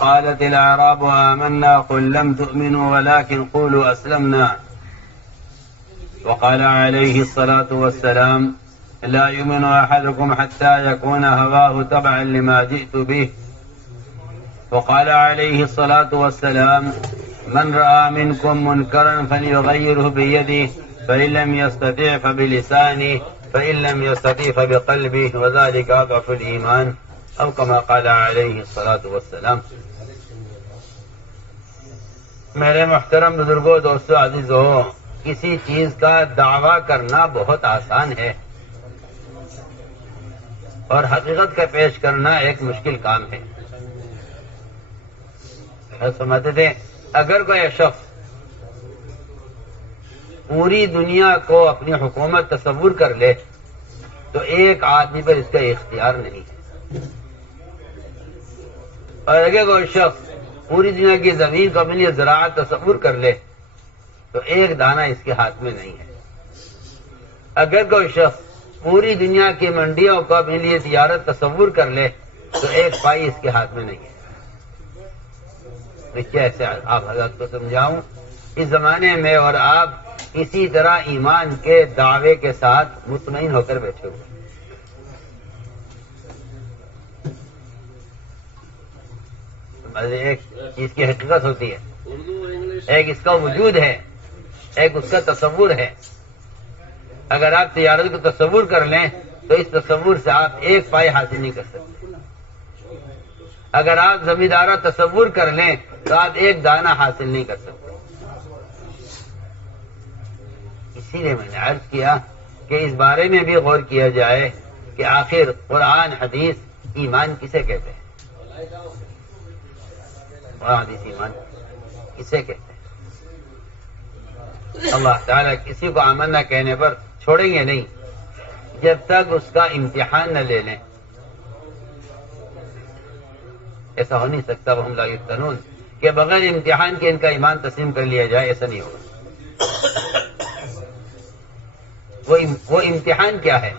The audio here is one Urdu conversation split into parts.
قالت الأعراب آمنا قل لم تؤمنوا ولكن قولوا أسلمنا. وقال عليه الصلاة والسلام لا يؤمن أحدكم حتى يكون هواه تبعا لما جئت به. وقال عليه الصلاة والسلام من رأى منكم منكرا فليغيره بيده فإن لم يستطع فبلسانه فإن لم يستطع فبقلبه وذلك أضعف الإيمان أو كما قال عليه الصلاة والسلام. میرے محترم بزرگوں، دوستو، عزیزو، کسی چیز کا دعویٰ کرنا بہت آسان ہے اور حقیقت کا پیش کرنا ایک مشکل کام ہے. سمجھتے تھے اگر کوئی شخص پوری دنیا کو اپنی حکومت تصور کر لے تو ایک آدمی پر اس کا اختیار نہیں ہے، اور اگر کوئی شخص پوری دنیا کی زمین کو اپنے لیے زراعت تصور کر لے تو ایک دانہ اس کے ہاتھ میں نہیں ہے. اگر کوئی شخص پوری دنیا کی منڈیوں کو اپنے لیے تجارت تصور کر لے تو ایک پائی اس کے ہاتھ میں نہیں ہے. میں کیسے آپ حضرت کو سمجھاؤں؟ اس زمانے میں اور آپ اسی طرح ایمان کے دعوے کے ساتھ مطمئن ہو کر بیٹھے ہوئے. ایک چیز کی حقیقت ہوتی ہے، ایک اس کا وجود ہے، ایک اس کا تصور ہے. اگر آپ تجارت کو تصور کر لیں تو اس تصور سے آپ ایک پائی حاصل نہیں کر سکتے. اگر آپ زمیندارہ تصور کر لیں تو آپ ایک دانہ حاصل نہیں کر سکتے. اسی لیے میں نے عرض کیا کہ اس بارے میں بھی غور کیا جائے کہ آخر قرآن حدیث ایمان کسے کہتے ہیں؟ قرآن حدیث ایمان کسے کہتے ہیں؟ اللہ تعالیٰ کسی کو آمنا کہنے پر چھوڑیں گے نہیں جب تک اس کا امتحان نہ لے لیں. ایسا ہو نہیں سکتا وہ ہم لا یفتنون کہ بغیر امتحان کے ان کا ایمان تسلیم کر لیا جائے، ایسا نہیں ہوگا. وہ امتحان کیا ہے؟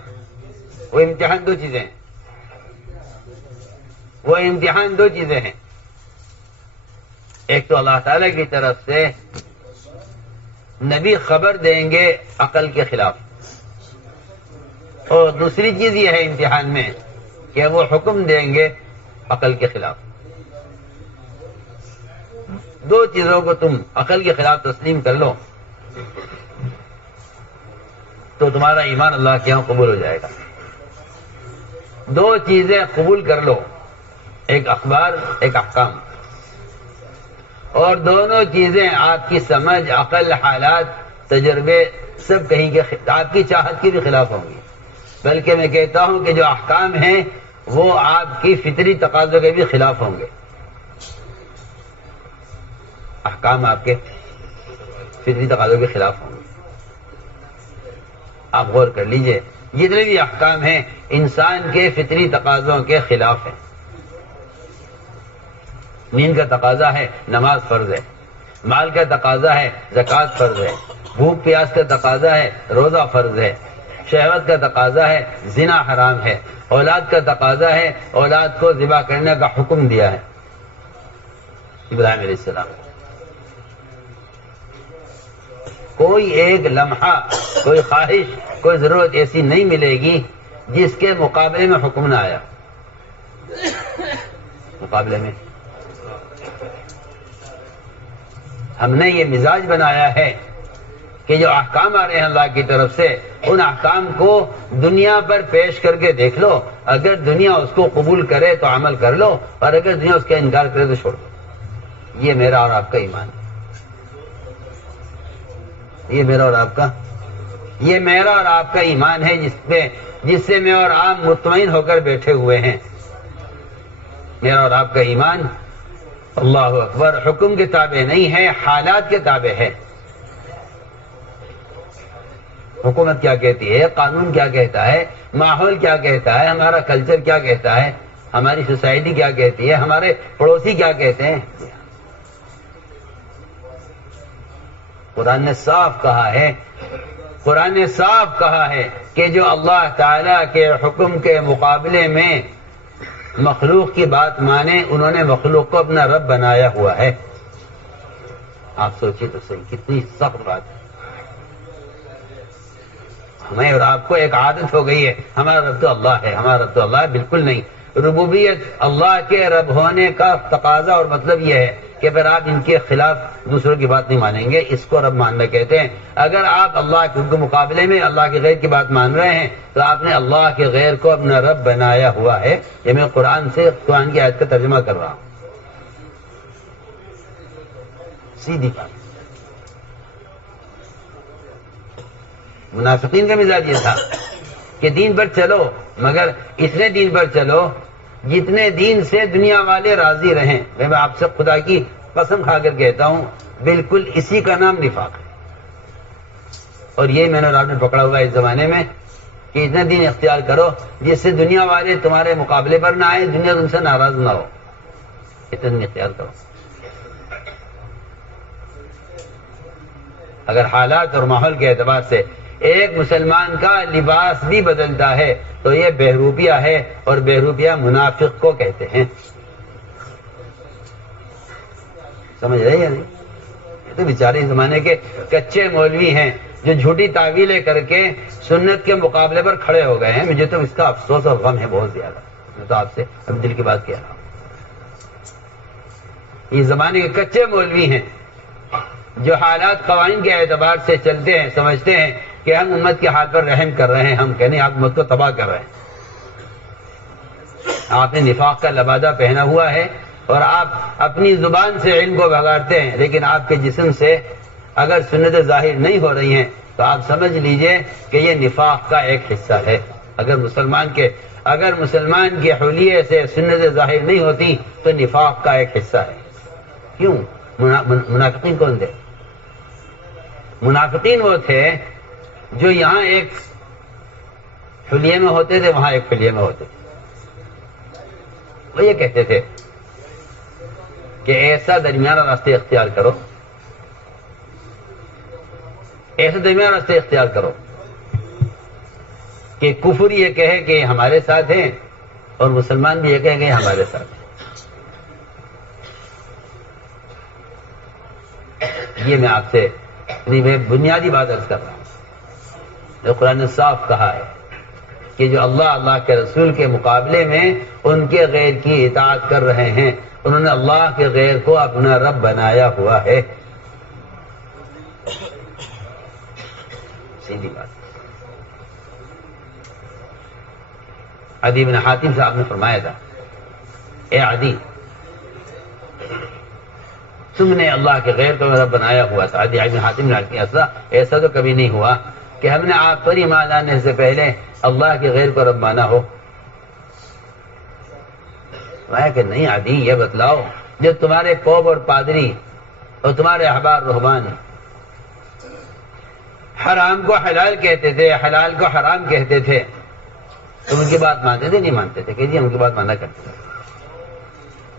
وہ امتحان دو چیزیں ہیں. وہ امتحان دو چیزیں ہیں. ایک تو اللہ تعالی کی طرف سے نبی خبر دیں گے عقل کے خلاف، اور دوسری چیز یہ ہے امتحان میں کہ وہ حکم دیں گے عقل کے خلاف. دو چیزوں کو تم عقل کے خلاف تسلیم کر لو تو تمہارا ایمان اللہ کے یہاں قبول ہو جائے گا. دو چیزیں قبول کر لو، ایک اخبار، ایک احکام، اور دونوں چیزیں آپ کی سمجھ، عقل، حالات، تجربے سب کہیں کے آپ کی چاہت کے بھی خلاف ہوں گی. بلکہ میں کہتا ہوں کہ جو احکام ہیں وہ آپ کی فطری تقاضوں کے بھی خلاف ہوں گے. احکام آپ کے فطری تقاضوں کے خلاف ہوں گے. آپ غور کر لیجئے، جتنے بھی احکام ہیں انسان کے فطری تقاضوں کے خلاف ہیں. نیند کا تقاضا ہے نماز فرض ہے، مال کا تقاضا ہے زکوٰۃ فرض ہے، بھوک پیاس کا تقاضا ہے روزہ فرض ہے، شہوت کا تقاضا ہے زنا حرام ہے، اولاد کا تقاضا ہے اولاد کو ذبح کرنے کا حکم دیا ہے ابراہیم علیہ السلام. کوئی ایک لمحہ، کوئی خواہش، کوئی ضرورت ایسی نہیں ملے گی جس کے مقابلے میں حکم نہ آیا. مقابلے میں ہم نے یہ مزاج بنایا ہے کہ جو احکام آ رہے ہیں اللہ کی طرف سے ان احکام کو دنیا پر پیش کر کے دیکھ لو. اگر دنیا اس کو قبول کرے تو عمل کر لو، اور اگر دنیا اس کا انکار کرے تو چھوڑ دو. یہ میرا اور آپ کا ایمان ہے. یہ میرا اور آپ کا ایمان ہے جس سے میں اور آپ مطمئن ہو کر بیٹھے ہوئے ہیں. میرا اور آپ کا ایمان اللہ اکبر حکم کے تابع نہیں ہے، حالات کے تابع ہے. حکومت کیا کہتی ہے، قانون کیا کہتا ہے، ماحول کیا کہتا ہے، ہمارا کلچر کیا کہتا ہے، ہماری سوسائٹی کیا کہتی ہے، ہمارے پڑوسی کیا کہتے ہیں. قرآن نے صاف کہا ہے کہ جو اللہ تعالی کے حکم کے مقابلے میں مخلوق کی بات مانے، انہوں نے مخلوق کو اپنا رب بنایا ہوا ہے۔ آپ سوچیے تو صحیح، کتنی سخت بات ہے۔ ہمیں اور آپ کو ایک عادت ہو گئی ہے، ہمارا رب تو اللہ ہے، ہمارا رب تو اللہ ہے۔ بالکل نہیں، ربوبیت اللہ کے رب ہونے کا تقاضا اور مطلب یہ ہے کہ پھر آپ ان کے خلاف دوسروں کی بات نہیں مانیں گے، اس کو رب ماننا کہتے ہیں۔ اگر آپ اللہ کے مقابلے میں اللہ کے غیر کی بات مان رہے ہیں تو آپ نے اللہ کے غیر کو اپنا رب بنایا ہوا ہے۔ یہ میں قرآن کی آیت کا ترجمہ کر رہا ہوں، سیدھی بات۔ منافقین کا مزاج یہ تھا کہ دین پر چلو، مگر اتنے دین پر چلو جتنے دین سے دنیا والے راضی رہیں۔ میں آپ سے خدا کی قسم کھا کر کہتا ہوں، بالکل اسی کا نام نفاق ہے۔ اور یہ میں نے اور آپ نے پکڑا ہوا اس زمانے میں کہ اتنا دین اختیار کرو جس سے دنیا والے تمہارے مقابلے پر نہ آئے، دنیا تم سے ناراض نہ ہو، اتنا دین اختیار کرو۔ اگر حالات اور ماحول کے اعتبار سے ایک مسلمان کا لباس بھی بدلتا ہے تو یہ بہروپیہ ہے، اور بہروپیہ منافق کو کہتے ہیں۔ سمجھ رہے ہیں نہیں؟ یہ تو بیچارے زمانے کے کچے مولوی ہیں جو جھوٹی تعویلیں کر کے سنت کے مقابلے پر کھڑے ہو گئے ہیں۔ مجھے تو اس کا افسوس اور غم ہے بہت زیادہ۔ میں تو آپ سے اب دل کی بات کہہ رہا ہوں، یہ زمانے کے کچے مولوی ہیں جو حالات قوانین کے اعتبار سے چلتے ہیں، سمجھتے ہیں کہ ہم امت کے حال پر رحم کر رہے ہیں، ہم کہنے آپ امت کو تباہ کر رہے ہیں۔ آپ نے نفاق کا لبادہ پہنا ہوا ہے اور آپ اپنی زبان سے علم کو بگاڑتے ہیں، لیکن آپ کے جسم سے اگر سنت ظاہر نہیں ہو رہی ہیں تو آپ سمجھ لیجئے کہ یہ نفاق کا ایک حصہ ہے۔ اگر مسلمان کے حلیے سے سنت ظاہر نہیں ہوتی تو نفاق کا ایک حصہ ہے۔ کیوں؟ منافقین کون تھے؟ منافقین وہ تھے جو یہاں ایک حلیے میں ہوتے تھے، وہاں ایک حلیے میں ہوتے تھے۔ وہ یہ کہتے تھے کہ ایسا درمیانہ راستے اختیار کرو، ایسا درمیانہ راستے اختیار کرو کہ کفر یہ کہے کہ یہ ہمارے ساتھ ہیں اور مسلمان بھی یہ کہیں کہ یہ ہمارے ساتھ ہیں۔ یہ میں آپ سے بنیادی بات عرض کر رہا ہوں۔ جو قرآن نے صاف کہا ہے کہ جو اللہ کے رسول کے مقابلے میں ان کے غیر کی اطاعت کر رہے ہیں، انہوں نے اللہ کے غیر کو اپنا رب بنایا ہوا ہے۔ سیدھی بات۔ عدی بن حاتم صاحب نے فرمایا تھا، اے عدی، تم نے اللہ کے غیر کو رب بنایا ہوا تھا۔ عدی بن حاتم نے کہا ایسا تو کبھی نہیں ہوا کہ ہم نے آپ پر ایمان لانے سے پہلے اللہ کے غیر کو رب مانا ہو۔ کہ نہیں عدی، یہ بتلاؤ جب تمہارے پوپ اور پادری اور تمہارے احبار رہبان حرام کو حلال کہتے تھے، حلال کو حرام کہتے تھے، تم ان کی بات مانتے تھے؟ نہیں مانتے تھے کہ جی ہم کی بات مانا کرتے تھے۔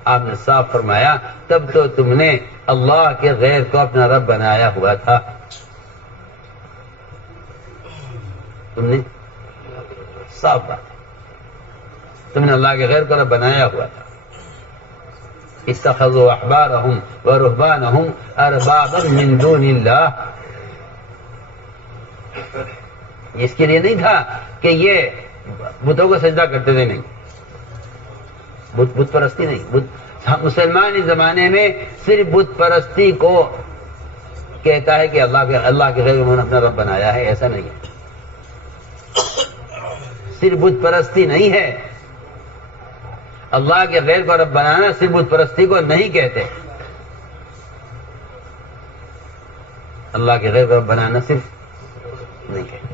آپ نے صاف فرمایا تب تو تم نے اللہ کے غیر کو اپنا رب بنایا ہوا تھا۔ تم نے صاف بات، تم نے اللہ کے غیر کو رب بنایا ہوا تھا۔ اتخذوا احبارهم ورهبانهم اربابا من دون اللہ۔ اس کے لیے نہیں تھا کہ یہ بتوں کو سجدہ کرتے تھے، نہیں، بت پرستی نہیں۔ مسلمان اس زمانے میں صرف بت پرستی کو کہتا ہے کہ اللہ کے غیر انہوں نے اپنا رب بنایا ہے، ایسا نہیں ہے۔ صرف بت پرستی نہیں ہے، اللہ کے غیر کو رب بنانا صرف بت پرستی کو نہیں کہتے۔ اللہ کے غیر کو رب بنانا صرف نہیں کہتے۔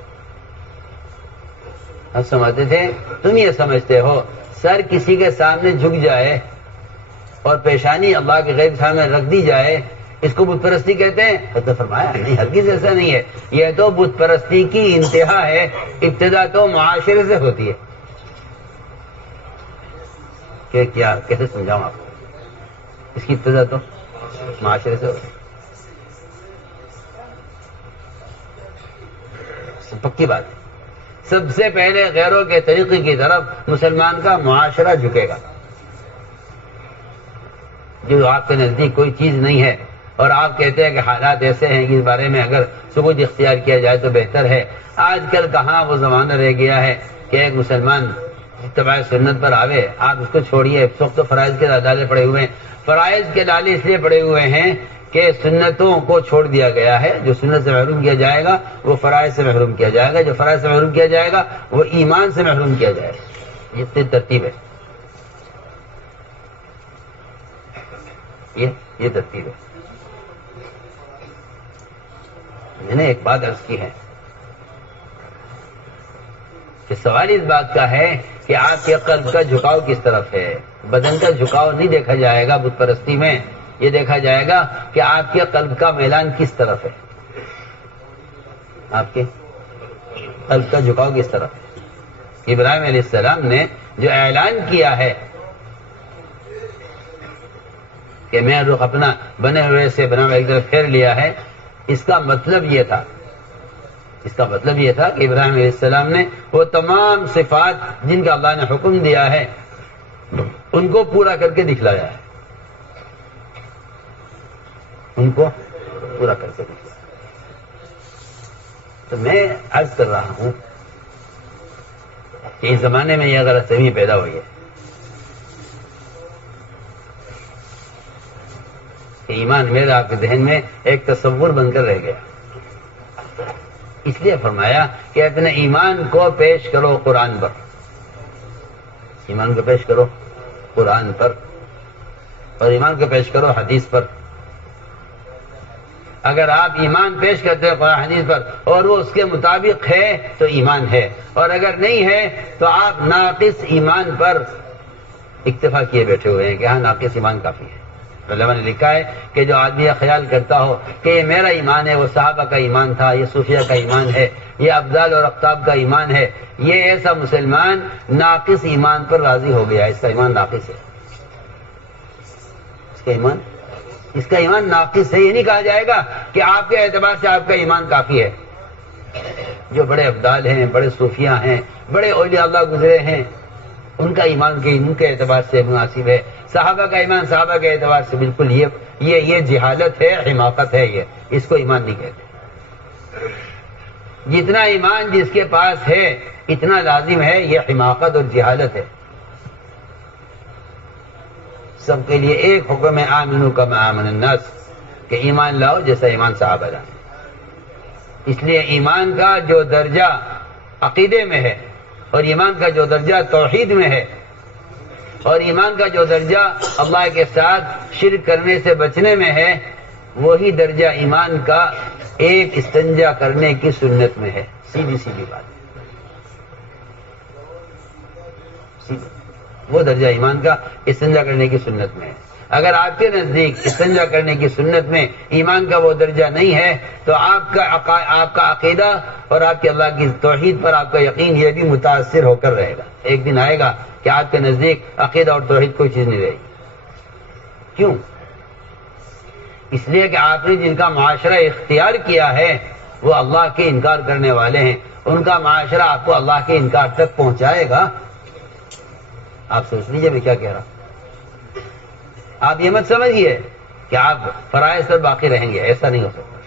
اب سمجھتے تھے، تم یہ سمجھتے ہو سر کسی کے سامنے جھک جائے اور پیشانی اللہ کے غیر کے سامنے رکھ دی جائے، اس کو بت پرستی کہتے ہیں؟ تو فرمایا نہیں، ہرگز ایسا نہیں ہے۔ یہ تو بت پرستی کی انتہا ہے، ابتدا تو معاشرے سے ہوتی ہے۔ کہ کیا کیسے سمجھاؤں آپ کو؟ اس کی ابتدا تو معاشرے سے ہوتی ہے، پکی بات ہے۔ سب سے پہلے غیروں کے طریقے کی طرف مسلمان کا معاشرہ جھکے گا. جو آپ کے نزدیک کوئی چیز نہیں ہے اور آپ کہتے ہیں کہ حالات ایسے ہیں کہ اس بارے میں اگر سکوت اختیار کیا جائے تو بہتر ہے. آج کل کہاں وہ زمانہ رہ گیا ہے کہ ایک مسلمان اتباع سنت پر آوے. آپ اس کو چھوڑیے. اس وقت تو فرائض کے ڈالے پڑے ہوئے ہیں. فرائض کے ڈالے اس لیے پڑے ہوئے ہیں کہ سنتوں کو چھوڑ دیا گیا ہے. جو سنت سے محروم کیا جائے گا وہ فرائض سے محروم کیا جائے گا. جو فرائض سے محروم کیا جائے گا وہ ایمان سے محروم کیا جائے گا. یہ ترتیب ہے. یہ ترتیب ہے. میں نے ایک بات عرض کی ہے کہ سوال اس بات کا ہے کہ آپ کے قلب کا جھکاؤ کس طرف ہے. بدن کا جھکاؤ نہیں دیکھا جائے گا بت پرستی میں. یہ دیکھا جائے گا کہ آپ کے قلب کا میلان کس طرف ہے. آپ کے قلب کا جھکاؤ کس طرف ہے. ابراہیم علیہ السلام نے جو اعلان کیا ہے کہ میں رخ اپنا بنے ہوئے سے بنا ہوا ایک طرف پھیر لیا ہے، اس کا مطلب یہ تھا کہ ابراہیم علیہ السلام نے وہ تمام صفات جن کا اللہ نے حکم دیا ہے ان کو پورا کر کے دکھلایا ہے. ان کو پورا کر کے دکھلایا. تو میں عرض کر رہا ہوں کہ اس زمانے میں یہ غلط فہمی پیدا ہوئی ہے کہ ایمان میرا آپ کے ذہن میں ایک تصور بن کر رہ گیا. اس لیے فرمایا کہ اپنے ایمان کو پیش کرو قرآن پر. ایمان کو پیش کرو قرآن پر اور ایمان کو پیش کرو حدیث پر. اگر آپ ایمان پیش کرتے ہو قرآن حدیث پر اور وہ اس کے مطابق ہے تو ایمان ہے، اور اگر نہیں ہے تو آپ ناقص ایمان پر اکتفا کیے بیٹھے ہوئے ہیں کہ ہاں ناقص ایمان کافی ہے. علماء نے لکھا ہے کہ جو آدمی یہ خیال کرتا ہو کہ یہ میرا ایمان ہے، وہ صحابہ کا ایمان تھا، یہ صوفیہ کا ایمان ہے، یہ ابدال اور اقطاب کا ایمان ہے، یہ ایسا مسلمان ناقص ایمان پر راضی ہو گیا. اس کا ایمان ناقص ہے. اس کا ایمان ناقص ہے. یہ نہیں کہا جائے گا کہ آپ کے اعتبار سے آپ کا ایمان کافی ہے. جو بڑے ابدال ہیں، بڑے صوفیہ ہیں، بڑے اولیاء اللہ گزرے ہیں، ان کا ایمان ان کے اعتبار سے مناسب ہے. صحابہ کا ایمان صحابہ کے اعتبار سے بالکل یہ جہالت ہے، حماقت ہے. یہ اس کو ایمان نہیں کہتے. جتنا ایمان جس کے پاس ہے اتنا لازم ہے، یہ حماقت اور جہالت ہے. سب کے لیے ایک حکم ہے، آمنو کما آمن الناس، کہ ایمان لاؤ جیسا ایمان صحابہ لائے. اس لیے ایمان کا جو درجہ عقیدے میں ہے اور ایمان کا جو درجہ توحید میں ہے اور ایمان کا جو درجہ اللہ کے ساتھ شرک کرنے سے بچنے میں ہے، وہی درجہ ایمان کا ایک استنجا کرنے کی سنت میں ہے. سیدھی بات. وہ درجہ ایمان کا استنجا کرنے کی سنت میں ہے. اگر آپ کے نزدیک استنجا کرنے کی سنت میں ایمان کا وہ درجہ نہیں ہے تو آپ کا عقیدہ اور آپ کے اللہ کی توحید پر آپ کا یقین یہ بھی متاثر ہو کر رہے گا. ایک دن آئے گا کہ آپ کے نزدیک عقیدہ اور توحید کوئی چیز نہیں رہے گی. کیوں؟ اس لیے کہ آپ نے جن کا معاشرہ اختیار کیا ہے وہ اللہ کے انکار کرنے والے ہیں. ان کا معاشرہ آپ کو اللہ کے انکار تک پہنچائے گا. آپ سوچ لیجئے میں کیا کہہ رہا ہوں. آپ یہ مت سمجھیے کہ آپ فرائض پر باقی رہیں گے. ایسا نہیں ہو سکتا.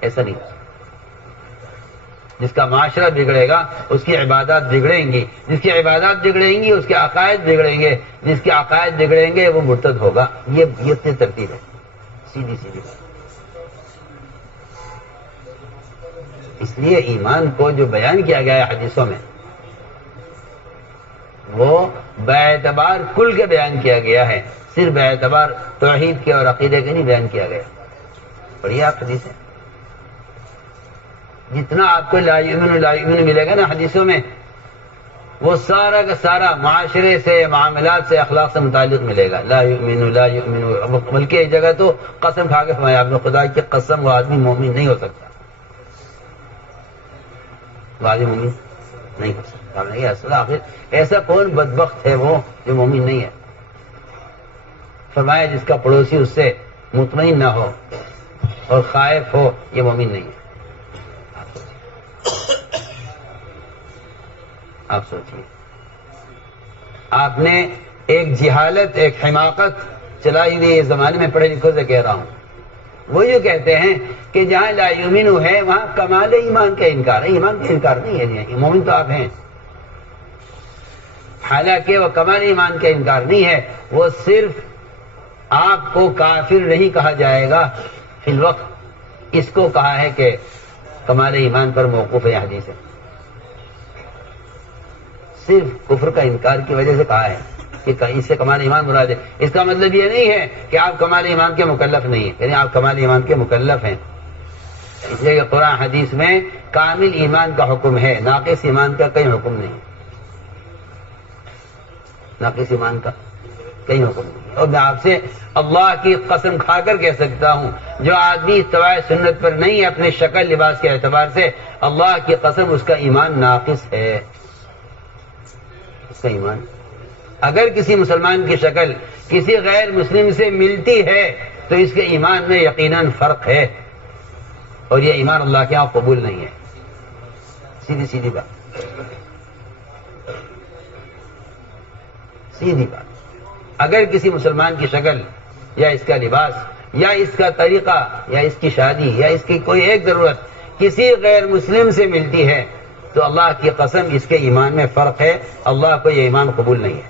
ایسا نہیں ہو سکتا. جس کا معاشرہ بگڑے گا اس کی عبادات بگڑیں گی. جس کی عبادات بگڑیں گی اس کے عقائد بگڑیں گے. جس کے عقائد بگڑیں گے وہ مرتد ہوگا. یہ ترتیب ہے. سیدھی بات. اس لیے ایمان کو جو بیان کیا گیا ہے حدیثوں میں وہ باعتبار کل کے بیان کیا گیا ہے. صرف باعتبار توحید کے اور عقیدے کے نہیں بیان کیا گیا. پڑھیے آپ حدیثیں. جتنا آپ کو لا یؤمن ملے گا نا حدیثوں میں وہ سارا کا سارا معاشرے سے، معاملات سے، اخلاق سے متعلق ملے گا. لا یؤمن. بلکہ ایک جگہ تو قسم کھا کے فرمایا آپ نے، خدا کی قسم وہ آدمی مومن نہیں ہو سکتا. وہ آدمی مومن نہیں ہو سکتا. آخر ایسا کون بدبخت ہے وہ جو مومن نہیں ہے؟ فرمایا جس کا پڑوسی اس سے مطمئن نہ ہو اور خائف ہو، یہ مومن نہیں ہے. آپ سوچیے، آپ نے ایک جہالت، ایک حماقت چلائی ہوئی اس زمانے میں، پڑھے لکھوں سے کہہ رہا ہوں، وہ جو کہتے ہیں کہ جہاں لا یؤمن ہے وہاں کمال ایمان کا انکار ہے. ایمان کا انکار نہیں ہے، مومن تو آپ ہیں، حالانکہ وہ کمال ایمان کا انکار نہیں ہے. وہ صرف آپ کو کافر نہیں کہا جائے گا فی الوقت، اس کو کہا ہے کہ کمال ایمان پر موقوف ہے حدیث ہے. صرف کفر کا انکار کی وجہ سے کہا ہے کہ اس سے کمال ایمان مراد ہے. اس کا مطلب یہ نہیں ہے کہ آپ کمال ایمان کے مکلف نہیں ہیں، یعنی آپ کمال ایمان کے مکلف ہیں. اس لیے کہ قرآن حدیث میں کامل ایمان کا حکم ہے، ناقص ایمان کا کئی حکم نہیں، ناقص ایمان کا کئی حکم نہیں. اور میں آپ سے اللہ کی قسم کھا کر کہہ سکتا ہوں، جو آدمی اتباع سنت پر نہیں ہے اپنے شکل لباس کے اعتبار سے، اللہ کی قسم اس کا ایمان ناقص ہے. اس کا ایمان، اگر کسی مسلمان کی شکل کسی غیر مسلم سے ملتی ہے تو اس کے ایمان میں یقیناً فرق ہے، اور یہ ایمان اللہ کے یہاں قبول نہیں ہے. سیدھی سیدھی بات، سیدھی بات. اگر کسی مسلمان کی شکل یا اس کا لباس یا اس کا طریقہ یا اس کی شادی یا اس کی کوئی ایک ضرورت کسی غیر مسلم سے ملتی ہے تو اللہ کی قسم اس کے ایمان میں فرق ہے، اللہ کو یہ ایمان قبول نہیں ہے.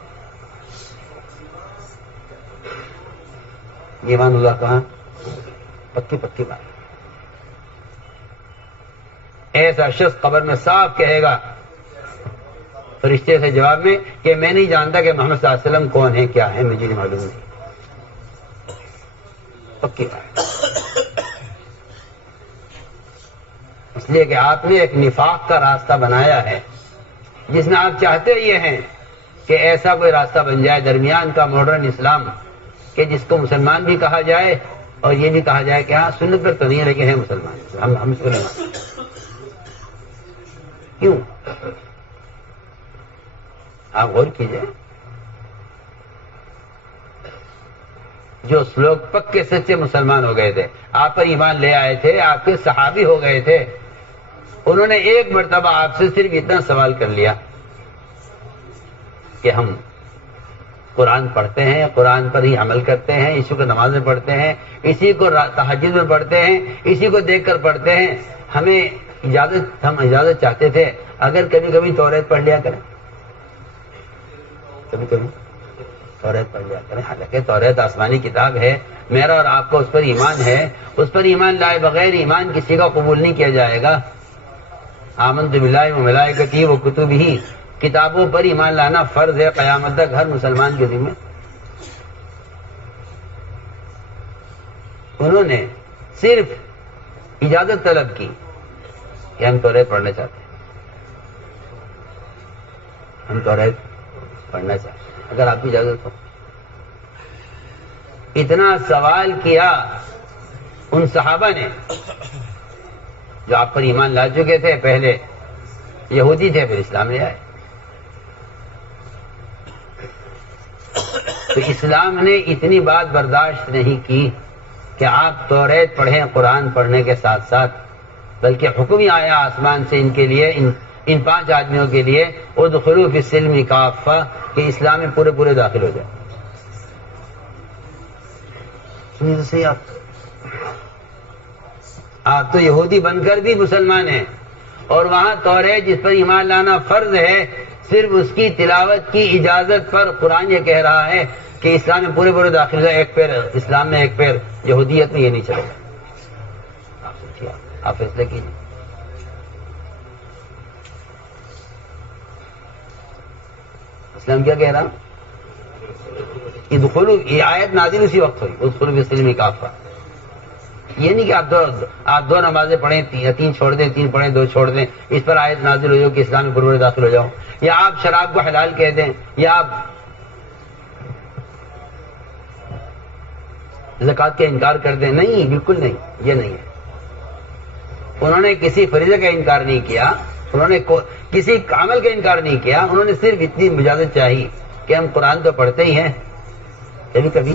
ایمان اللہ کہاں؟ پکی پکی بات. ایسا شخص قبر میں صاف کہے گا فرشتے سے جواب میں کہ میں نہیں جانتا کہ محمد صلی اللہ علیہ وسلم کون ہے، کیا ہے، مجھے نہیں معلوم نہیں. پکی بات. اس لیے کہ آپ نے ایک نفاق کا راستہ بنایا ہے جس میں آپ چاہتے یہ ہیں کہ ایسا کوئی راستہ بن جائے درمیان کا ماڈرن اسلام کہ جس کو مسلمان بھی کہا جائے اور یہ بھی کہا جائے کہ ہاں سنت پر تو نہیں ہے لیکن ہے مسلمان، ہم اس کو نہیں مانتے. کیوں؟ آپ غور کیجئے. جو لوگ پکے سچے مسلمان ہو گئے تھے، آپ پر ایمان لے آئے تھے، آپ کے صحابی ہو گئے تھے، انہوں نے ایک مرتبہ آپ سے صرف اتنا سوال کر لیا کہ ہم قرآن پڑھتے ہیں، قرآن پر ہی عمل کرتے ہیں، اسی کو نمازیں پڑھتے ہیں، اسی کو تہجد میں پڑھتے ہیں، اسی کو دیکھ کر پڑھتے ہیں، ہم اجازت چاہتے تھے اگر کبھی کبھی توریت پڑھ لیا کریں، کبھی کبھی توریت پڑھ لیا کریں. حالانکہ توریت آسمانی کتاب ہے، میرا اور آپ کو اس پر ایمان ہے، اس پر ایمان لائے بغیر ایمان کسی کا قبول نہیں کیا جائے گا. آمنت باللہ و ملائکتہ و کتبہ، کتابوں پر ایمان لانا فرض ہے قیامت تک ہر مسلمان کے ذمہ. انہوں نے صرف اجازت طلب کی کہ ہم توریت پڑھنا چاہتے ہیں، ہم توریت پڑھنا چاہتے ہیں، اگر آپ کی اجازت ہو. اتنا سوال کیا ان صحابہ نے جو آپ پر ایمان لا چکے تھے، پہلے یہودی تھے پھر اسلام لے آئے. تو اسلام نے اتنی بات برداشت نہیں کی کہ آپ توریت پڑھیں قرآن پڑھنے کے ساتھ ساتھ، بلکہ حکم ہی آیا آسمان سے ان کے لیے، ان 5 آدمیوں کے لیے، ادخلوا فی السلم کافہ، کہ اسلام میں پورے پورے داخل ہو جائے. سنیے تو صحیح، آپ تو یہودی بن کر بھی مسلمان ہیں، اور وہاں توریت جس پر ایمان لانا فرض ہے، صرف اس کی تلاوت کی اجازت پر قرآن یہ کہہ رہا ہے کہ اسلام میں پورے پورے داخل ہے. ایک پیر اسلام میں، ایک پیر یہودیت میں، یہ نہیں چلے گا. آپ سوچیے، آپ فیصلے کیجیے. اسلام کیا کہہ رہا؟ ادخلوا، یہ آیت نازل اسی وقت ہوئی، ادخلوا فی السلم کافہ. یہ نہیں کہ آپ دو نمازیں پڑھیں، 3 چھوڑ دیں، 3 پڑھیں 2 چھوڑ دیں، اس پر آیت نازل ہو جاؤ کہ اسلام میں پورے داخل ہو جاؤ، یا آپ شراب کو حلال کہہ دیں، یا آپ زکوٰۃ کا انکار کر دیں. نہیں، بالکل نہیں، یہ نہیں ہے. انہوں نے کسی فریضے کا انکار نہیں کیا، انہوں نے کسی عمل کا انکار نہیں کیا، انہوں نے صرف اتنی اجازت چاہی کہ ہم قرآن تو پڑھتے ہی ہیں، کبھی کبھی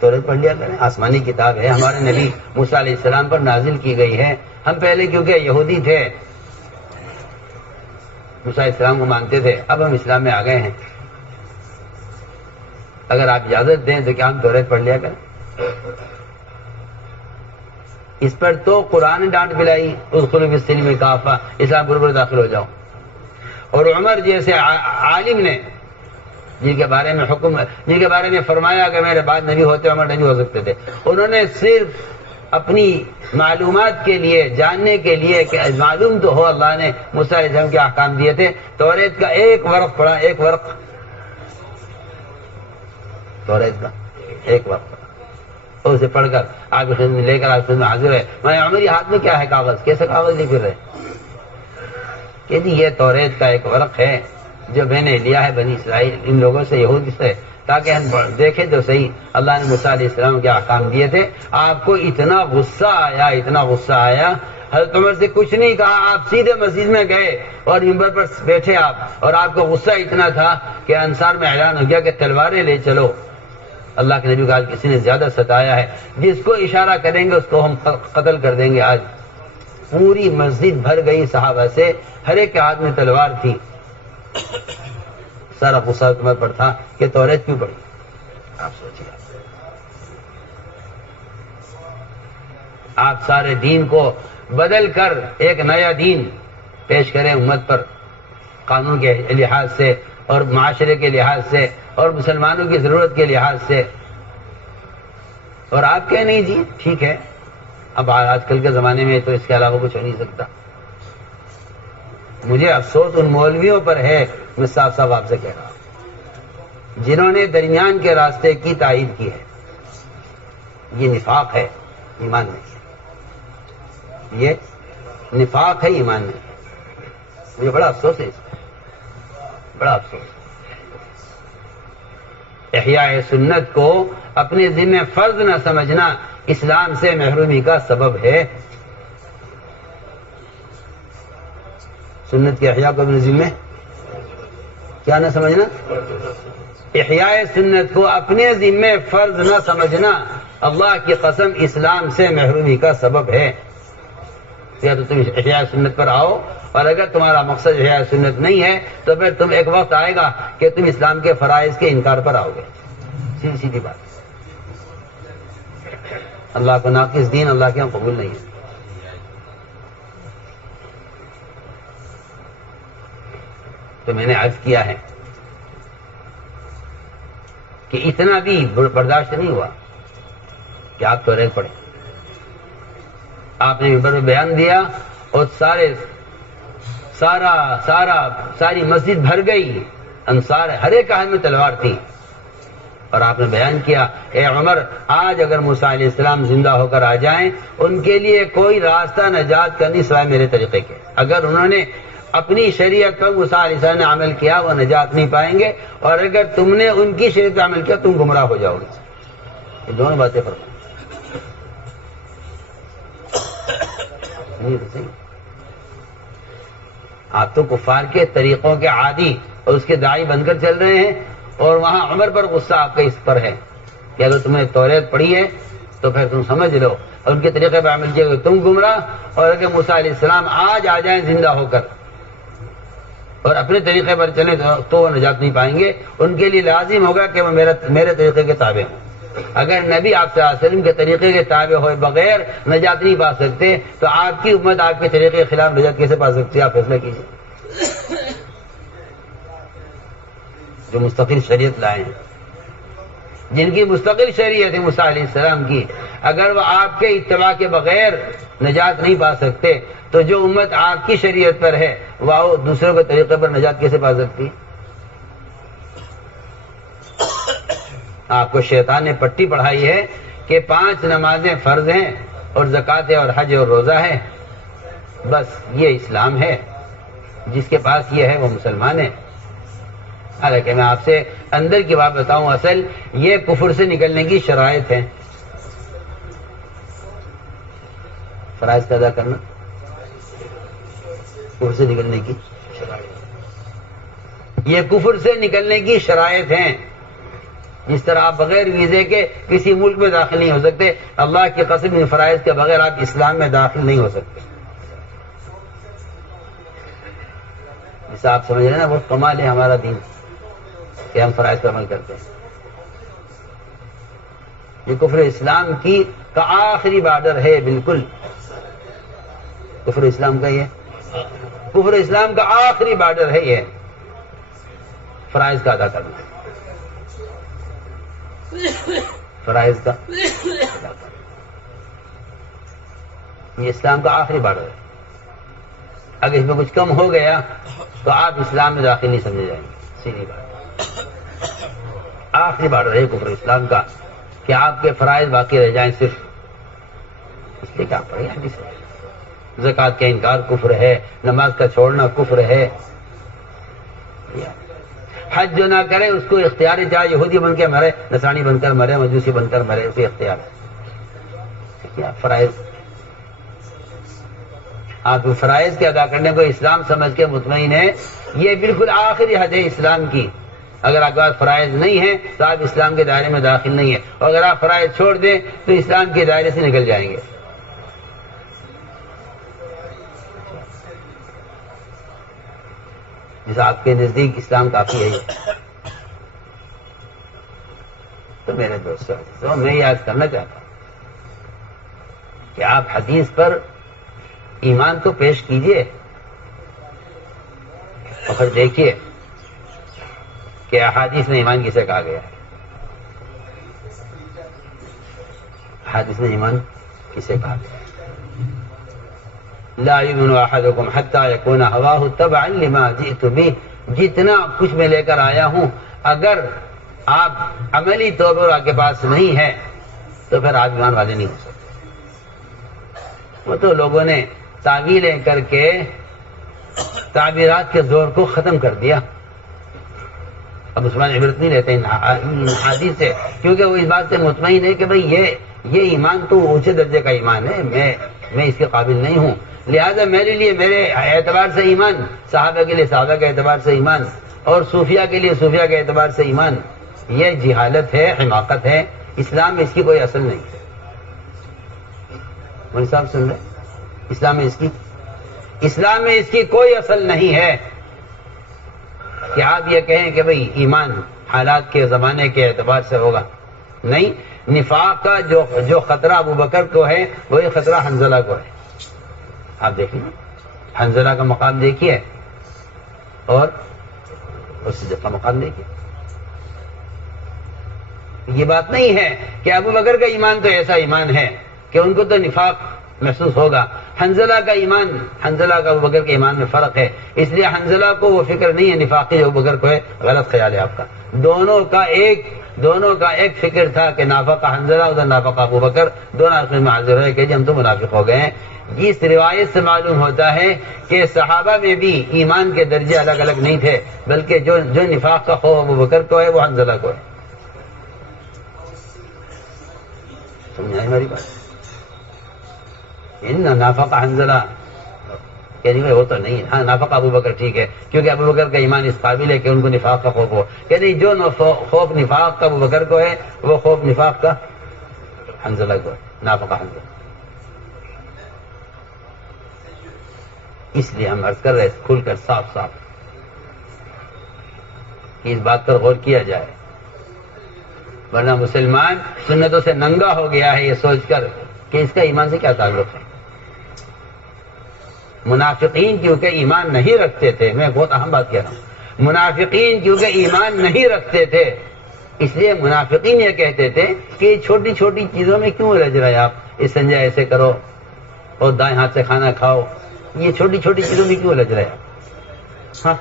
توریت پڑھ لیا کریں، آسمانی کتاب ہے، ہمارے نبی موسیٰ علیہ السلام پر نازل کی گئی ہے. ہم پہلے کیونکہ یہودی تھے، موسیٰ علیہ السلام کو مانتے تھے، اب ہم اسلام میں آ گئے ہیں، اگر آپ اجازت دیں تو کیا ہم توریت پڑھ لیا کریں؟ اس پر تو قرآن نے ڈانٹ پلائی، ادخلوا فی السلم کافہ، اسلام پر داخل ہو جاؤ۔ اور عمر جیسے عالم نے جن کے بارے میں فرمایا کہ میرے بعد نبی ہوتے، عمر نبی ہو سکتے تھے، انہوں نے صرف اپنی معلومات کے لیے، جاننے کے لیے کہ معلوم تو ہو اللہ نے موسیٰ علیہ السلام کے احکام دیے تھے، توریت کا ایک ورق پڑھا، ایک ورق توریت کا ایک ورق پڑھا، اور اسے پڑھ کر آپ کی خدمت میں لے کر آپ کی خدمت میں حاضر ہے۔ میں عمر یہ ہاتھ میں کیا ہے کاغذ، کیسے کاغذ لے پھر رہے کہ جی یہ توریت کا ایک ورق ہے جو میں نے لیا ہے بنی اسرائیل ان لوگوں سے، یہود سے، تاکہ ہم دیکھیں تو صحیح اللہ نے موسیٰ علیہ السلام کے احکام دیے تھے۔ آپ کو اتنا غصہ آیا، اتنا غصہ آیا، حضرت عمر سے کچھ نہیں کہا، آپ سیدھے مسجد میں گئے اور منبر پر بیٹھے آپ، اور آپ کو غصہ اتنا تھا کہ انصار میں اعلان ہو گیا کہ تلواریں لے چلو، اللہ کے نبی کا کسی نے زیادہ ستایا ہے، جس کو اشارہ کریں گے اس کو ہم قتل کر دیں گے۔ آج پوری مسجد بھر گئی صحابہ سے، ہر ایک کے ہاتھ میں تلوار تھی، سارا غصہ عمر پر تھا کہ توریت کیوں پڑھی؟ آپ سوچیے، آپ سارے دین کو بدل کر ایک نیا دین پیش کریں امت پر، قانون کے لحاظ سے اور معاشرے کے لحاظ سے اور مسلمانوں کی ضرورت کے لحاظ سے، اور آپ کہیں نہیں جی ٹھیک ہے، اب آج کل کے زمانے میں تو اس کے علاوہ کچھ ہو نہیں سکتا۔ مجھے افسوس ان مولویوں پر ہے، میں صاف صاف آپ سے کہہ رہا ہوں، جنہوں نے درمیان کے راستے کی تائید کی ہے۔ یہ نفاق ہے، ایمان نہیں، یہ نفاق ہے، ایمان نہیں۔ مجھے بڑا افسوس ہے اس پر، بڑا افسوس۔ احیاء سنت کو اپنے ذمہ فرض نہ سمجھنا اسلام سے محرومی کا سبب ہے۔ سنت کے احیاء کو اپنے ذمہ کیا نہ سمجھنا؟ احیاء سنت کو اپنے ذمہ فرض نہ سمجھنا اللہ کی قسم اسلام سے محرومی کا سبب ہے۔ یا تو تم احیاء سنت پر آؤ، اور اگر تمہارا مقصد احیاء سنت نہیں ہے تو پھر تم ایک وقت آئے گا کہ تم اسلام کے فرائض کے انکار پر آؤ گے، سیدھی سیدھی بات۔ اللہ کو ناقص دین اللہ کے یہاں قبول نہیں ہے۔ تو میں نے عرض کیا ہے کہ اتنا بھی برداشت نہیں ہوا کہ آپ توریت پڑھیں۔ آپ نے منبر میں بیان دیا اور ساری مسجد بھر گئی، انصار ہر ایک ہاتھ میں تلوار تھی، اور آپ نے بیان کیا اے عمر آج اگر موسیٰ علیہ السلام زندہ ہو کر آ جائیں ان کے لیے کوئی راستہ نجات کا نہیں سوائے میرے طریقے کے۔ اگر انہوں نے اپنی شریعت پر موسیٰ علیہ السلام نے عمل کیا وہ نجات نہیں پائیں گے، اور اگر تم نے ان کی شریعت پر عمل کیا تم گمراہ ہو جاؤ گے۔ یہ دونوں باتیں فرمائیں۔ آپ تو کفار کے طریقوں کے عادی اور اس کے داعی بن کر چل رہے ہیں، اور وہاں عمر پر غصہ آپ کا اس پر ہے کہ اگر تم نے توریت پڑھی ہے تو پھر تم سمجھ لو، اور ان کے طریقے پر عمل کیا تم گمراہ، اور اگر موسیٰ علیہ السلام آج آ جائیں زندہ ہو کر اور اپنے طریقے پر چلیں تو وہ نجات نہیں پائیں گے۔ ان کے لیے لازم ہوگا کہ وہ میرے طریقے کے تابع ہوں۔ اگر نبی آپ صلی اللہ علیہ وسلم کے طریقے کے تابع ہوئے بغیر نجات نہیں پا سکتے تو آپ کی امت آپ کے طریقے کے خلاف نجات کیسے پا سکتی ہے؟ آپ فیصلہ کیجیے۔ جو مستقل شریعت لائے ہیں، جن کی مستقل شریعت ہے موسیٰ علیہ السلام کی، اگر وہ آپ کے اتباع کے بغیر نجات نہیں پا سکتے تو جو امت آپ کی شریعت پر ہے وہ دوسروں کے طریقے پر نجات کیسے پا سکتی ہے؟ آپ کو شیطان نے پٹی پڑھائی ہے کہ 5 نمازیں فرض ہیں اور زکوٰۃ اور حج اور روزہ ہے، بس یہ اسلام ہے، جس کے پاس یہ ہے وہ مسلمان ہے۔ حالانکہ میں آپ سے اندر کی بات بتاؤں، اصل یہ کفر سے نکلنے کی شرائط ہے۔ فرائض کا ادا کرنا کفر سے نکلنے کی شرائط، یہ کفر سے نکلنے کی شرائط ہیں۔ جس طرح آپ بغیر ویزے کے کسی ملک میں داخل نہیں ہو سکتے، اللہ کی قسم ان فرائض کے بغیر آپ اسلام میں داخل نہیں ہو سکتے۔ جیسا آپ سمجھ رہے ہیں نا، وہ کمال ہے ہمارا دین کہ ہم فرائض پر عمل کرتے ہیں. یہ کفر اسلام کی کا آخری بارڈر ہے. بالکل کفر اسلام کا، یہ کفر اسلام کا آخری بارڈر ہے، یہ فرائض کا ادا کرنا، فرائض کا ادا کرنا. یہ اسلام کا آخری بارڈر ہے. اگر اس میں کچھ کم ہو گیا تو آپ اسلام میں داخل نہیں سمجھے جائیں گے. سیدھی بات، آخری بارڈر ہے کفر اسلام کا کہ آپ کے فرائض باقی رہ جائیں صرف. اس لیے کیا پڑھیں حدیث ہے، زکوٰۃ کا انکار کفر ہے، نماز کا چھوڑنا کفر ہے. حج جو نہ کرے اس کو اختیار ہے، چاہے یہودی بن کے مرے، نصرانی بن کر مرے، مجوسی بن کر مرے، اسے اختیار ہے. فرائض، آپ فرائض کے ادا کرنے کو اسلام سمجھ کے مطمئن ہے. یہ بالکل آخری حد ہے اسلام کی. اگر آپ کے پاس فرائض نہیں ہے تو آپ اسلام کے دائرے میں داخل نہیں ہے، اور اگر آپ فرائض چھوڑ دیں تو اسلام کے دائرے سے نکل جائیں گے. جیسا آپ کے نزدیک اسلام کافی ہے. تو میرے دوستوں، میں یاد کرنا چاہتا ہوں کہ آپ حدیث پر ایمان کو پیش کیجئے اور پھر دیکھیے کہ احادیث میں ایمان کسے کہا گیا ہے. احادیث میں ایمان کسے کہا گیا ہے؟ لا یؤمن احدکم حتی یکون ہواہ تبعا لما جئت بہ. جتنا کچھ میں لے کر آیا ہوں اگر آپ عملی طور پر آپ کے پاس نہیں ہے تو پھر آپ ایمان والے نہیں ہو سکتے. وہ تو لوگوں نے تعویلیں کر کے تعبیرات کے زور کو ختم کر دیا. اب مسلمان عبرت نہیں لیتے ان حدیث سے، کیونکہ وہ اس بات سے مطمئن ہے کہ بھئی یہ ایمان تو اونچے درجے کا ایمان ہے، میں اس کے قابل نہیں ہوں. لہذا میرے لیے میرے اعتبار سے ایمان، صحابہ کے لیے صحابہ کے اعتبار سے ایمان، اور صوفیہ کے لیے صوفیہ کے اعتبار سے ایمان. یہ جہالت ہے، حماقت ہے. اسلام میں اس کی کوئی اصل نہیں ہے. مولوی صاحب سن رہے؟ اسلام میں اس کی کوئی اصل نہیں ہے کہ آپ یہ کہیں کہ بھئی ایمان حالات کے زمانے کے اعتبار سے ہوگا. نہیں، نفاق کا جو خطرہ ابو بکر کو ہے وہی خطرہ حنظلہ کو ہے. آپ دیکھیں حنظلہ کا مقام دیکھیے اور اس کا مقام دیکھیے. یہ بات نہیں ہے کہ ابو بکر کا ایمان تو ایسا ایمان ہے کہ ان کو تو نفاق محسوس ہوگا. حنظلہ کا ایمان، حنظلہ کا ابو بکر کے ایمان میں فرق ہے، اس لیے حنظلہ کو وہ فکر نہیں ہے نفاقی جو ابو بکر کو ہے. غلط خیال ہے آپ کا. دونوں کا ایک فکر تھا کہ نافق حنظلہ ادھر نافق ابو بکر، دونوں آخر میں حاضر ہوئے کہ جی ہم تو منافق ہو گئے ہیں. اس روایت سے معلوم ہوتا ہے کہ صحابہ میں بھی ایمان کے درجے الگ الگ نہیں تھے، بلکہ جو نفاق کا خوف ابو بکر کو ہے وہ حنظلہ کو ہے. سمجھائے ہماری بات؟ ان نافق حنظلہ یعنی وہ تو نہیں ہے. ہاں نافق ابو بکر ٹھیک ہے، کیونکہ ابو بکر کا ایمان اس قابل ہے کہ ان کو نفاق کا خوف ہو. یعنی جو خوف نفاق کا ابو بکر کو ہے وہ خوف نفاق کا حنظلہ کو ہے. نافق حنظلہ. اس لیے ہم عرض کر رہے کھل کر صاف کہ اس بات پر غور کیا جائے، ورنہ مسلمان سنتوں سے ننگا ہو گیا ہے یہ سوچ کر کہ اس کا ایمان سے کیا تعلق ہے. منافقین کیونکہ ایمان نہیں رکھتے تھے، میں بہت اہم بات کہہ رہا ہوں، منافقین کیونکہ ایمان نہیں رکھتے تھے اس لیے منافقین یہ کہتے تھے کہ چھوٹی چھوٹی چیزوں میں کیوں رج رہے آپ، استنجا ایسے کرو اور دائیں ہاتھ سے کھانا کھاؤ، یہ چھوٹی چھوٹی چیزوں میں کیوں رج رہے آپ. ہاں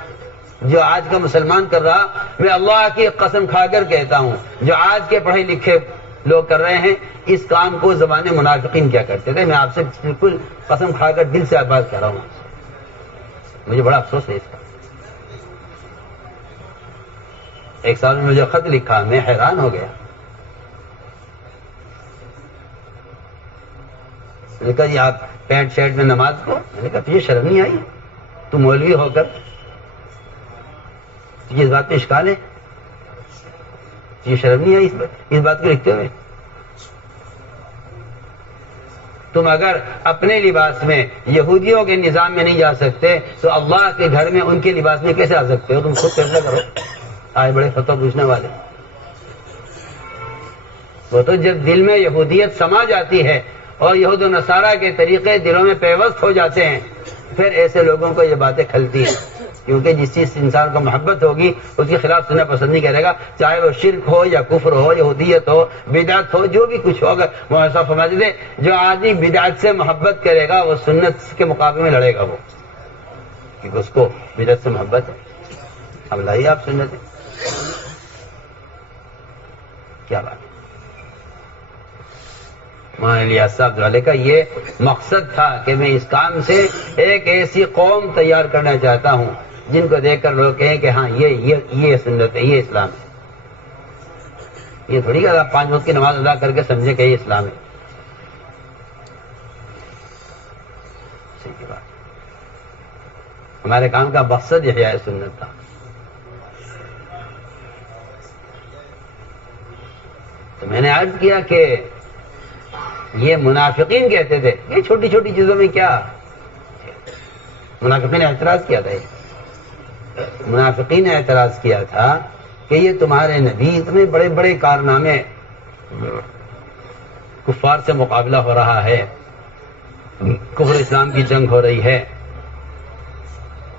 جو آج کا مسلمان کر رہا، میں اللہ کی قسم کھا کر کہتا ہوں، جو آج کے پڑھے لکھے لوگ کر رہے ہیں اس کام کو زمانے منافقین کیا کرتے تھے. میں آپ سے بالکل قسم کھا کر دل سے بات کر رہا ہوں. مجھے بڑا افسوس ہے اس کا. ایک سال میں مجھے خط لکھا، میں حیران ہو گیا. میں نے کہا جی آپ پینٹ شرٹ میں نماز کو، میں نے کہا تجھے شرم نہیں آئی؟ تو مولوی ہو کر تجھے اس بات پہ اشکال ہے؟ تجھے شرم نہیں آئی اس بات کو لکھتے ہوئے؟ تم اگر اپنے لباس میں یہودیوں کے نظام میں نہیں جا سکتے تو اللہ کے گھر میں ان کے لباس میں کیسے آ سکتے ہو؟ تم خود فیصلہ کرو. آئے بڑے فتویٰ پوچھنے والے. وہ تو جب دل میں یہودیت سما جاتی ہے اور یہود و نصارہ کے طریقے دلوں میں پیوست ہو جاتے ہیں پھر ایسے لوگوں کو یہ باتیں کھلتی ہیں. کیونکہ جس چیز سے انسان کو محبت ہوگی اس کے خلاف سننا پسند نہیں کرے گا، چاہے وہ شرک ہو یا کفر ہو، یہودیت ہو، بدعت ہو، جو بھی کچھ ہو. اگر محسوس فرماتے تھے جو آدمی بدعت سے محبت کرے گا وہ سنت کے مقابلے میں لڑے گا، وہ کیونکہ اس کو بدعت سے محبت ہے. اب لائیے آپ سنت ہے کیا بات ہے. مولانا الیاس صاحب والے کا یہ مقصد تھا کہ میں اس کام سے ایک ایسی قوم تیار کرنا چاہتا ہوں جن کو دیکھ کر لوگ کہیں کہ ہاں یہ سنت ہے، یہ اسلام ہے. یہ تھوڑی کہ آپ 5 وقت کی نماز ادا کر کے سمجھے کہ یہ اسلام ہے. صحیح بات. ہمارے کام کا مقصد احیاء سنت تھا. تو میں نے عرض کیا کہ یہ منافقین کہتے تھے یہ چھوٹی چھوٹی چیزوں میں کیا. منافقین نے اعتراض کیا تھا. منافقین نے اعتراض کیا تھا کہ یہ تمہارے نبی اتنے بڑے بڑے کارنامے، کفار سے مقابلہ ہو رہا ہے، کفر اسلام کی جنگ ہو رہی ہے،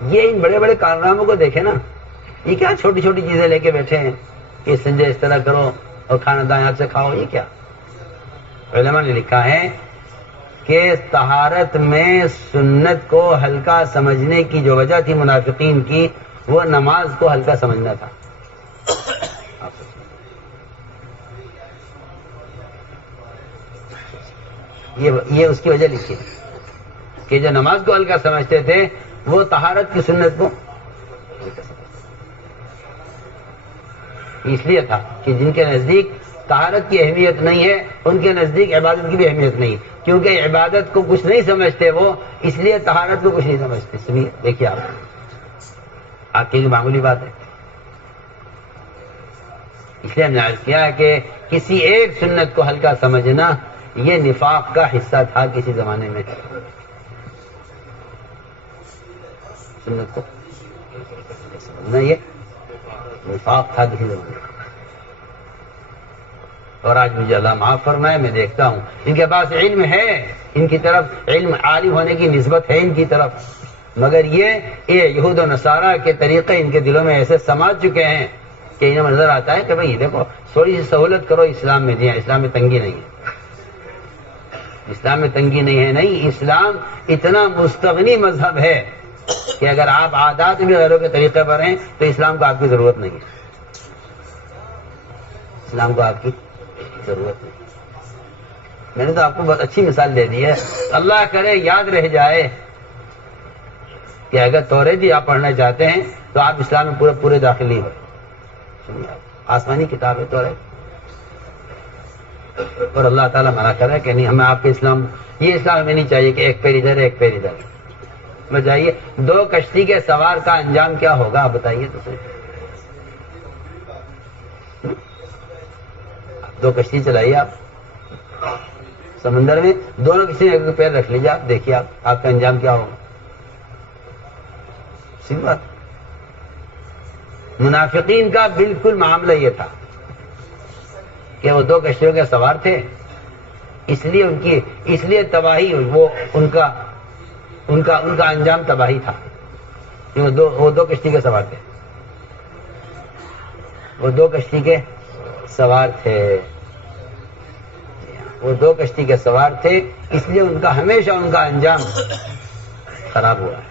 یہ ان بڑے بڑے کارناموں کو دیکھے نا، یہ کیا چھوٹی چھوٹی چیزیں لے کے بیٹھے ہیں کہ سنجے اس طرح کرو اور کھانا دائیں ہاتھ سے کھاؤ. یہ کیا؟ علماء نے لکھا ہے کہ طہارت میں سنت کو ہلکا سمجھنے کی جو وجہ تھی منافقین کی وہ نماز کو ہلکا سمجھنا تھا. یہ اس کی وجہ لکھی کہ جو نماز کو ہلکا سمجھتے تھے وہ طہارت کی سنت کو اس لیے تھا کہ جن کے نزدیک طہارت کی اہمیت نہیں ہے ان کے نزدیک عبادت کی بھی اہمیت نہیں، کیونکہ عبادت کو کچھ نہیں سمجھتے وہ، اس لیے طہارت کو کچھ نہیں سمجھتے. سنیے دیکھیے آپ کی جو معمولی بات ہے. اس لیے ہم نے عرض کیا ہے کہ کسی ایک سنت کو ہلکا سمجھنا یہ نفاق کا حصہ تھا کسی زمانے میں. سنت کو سمجھنا یہ نفاق تھا کسی زمانے میں. اور آج مجھے اللہ معاف فرمائے میں دیکھتا ہوں ان کے پاس علم ہے، ان کی طرف علم عالم ہونے کی نسبت ہے ان کی طرف، مگر یہ یہود و نصارہ کے طریقے ان کے دلوں میں ایسے سما چکے ہیں کہ انہیں نظر آتا ہے کہ بھئی دیکھو تھوڑی سی سہولت کرو اسلام میں. جی اسلام میں تنگی نہیں ہے، اسلام میں تنگی نہیں ہے. نہیں، اسلام اتنا مستغنی مذہب ہے کہ اگر آپ عادات بھی غیروں کے طریقے پر ہیں تو اسلام کو آپ کی ضرورت نہیں ہے. اسلام کو آپ کی ضرورت نہیں. میں نے تو آپ کو بہت اچھی مثال دے دی ہے. اللہ کرے یاد رہ جائے کہ اگر توریت بھی آپ پڑھنا چاہتے ہیں تو آپ اسلام میں پورے داخل نہیں ہوئے. آسمانی کتاب ہے توریت، اور اللہ تعالیٰ منع کر رہا ہے کہ نہیں ہمیں آپ کے اسلام، یہ اسلام ہمیں نہیں چاہیے کہ ایک پیر ادھر ہے ایک پیر ادھر. بجائیے 2 کشتی کے سوار کا انجام کیا ہوگا آپ بتائیے تو صحیح. 2 کشتی چلائیے آپ سمندر میں، دونوں کسی نے ایک پیر رکھ لیجیے، آپ دیکھیے آپ کا انجام کیا ہوگا. صحیح بات. منافقین کا بالکل معاملہ یہ تھا کہ وہ 2 کشتیوں کے سوار تھے، اس لیے تباہی، وہ ان کا انجام تباہی تھا. وہ 2 کشتی کے سوار تھے، وہ 2 کشتی کے سوار تھے، وہ 2 کشتی کے سوار تھے، اس لیے ہمیشہ ان کا انجام خراب ہوا ہے.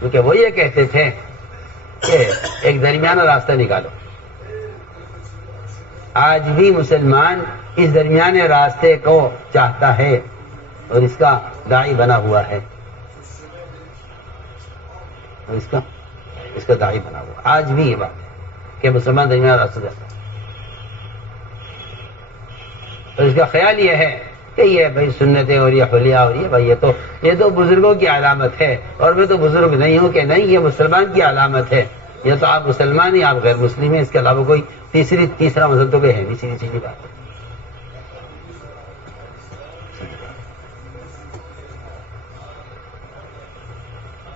کیونکہ وہ یہ کہتے تھے کہ ایک درمیانہ راستہ نکالو. آج بھی مسلمان اس درمیانے راستے کو چاہتا ہے اور اس کا داعی بنا ہوا ہے، اور اس کا داعی بنا ہوا. آج بھی یہ بات ہے کہ مسلمان درمیانہ راستہ چاہتا ہے، اور اس کا خیال یہ ہے کہ یہ بھائی سنتیں اور یہ حلیہ اور یہ بھائی یہ تو بزرگوں کی علامت ہے اور میں تو بزرگ نہیں ہوں. کہ نہیں، یہ مسلمان کی علامت ہے. یہ تو آپ مسلمان ہی، آپ غیر مسلم ہیں، اس کے علاوہ کوئی تیسرا مذہب تو کوئی ہے نہیں. سیدھی بات ہے.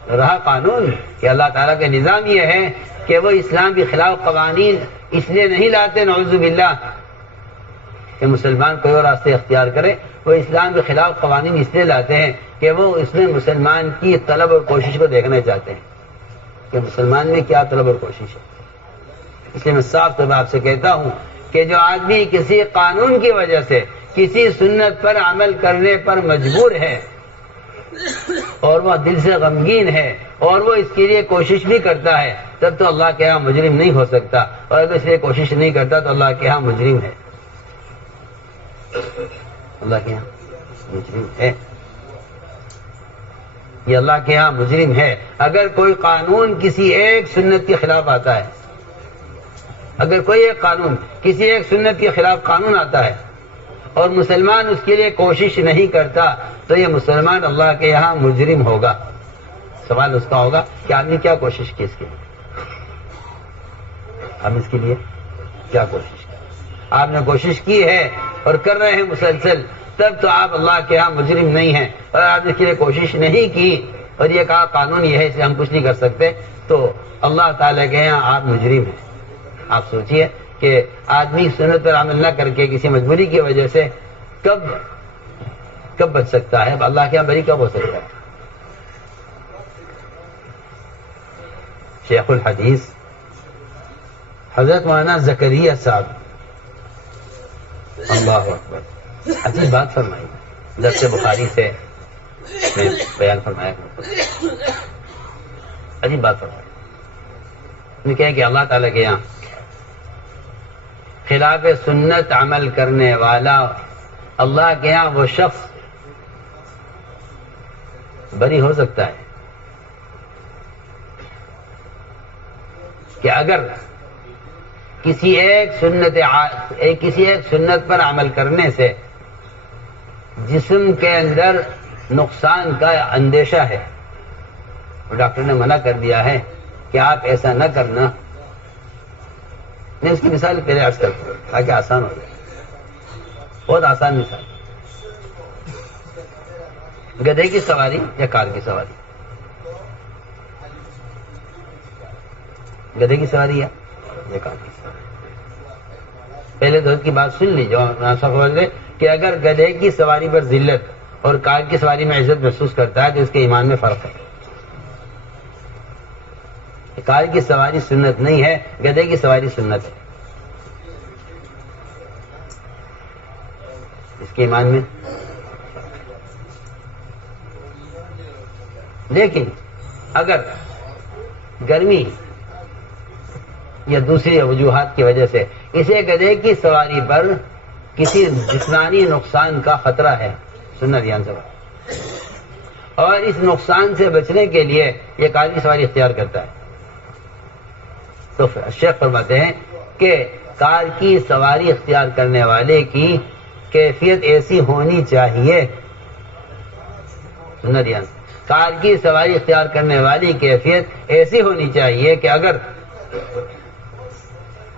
رہا قانون کہ اللہ تعالیٰ کا نظام یہ ہے کہ وہ اسلام کے خلاف قوانین اس لیے نہیں لاتے نعوذ باللہ کہ مسلمان کوئی اور راستے اختیار کرے، وہ اسلام کے خلاف قوانین اس لیے لاتے ہیں کہ وہ اس میں مسلمان کی طلب اور کوشش کو دیکھنا چاہتے ہیں کہ مسلمان میں کیا طلب اور کوشش ہے۔ اس لیے میں صاف طور پر آپ سے کہتا ہوں کہ جو آدمی کسی قانون کی وجہ سے کسی سنت پر عمل کرنے پر مجبور ہے اور وہ دل سے غمگین ہے اور وہ اس کے لیے کوشش بھی کرتا ہے، تب تو اللہ کے ہاں مجرم نہیں ہو سکتا، اور اگر اس لیے کوشش نہیں کرتا تو اللہ کے ہاں مجرم ہے، اللہ کے ہاں مجرم ہے، یہ اللہ کے ہاں مجرم ہے۔ اگر کوئی قانون کسی ایک سنت کے خلاف آتا ہے، اگر کوئی ایک قانون کسی ایک سنت کے خلاف قانون آتا ہے اور مسلمان اس کے لیے کوشش نہیں کرتا تو یہ مسلمان اللہ کے یہاں مجرم ہوگا۔ سوال اس کا ہوگا کہ آپ نے کیا کوشش کی اس کے لیے، ہم اس کے لیے کیا کوشش کی؟ آپ نے کوشش کی ہے اور کر رہے ہیں مسلسل، تب تو آپ اللہ کے یہاں مجرم نہیں ہیں، اور آپ نے اس کے لیے کوشش نہیں کی اور یہ کہا قانون یہ ہے اس لیے ہم کچھ نہیں کر سکتے، تو اللہ تعالیٰ کے یہاں آپ مجرم ہیں۔ آپ سوچئے کہ آدمی سنت پر عمل نہ کر کے کسی مجبوری کی وجہ سے کب بچ سکتا ہے، اللہ کے یہاں بری کب ہو سکتا ہے؟ شیخ الحدیث حضرت مولانا زکریا صاحب، اللہ اکبر، عجیب بات فرمائی، درس بخاری سے میں بیان فرمایا، عجیب بات فرمائی، انہوں نے کہا کہ اللہ تعالیٰ کے یہاں خلاف سنت عمل کرنے والا اللہ کے یہاں وہ شخص بری ہو سکتا ہے کہ اگر کسی ایک سنت پر عمل کرنے سے جسم کے اندر نقصان کا اندیشہ ہے، ڈاکٹر نے منع کر دیا ہے کہ آپ ایسا نہ کرنا۔ میں اس کی مثال پہلے عرض کرتا ہوں تاکہ آسان ہو جائے، بہت آسان مثال، گدھے کی سواری یا کار کی سواری، گدھے کی سواری ہے یا کار کی سواری۔ پہلے تو کی بات سن لیجیے اور سمجھ لیں کہ اگر گدھے کی سواری پر ذلت اور کار کی سواری میں عزت محسوس کرتا ہے تو اس کے ایمان میں فرق ہے۔ کار کی سواری سنت نہیں ہے، گدھے کی سواری سنت ہے، اس کے ایمان میں۔ لیکن اگر گرمی یا دوسری وجوہات کی وجہ سے اسے گدھے کی سواری پر کسی جسمانی نقصان کا خطرہ ہے، سننا دھیان سے، اور اس نقصان سے بچنے کے لیے یہ کار کی سواری اختیار کرتا ہے، تو شیخ فرماتے ہیں کہ کار کی سواری اختیار کرنے والے کی کیفیت ایسی ہونی چاہیے، سننا دھیان سے، کار کی سواری اختیار کرنے والی کیفیت ایسی ہونی چاہیے کہ اگر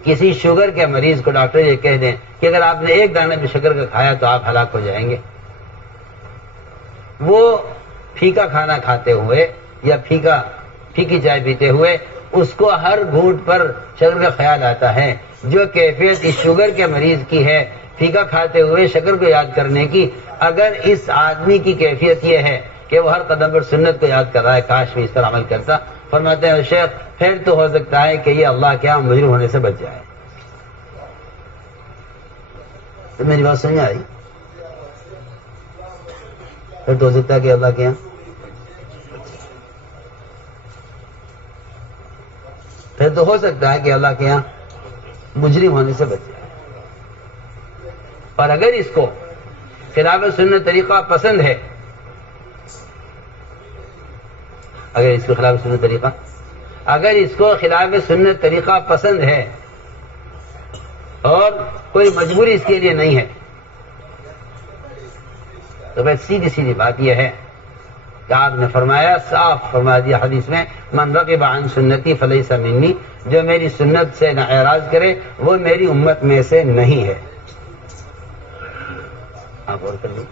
کسی شوگر کے مریض کو ڈاکٹر یہ کہہ دیں کہ اگر آپ نے ایک دانہ بھی شکر کا کھایا تو آپ ہلاک ہو جائیں گے، وہ پھیکا کھانا کھاتے ہوئے یا پھیکی چائے پیتے ہوئے اس کو ہر گھونٹ پر شکر کا خیال آتا ہے، جو کیفیت اس شوگر کے مریض کی ہے پھیکا کھاتے ہوئے شکر کو یاد کرنے کی، اگر اس آدمی کی کیفیت یہ ہے کہ وہ ہر قدم پر سنت کو یاد کر رہا ہے، کاش میں اس پر عمل کرتا، فرماتے ہیں شیخ پھر تو ہو سکتا ہے کہ یہ اللہ کے یہاں مجرم ہونے سے بچ جائے۔ تو میری بات سمجھ آئی؟ پھر تو ہو سکتا ہے کہ اللہ کے یہاں، پھر تو ہو سکتا ہے کہ اللہ کے یہاں مجرم ہونے سے بچ جائے۔ اور اگر اس کو خلاف سنت طریقہ پسند ہے، اگر اس کو خلاف سنت طریقہ پسند ہے اور کوئی مجبوری اس کے لیے نہیں ہے، تو بس سیدھی بات یہ ہے کہ آپ نے فرمایا، صاف فرما دیا حدیث میں، من رغب عن سنتی فلیس منی، جو میری سنت سے نہ اعراض کرے وہ میری امت میں سے نہیں ہے۔ آپ غور کر لیں،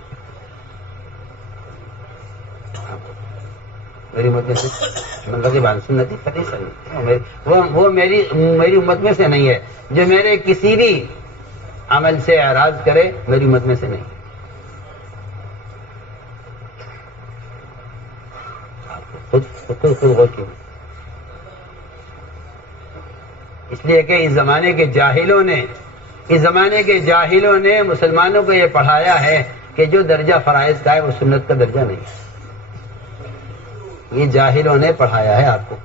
میری امت میں سے من رغب عن سنتی فلیس منی، وہ میری امت میں سے نہیں ہے. جو میرے کسی بھی عمل سے اعراض کرے میری امت میں سے نہیں. خود غور کیوں؟ اس لیے کہ اس زمانے کے جاہلوں نے مسلمانوں کو یہ پڑھایا ہے کہ جو درجہ فرائض کا ہے وہ سنت کا درجہ نہیں ہے. یہ جاہلوں نے پڑھایا ہے آپ کو.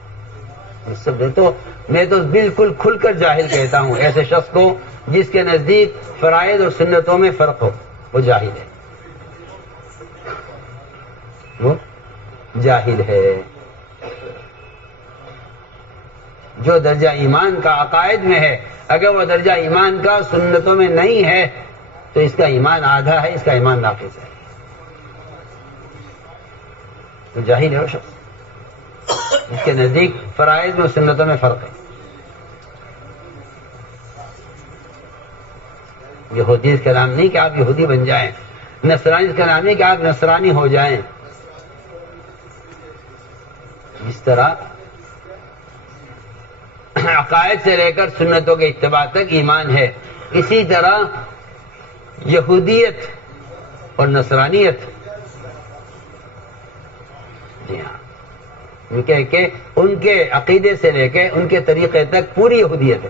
میں تو بالکل کھل کر جاہل کہتا ہوں ایسے شخص کو جس کے نزدیک فرائض اور سنتوں میں فرق ہو، وہ جاہل ہے. وہ جاہل ہے. جو درجہ ایمان کا عقائد میں ہے، اگر وہ درجہ ایمان کا سنتوں میں نہیں ہے تو اس کا ایمان آدھا ہے، اس کا ایمان ناقص ہے. تو جاہل ہے وہ شخص اس کے نزدیک فرائض میں سنتوں میں فرق ہے. یہودی کا نام نہیں کہ آپ یہودی بن جائیں، نصرانی کا نام نہیں کہ آپ نصرانی ہو جائیں. جس طرح عقائد سے لے کر سنتوں کے اتباع تک ایمان ہے، اسی طرح یہودیت اور نصرانیت جی ہاں کہ ان کے عقیدے سے لے کے ان کے طریقے تک پوری یہودیت ہے.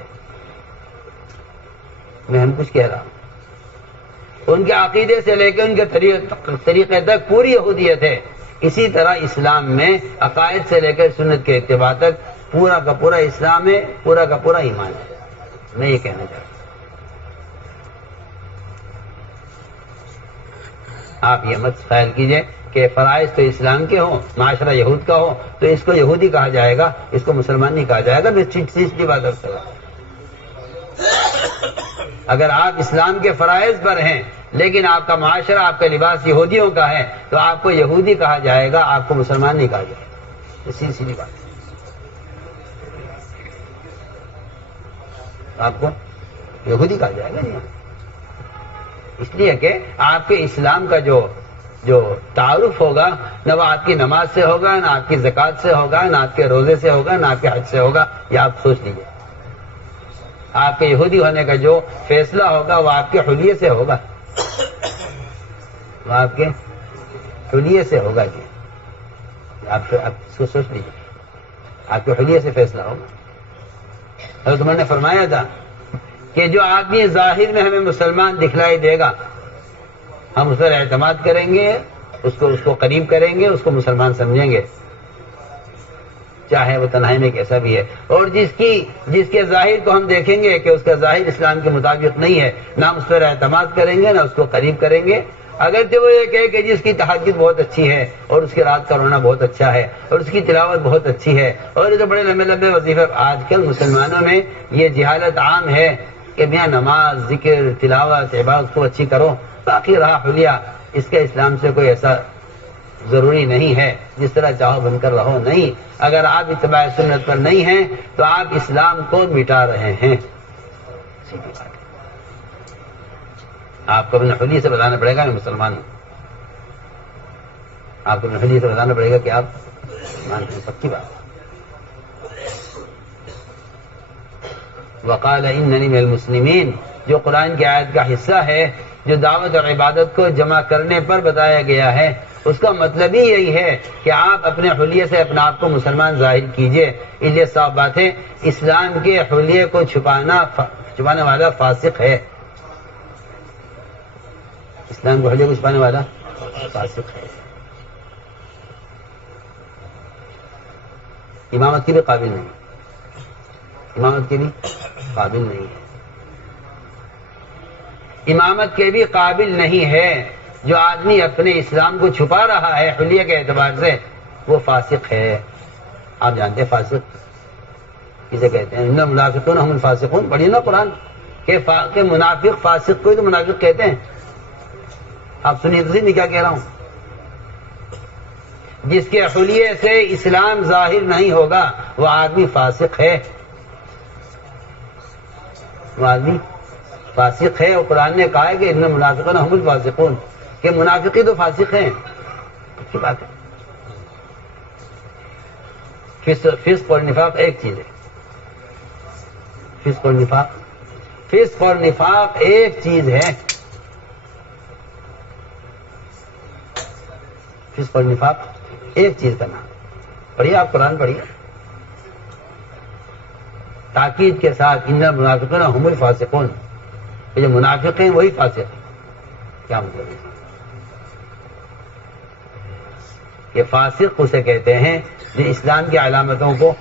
میں ہم کچھ کہہ رہا ہوں، ان کے عقیدے سے لے کے ان کے طریقے تک پوری یہودیت ہے. اسی طرح اسلام میں عقائد سے لے کر سنت کے اتباع تک پورا کا پورا اسلام ہے، پورا کا پورا ایمان ہے. میں یہ کہنا چاہتا ہوں. آپ یہ مت خیال کیجئے کہ فرائض تو اسلام کے ہوں، معاشرہ یہود کا ہو تو اس کو یہودی کہا جائے گا، اس کو مسلمان نہیں کہا جائے گا. میں سیدھی بات کرتا ہوں. اگر آپ اسلام کے فرائض پر ہیں لیکن آپ کا معاشرہ، آپ کا لباس یہودیوں کا ہے تو آپ کو یہودی کہا جائے گا، آپ کو مسلمان نہیں کہا جائے گا. سیدھی بات. آپ کو یہودی کہا جائے گا. اس لیے کہ آپ کے اسلام کا جو تعارف ہوگا نہ وہ آپ کی نماز سے ہوگا، نہ آپ کی زکوٰۃ سے ہوگا، نہ آپ کے روزے سے ہوگا، نہ آپ کے حج سے ہوگا. یہ آپ سوچ لیجیے. آپ کے یہودی ہونے کا جو فیصلہ ہوگا وہ آپ کے حلیے سے ہوگا، وہ آپ کے حلیے سے ہوگا. جی آپ اس کو سوچ لیجیے. آپ کے حلیے سے فیصلہ ہوگا. حضرت عمر نے فرمایا تھا کہ جو آدمی ظاہر میں ہمیں مسلمان دکھلائی دے گا ہم اس پر اعتماد کریں گے، اس کو قریب کریں گے، اس کو مسلمان سمجھیں گے، چاہے وہ تنہائی میں کیسا بھی ہے. اور جس کے ظاہر کو ہم دیکھیں گے کہ اس کا ظاہر اسلام کے مطابق نہیں ہے، نہ ہم اس پر اعتماد کریں گے، نہ اس کو قریب کریں گے. اگرچہ وہ یہ کہے کہ جس کی تہجد بہت اچھی ہے اور اس کی رات کا رونا بہت اچھا ہے اور اس کی تلاوت بہت اچھی ہے اور یہ تو بڑے لمبے لمبے وظیفے. آج کل مسلمانوں میں یہ جہالت عام ہے کہ میاں نماز، ذکر، تلاوت، عبادت کو اچھی کرو، باقی رہا حلیہ اس کا اسلام سے کوئی ایسا ضروری نہیں ہے. جس طرح چاہو بن کر رہو. نہیں، اگر آپ اتباع سنت پر نہیں ہیں تو آپ اسلام کو مٹا رہے ہیں. سیدھی بات. آپ کو اپنے حلیے سے بتانا پڑے گا میں مسلمان ہوں. آپ کو اپنے حلیے سے بتانا پڑے گا کہ آپ مسلمان ہیں. پکی بات. وقال اننی من المسلمین جو قرآن کی آیت کا حصہ ہے، جو دعوت اور عبادت کو جمع کرنے پر بتایا گیا ہے، اس کا مطلب ہی یہی ہے کہ آپ اپنے حلیے سے اپنے آپ کو مسلمان ظاہر کیجئے. اس لیے صاف بات ہے اسلام کے حلیے کو چھپانے والا فاسق ہے. اسلام کو حلیے کو چھپانے والا فاسق ہے. امامت کی بھی قابل نہیں، امامت کے بھی قابل نہیں ہے. امامت کے بھی قابل نہیں ہے. جو آدمی اپنے اسلام کو چھپا رہا ہے حلیے کے اعتبار سے وہ فاسق ہے. آپ جانتے ہیں فاسق کسے کہتے ہیں؟ ان المنافقون هم الفاسقون. پڑھیے نا قرآن کہ منافق فاسق کو تو منافق کہتے ہیں. آپ سنیے تو نہیں کیا کہہ رہا ہوں. جس کے حلیے سے اسلام ظاہر نہیں ہوگا وہ آدمی فاسق ہے. وہ آدمی فاسق ہے. اور قرآن نے کہا ہے کہ ان المنافقون هم الفاسقون، کہ منافقی تو فاسق ہیں. اچھی بات ہے. فسق اور نفاق ایک چیز ہے. فسق اور نفاق ایک چیز ہے. فسق اور نفاق ایک چیز کا نام. پڑھیے آپ قرآن پڑھیے تاکید کے ساتھ، ان المنافقین هم الفاسقون. جو منافق ہیں وہی فاسق ہیں. کیا مطلب ہے؟ یہ فاسق اسے کہتے ہیں جو اسلام کی علامتوں کو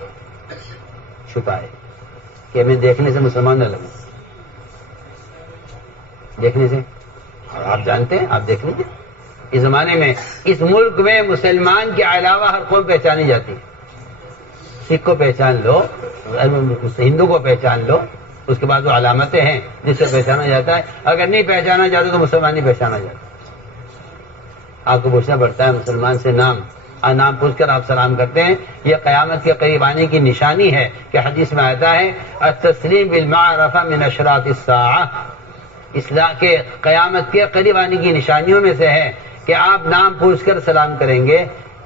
چھپائے کہ میں دیکھنے سے مسلمان نہ لگوں. دیکھنے سے، اور آپ جانتے ہیں، آپ دیکھ لیجیے اس زمانے میں اس ملک میں مسلمان کے علاوہ ہر قوم پہچانی جاتی ہے. سکھ کو پہچان لو، ہندو کو پہچان لو، اس کے بعد وہ علامتیں ہیں جس سے پہچانا جاتا ہے. اگر نہیں پہچانا جاتا تو مسلمان نہیں پہچانا جاتا. آپ کو پوچھنا پڑتا ہے مسلمان سے نام پوچھ کر آپ سلام کرتے ہیں. یہ قیامت کے قریب آنے کی نشانی ہے کہ حدیث میں آتا ہے التسلیم بالمعرفہ من اشراط الساعہ. اصلاح کے قیامت کے قریب آنے کی نشانیوں میں سے ہے کہ آپ نام پوچھ کر سلام کریں گے،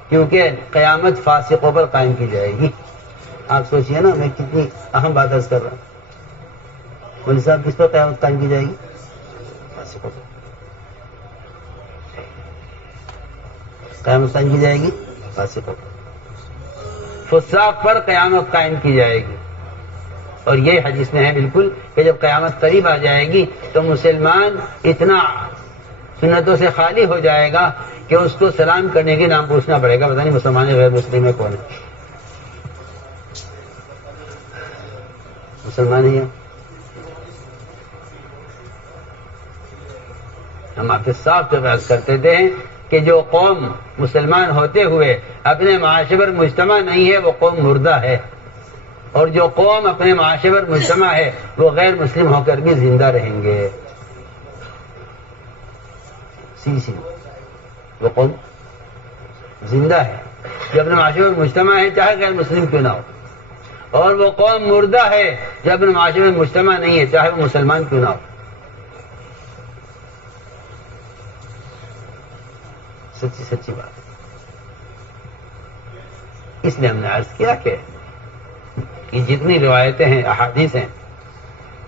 کیونکہ قیامت فاسقوں پر قائم کی جائے گی. آپ سوچئے نا میں کتنی اہم بات عرض کر رہا ہوں. مولوی صاحب کس پر قیامت قائم کی جائے گی؟ فاسقوں پر. قیامت قائم کی جائے گی فاسقوں پر. فساق پر قیامت قائم کی جائے گی. اور یہ حدیث میں ہے بالکل کہ جب قیامت قریب آ جائے گی تو مسلمان اتنا سنتوں سے خالی ہو جائے گا کہ اس کو سلام کرنے کے نام پوچھنا پڑے گا. پتہ نہیں مسلمان غیر مسلم ہے کون ہے. مسلمان ہی ہے. ہم آپ سے صاف طور پر عرض کرتے تھے کہ جو قوم مسلمان ہوتے ہوئے اپنے معاشرے پر مجتمع نہیں ہے وہ قوم مردہ ہے، اور جو قوم اپنے معاشرے پر مجتمع ہے وہ غیر مسلم ہو کر بھی زندہ رہیں گے. وہ قوم زندہ ہے جو اپنے معاشرے پر مجتمع ہے چاہے غیر مسلم کیوں نہ ہو، اور وہ قوم مردہ ہے جو اپنے معاشرے میں مجتمع نہیں ہے چاہے وہ مسلمان کیوں نہ ہو. سچی بات. اس لیے ہم نے عرض کیا کہ جتنی روایتیں ہیں، احادیث ہیں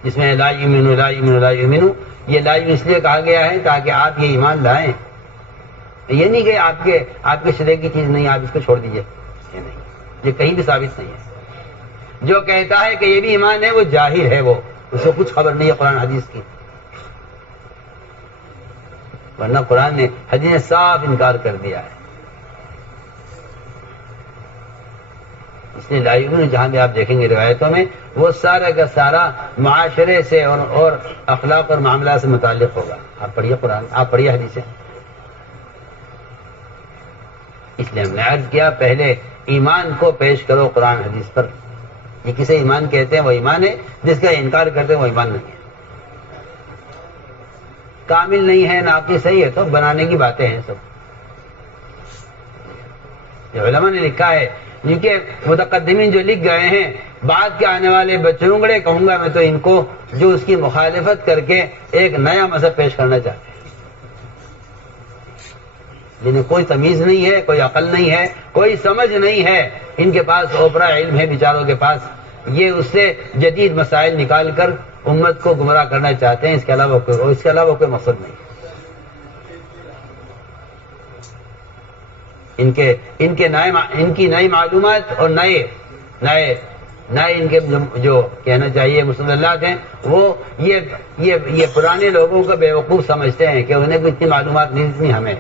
جس میں لا یؤمنو لا یؤمنو لا یؤمنو، یہ لا یؤمنو اس لیے کہا گیا ہے تاکہ آپ یہ ایمان لائیں. یہ نہیں کہ آپ کے شرع کی چیز نہیں آپ اس کو چھوڑ دیجئے، یہ نہیں، یہ کہیں بھی ثابت نہیں ہے. جو کہتا ہے کہ یہ بھی ایمان ہے وہ جاہل ہے، وہ اس کو کچھ خبر نہیں ہے قرآن حدیث کی. ورنہ قرآن نے حدیث نے صاف انکار کر دیا ہے. اس لیے لا یؤمن جہاں بھی آپ دیکھیں گے روایتوں میں وہ سارا کا سارا معاشرے سے اور اخلاق اور معاملات سے متعلق ہوگا. آپ پڑھیے قرآن، آپ پڑھیے حدیثیں. اس لیے ہم نے عرض کیا پہلے ایمان کو پیش کرو قرآن حدیث پر. یہ کسے ایمان کہتے ہیں؟ وہ ایمان ہے جس کا انکار کرتے ہیں وہ ایمان نہیں ہے. کامل نہیں ہے، ناقص صحیح ہے تو بنانے کی باتیں ہیں سب. جو علماء نے لکھا ہے جن کے متقدمین جو لکھ گئے ہیں، بعد کے آنے والے بچڑونگڑے کہوں گا میں تو ان کو، جو اس کی مخالفت کر کے ایک نیا مذہب پیش کرنا چاہتے ہیں، جنہیں کوئی تمیز نہیں ہے، کوئی عقل نہیں ہے، کوئی سمجھ نہیں ہے. ان کے پاس اوپرا علم ہے بیچاروں کے پاس، یہ اس سے جدید مسائل نکال کر امت کو گمراہ کرنا چاہتے ہیں. اس کے علاوہ کوئی مقصد نہیں. ان کی نئی معلومات اور نئے ان کے جو کہنا چاہیے مسلمات ہیں وہ یہ پرانے لوگوں کو بیوقوف سمجھتے ہیں کہ انہیں کوئی اتنی معلومات نہیں جتنی ہمیں.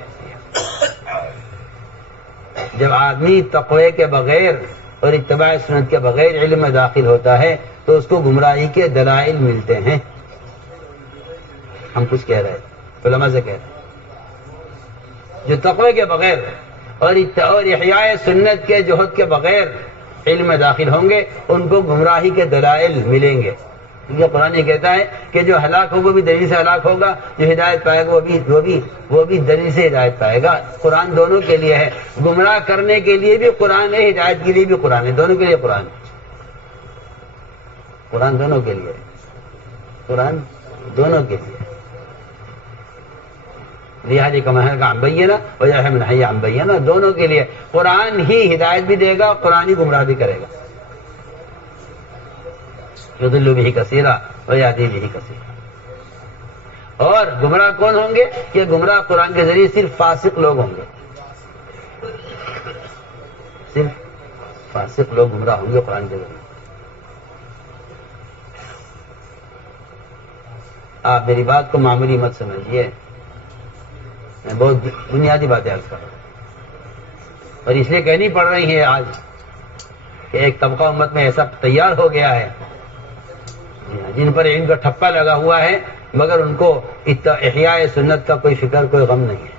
جب آدمی تقوی کے بغیر اور اتباع سنت کے بغیر علم میں داخل ہوتا ہے تو اس کو گمراہی کے دلائل ملتے ہیں. ہم کچھ کہہ رہے ہیں، علماء سے کہہ رہے ہیں جو تقوی کے بغیر اور احیاء سنت کے جہد کے بغیر علم میں داخل ہوں گے ان کو گمراہی کے دلائل ملیں گے. کیونکہ قرآن یہ کہتا ہے کہ جو ہلاک ہوگا بھی دلیل سے ہلاک ہوگا، جو ہدایت پائے گا وہ بھی دلیل سے ہدایت پائے گا. قرآن دونوں کے لیے ہے، گمراہ کرنے کے لیے بھی قرآن ہے، ہدایت کے لیے بھی قرآن ہے. دونوں کے لیے قرآن ہے. قرآن دونوں کے لیے، قرآن دونوں کے لیے. لہٰذا کمہر کا امبینہ وجہ من حی امبینہ، دونوں کے لیے قرآن ہی ہدایت بھی دے گا، قرآن ہی گمراہ بھی کرے گا. یضل بہ کثیرا ویہدی بہ کثیرا. اور گمراہ کون ہوں گے؟ کہ گمراہ قرآن کے ذریعے صرف فاسق لوگ ہوں گے، صرف فاسق لوگ گمراہ ہوں گے قرآن کے ذریعے. آپ میری بات کو معمولی مت سمجھیے، میں بہت بنیادی باتیں عرض کر رہا ہوں، اور اس لیے کہنی پڑ رہی ہے آج کہ ایک طبقہ امت میں ایسا تیار ہو گیا ہے جن پر علم کا ٹھپا لگا ہوا ہے، مگر ان کو احیاء سنت کا کوئی فکر، کوئی غم نہیں ہے.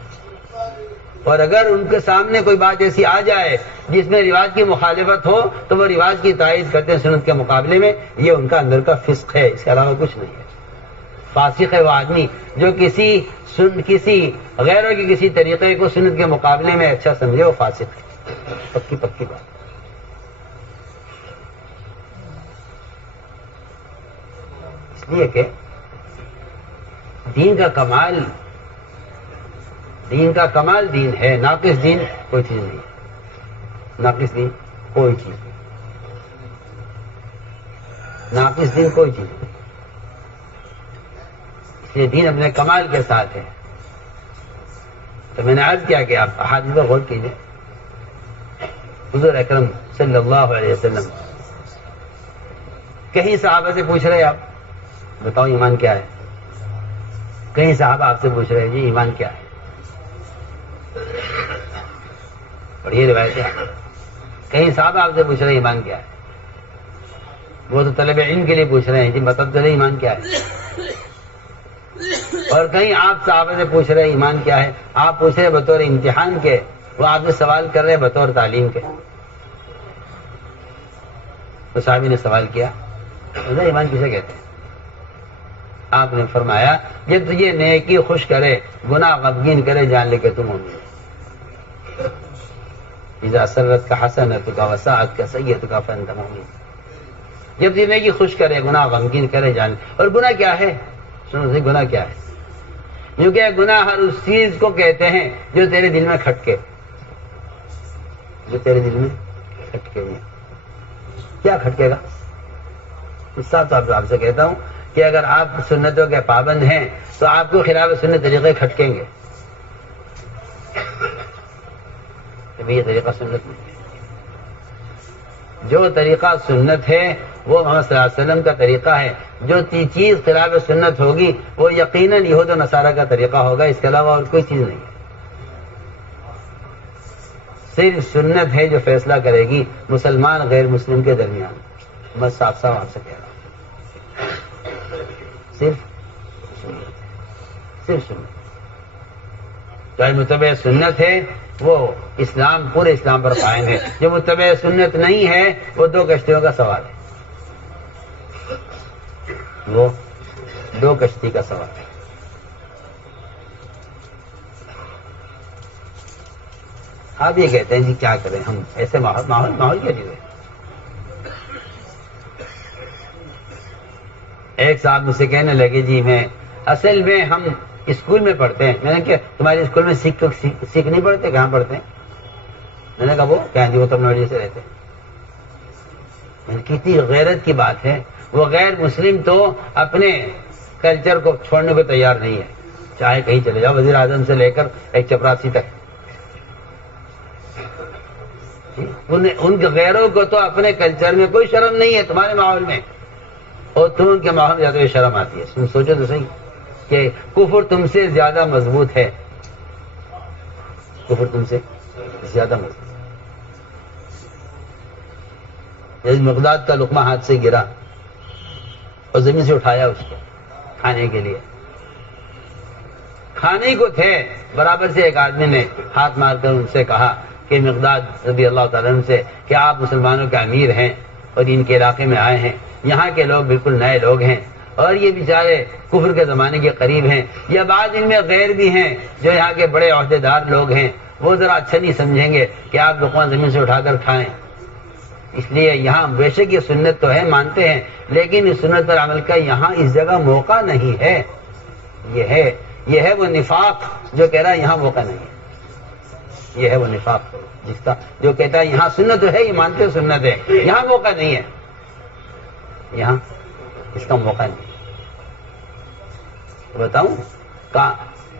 اور اگر ان کے سامنے کوئی بات ایسی آ جائے جس میں رواج کی مخالفت ہو تو وہ رواج کی تائید کرتے ہیں سنت کے مقابلے میں. یہ ان کا اندر کا فسق ہے، اس کے علاوہ کچھ نہیں ہے. فاسق ہے وہ آدمی جو کسی غیروں کے کسی طریقے کو سنت کے مقابلے میں اچھا سمجھے، وہ فاسق ہے. پکی پکی بات. اس لیے کہ دین کا کمال دین ہے، ناقص دین کوئی چیز نہیں ہے. ناقص دین کوئی چیز نہیں، ناقص دین کوئی چیز نہیں. اس لیے دین اپنے کمال کے ساتھ ہے. تو میں نے عرض کیا کہ آپ احادیث پر غور کیجیے. حضور اکرم صلی اللہ علیہ وسلم کہیں صحابہ سے پوچھ رہے آپ بتاؤ ایمان کیا ہے. کہیں صحابہ آپ سے پوچھ رہے جی ایمان کیا ہے. اور یہ روایتیں کہیں صحابہ آپ سے پوچھ رہے ایمان کیا ہے. وہ تو طلب علم کے لیے پوچھ رہے ہیں جی بتا چلے ایمان کیا ہے. اور کہیں آپ صحابہ سے پوچھ رہے ایمان کیا ہے. آپ پوچھ رہے بطور امتحان کے، وہ آپ سے سوال کر رہے بطور تعلیم کے. تو صحابی نے سوال کیا ایمان کسے کہتے ہیں؟ آپ نے فرمایا یہ تجھے نیکی خوش کرے، گناہ غمگین کرے، جان لے کہ تم مومن ہو. اذا سرت کا حسنتک وساءت کا سیئتک فانت مؤمن. جب تجھے نیکی خوش کرے، گناہ غمگین کرے، جان. اور گناہ کیا ہے؟ سنو سے گناہ کیا ہے؟ کیونکہ گناہ ہر اس چیز کو کہتے ہیں جو تیرے دل میں کھٹکے، جو تیرے دل میں کھٹکے ہوئے. کیا کھٹکے گا؟ اس ساتھ آپ سے کہتا ہوں کہ اگر آپ سنتوں کے پابند ہیں تو آپ کو خلاف سنت طریقے کھٹکیں گے. یہ طریقہ سنت نہیں. جو طریقہ سنت ہے وہ محمد صلی اللہ علیہ وسلم کا طریقہ ہے. جو چیز خلاف سنت ہوگی وہ یقیناً یہود و نصارہ کا طریقہ ہوگا، اس کے علاوہ اور کوئی چیز نہیں ہے. صرف سنت ہے جو فیصلہ کرے گی مسلمان غیر مسلم کے درمیان. میں صاف صاف آپ سے کہہ رہا ہوں، صرف سنت. جو متبع سنت ہے وہ اسلام، پورے اسلام پر قائم ہے. جو متبع سنت نہیں ہے وہ دو کشتیوں کا سوال ہے، وہ دو کشتی کا سوال ہے. آپ یہ کہتے ہیں جی کیا کریں ہم ایسے ماحول کیا چیز ہے. ایک صاحب مجھ سے کہنے لگے جی میں اصل میں ہم اسکول میں پڑھتے ہیں. میں نے کہا تمہارے اسکول میں سکھ نہیں پڑھتے؟ کہاں پڑھتے ہیں؟ میں نے کہا وہ کہاں جی وہ تم نوڑی سے رہتے ہیں. کتنی غیرت کی بات ہے. وہ غیر مسلم تو اپنے کلچر کو چھوڑنے کو تیار نہیں ہے، چاہے کہیں چلے جاؤ، وزیر اعظم سے لے کر ایک چپراسی تک. ان کے غیروں کو تو اپنے کلچر میں کوئی شرم نہیں ہے. تمہارے ماحول میں اور تم ان کے ماحول میں زیادہ شرم آتی ہے. تم سوچو تو صحیح کہ کفر تم سے زیادہ مضبوط ہے. کفر تم سے زیادہ مضبوط. جیسے مقداد کا لقمہ ہاتھ سے گرا اور زمین سے اٹھایا اس کو کھانے کے لیے. کھانے کو تھے برابر سے ایک آدمی نے ہاتھ مار کر ان سے کہا کہ مقداد رضی اللہ تعالیٰ عنہ سے کہ آپ مسلمانوں کے امیر ہیں اور ان کے علاقے میں آئے ہیں، یہاں کے لوگ بالکل نئے لوگ ہیں اور یہ بیچارے کفر کے زمانے کے قریب ہیں، یا بعض ان میں غیر بھی ہیں جو یہاں کے بڑے عہدے دار لوگ ہیں، وہ ذرا اچھا نہیں سمجھیں گے کہ آپ لقمہ زمین سے اٹھا کر کھائیں. اس لیے یہاں بے شک یہ سنت تو ہے، مانتے ہیں، لیکن اس سنت پر عمل کا یہاں اس جگہ موقع نہیں ہے. یہ ہے یہ ہے وہ نفاق جو کہہ رہا ہے یہاں موقع نہیں ہے، یہ ہے وہ نفاق جس کا جو کہتا ہے یہاں سنت ہے، یہ مانتے ہو سنت ہے، یہاں موقع نہیں ہے، یہاں اس کا موقع نہیں۔ بتاؤں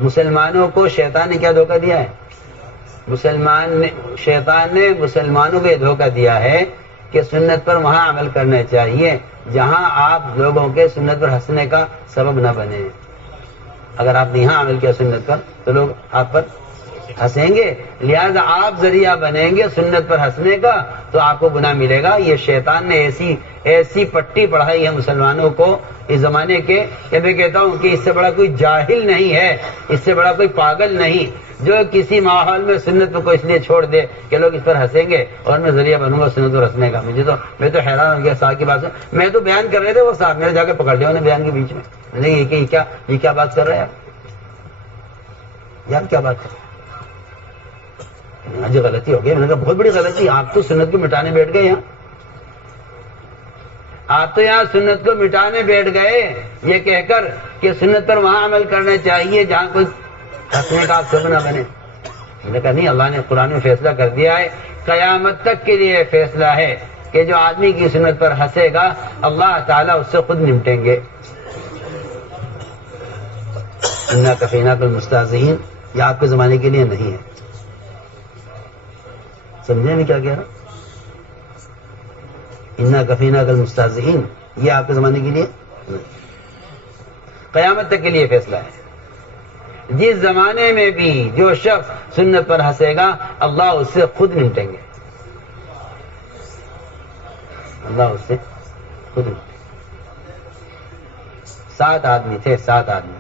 مسلمانوں کو شیطان نے کیا دھوکہ دیا ہے؟ شیطان نے مسلمانوں کو یہ دھوکہ دیا ہے کہ سنت پر وہاں عمل کرنا چاہیے جہاں آپ لوگوں کے سنت پر ہنسنے کا سبب نہ بنے۔ اگر آپ نے یہاں عمل کیا سنت پر تو لوگ آپ پر ہنسیں گے، لہذا آپ ذریعہ بنیں گے سنت پر ہنسنے کا تو آپ کو گناہ ملے گا۔ یہ شیطان نے ایسی پٹی پڑھائی ہے مسلمانوں کو اس زمانے کے کہ میں کہتا ہوں کہ اس سے بڑا کوئی جاہل نہیں ہے، اس سے بڑا کوئی پاگل نہیں جو کسی ماحول میں سنت کو اس لیے چھوڑ دے کہ لوگ اس پر ہنسیں گے اور میں ذریعہ بنوں گا سنت پر ہنسنے کا۔ میں تو حیران ہو گیا صاحب کی بات سے، میں تو بیان کر رہے تھے وہ صاحب میرے جا کے پکڑ لیا انہیں بیان کے بیچ میں، نہیں یہ کیا بات کر رہے ہیں یار کیا بات کر رہے ہیں؟ جو غلطی ہو گئی، میں نے کہا بہت بڑی غلطی، آپ تو سنت کو مٹانے بیٹھ گئے یہاں، آپ تو یہاں سنت کو مٹانے بیٹھ گئے یہ کہہ کر کہ سنت پر وہاں عمل کرنا چاہیے جہاں کوئی ہنسنے کا آپ سب نہ بنے۔ میں نے کہا نہیں، اللہ نے قرآن میں فیصلہ کر دیا ہے، قیامت تک کے لیے فیصلہ ہے کہ جو آدمی کی سنت پر ہنسے گا اللہ تعالیٰ اس سے خود نمٹیں گے۔ انا کفیناک المستہزئین، یہ آپ کے زمانے کے لیے نہیں ہے، سمجھے میں کیا کہہ رہا؟ انا کفیناک المستہزئین یہ آپ کے زمانے کے لیے نہیں، قیامت تک کے لیے فیصلہ ہے۔ جس زمانے میں بھی جو شخص سنت پر ہنسے گا اللہ اس سے خود نمٹیں گے، اللہ اس سے خود نمٹیں گے۔ 7 آدمی تھے، 7 آدمی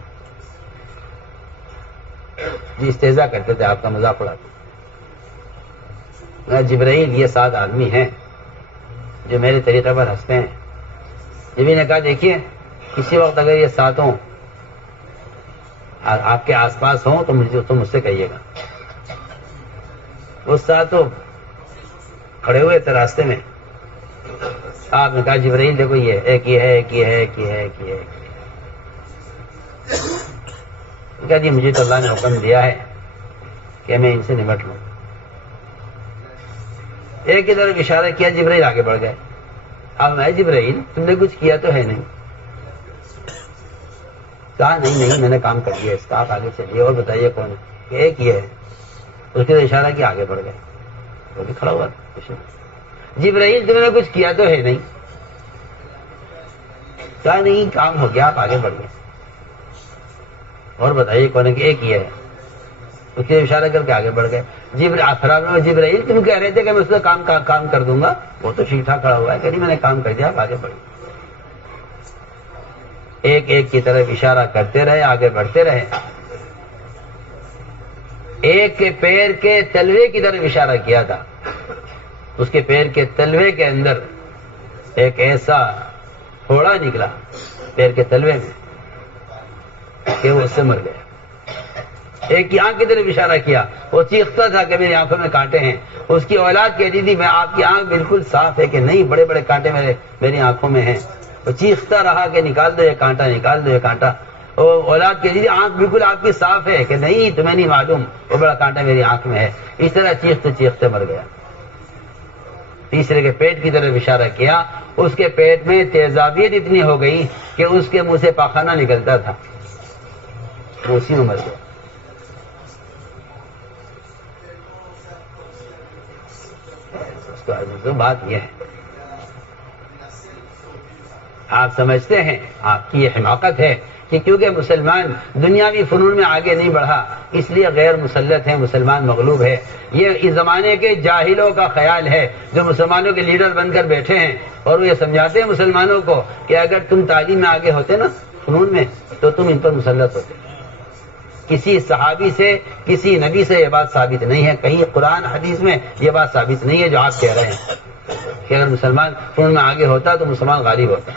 جی استہزاء کرتے تھے، آپ کا مذاق اڑاتے تھے۔ جبرائیل یہ 7 آدمی ہیں جو میرے طریقے پر ہنستے ہیں۔ جبرائیل نے کہا دیکھیے کسی وقت اگر یہ 7 آپ کے آس پاس ہوں تو مجھ سے کہیے گا۔ وہ 7 کھڑے ہوئے تھے راستے میں، آپ نے کہا جبرائیل دیکھو یہ ایک یہ ہے، ایک یہ ہے، ایک یہ ہے، ایک یہ ہے۔ کہا جی مجھے تو اللہ نے حکم دیا ہے کہ میں ان سے نمٹ لوں۔ ایک کی طرف اشارہ کیا، جبرائیل آگے بڑھ گئے۔ اب میں جبرائیل تم نے کچھ کیا تو ہے نہیں؟ کہا نہیں میں نے کام کر دیا اس کا، آپ آگے چلیے اور بتائیے کون ہے؟ کہ ایک یہ ہے۔ اس کے اشارہ کیا، آگے بڑھ گئے، وہ بھی کھڑا ہوا تھا۔ جبرائیل تم نے کچھ کیا تو ہے نہیں؟ کہا نہیں کام ہو گیا، آپ آگے بڑھ گئے اور بتائیے کون ہے؟ کہ ایک یہ ہے۔ اس کے اشارہ کر کے آگے بڑھ گئے۔ جبرائیل تم کہہ رہے تھے کہ میں اس کا کام کر دوں گا، وہ تو ٹھیک ٹھاک کھڑا ہوا ہے، کہ نہیں میں نے کام کر دیا، آپ آگے بڑھ گئے۔ ایک کی طرف اشارہ کرتے رہے، آگے بڑھتے رہے۔ ایک کے پیر کے تلوے کی طرف اشارہ کیا تھا، اس کے پیر کے تلوے کے اندر ایک ایسا پھوڑا نکلا پیر کے تلوے میں کہ وہ اس سے مر گیا۔ ایک کی آنکھ کی طرف اشارہ کیا، وہ چیختا تھا کہ میری آنکھوں میں کانٹے ہیں۔ اس کی اولاد کہتی تھی میں آپ کی آنکھ بالکل صاف ہے، کہ نہیں بڑے بڑے کانٹے میری آنکھوں میں ہیں۔ وہ چیختا رہا کہ نکال دو یہ کانٹا، نکال دو یہ کانٹا۔ وہ اولاد کہتی تھی آنکھ بالکل آپ کی صاف ہے، کہ نہیں تمہیں نہیں معلوم وہ بڑا کانٹا میری آنکھ میں ہے۔ اس طرح چیختے چیختے مر گیا۔ تیسرے کے پیٹ کی طرف اشارہ کیا، اس کے پیٹ میں تیزابیت اتنی ہو گئی کہ اس کے منہ سے پاخانہ نکلتا تھا، وہ اسی میں مر گیا۔ تو بات یہ ہے، آپ سمجھتے ہیں آپ کی یہ حماقت ہے کہ کیونکہ مسلمان دنیاوی فنون میں آگے نہیں بڑھا اس لیے غیر مسلط ہے، مسلمان مغلوب ہے۔ یہ اس زمانے کے جاہلوں کا خیال ہے جو مسلمانوں کے لیڈر بن کر بیٹھے ہیں، اور وہ یہ سمجھاتے ہیں مسلمانوں کو کہ اگر تم تعلیم میں آگے ہوتے نا فنون میں تو تم ان پر مسلط ہوتے۔ کسی صحابی سے کسی نبی سے یہ بات ثابت نہیں ہے، کہیں قرآن حدیث میں یہ بات ثابت نہیں ہے جو آپ کہہ رہے ہیں کہ اگر مسلمان فنون میں آگے ہوتا تو مسلمان غالب ہوتا۔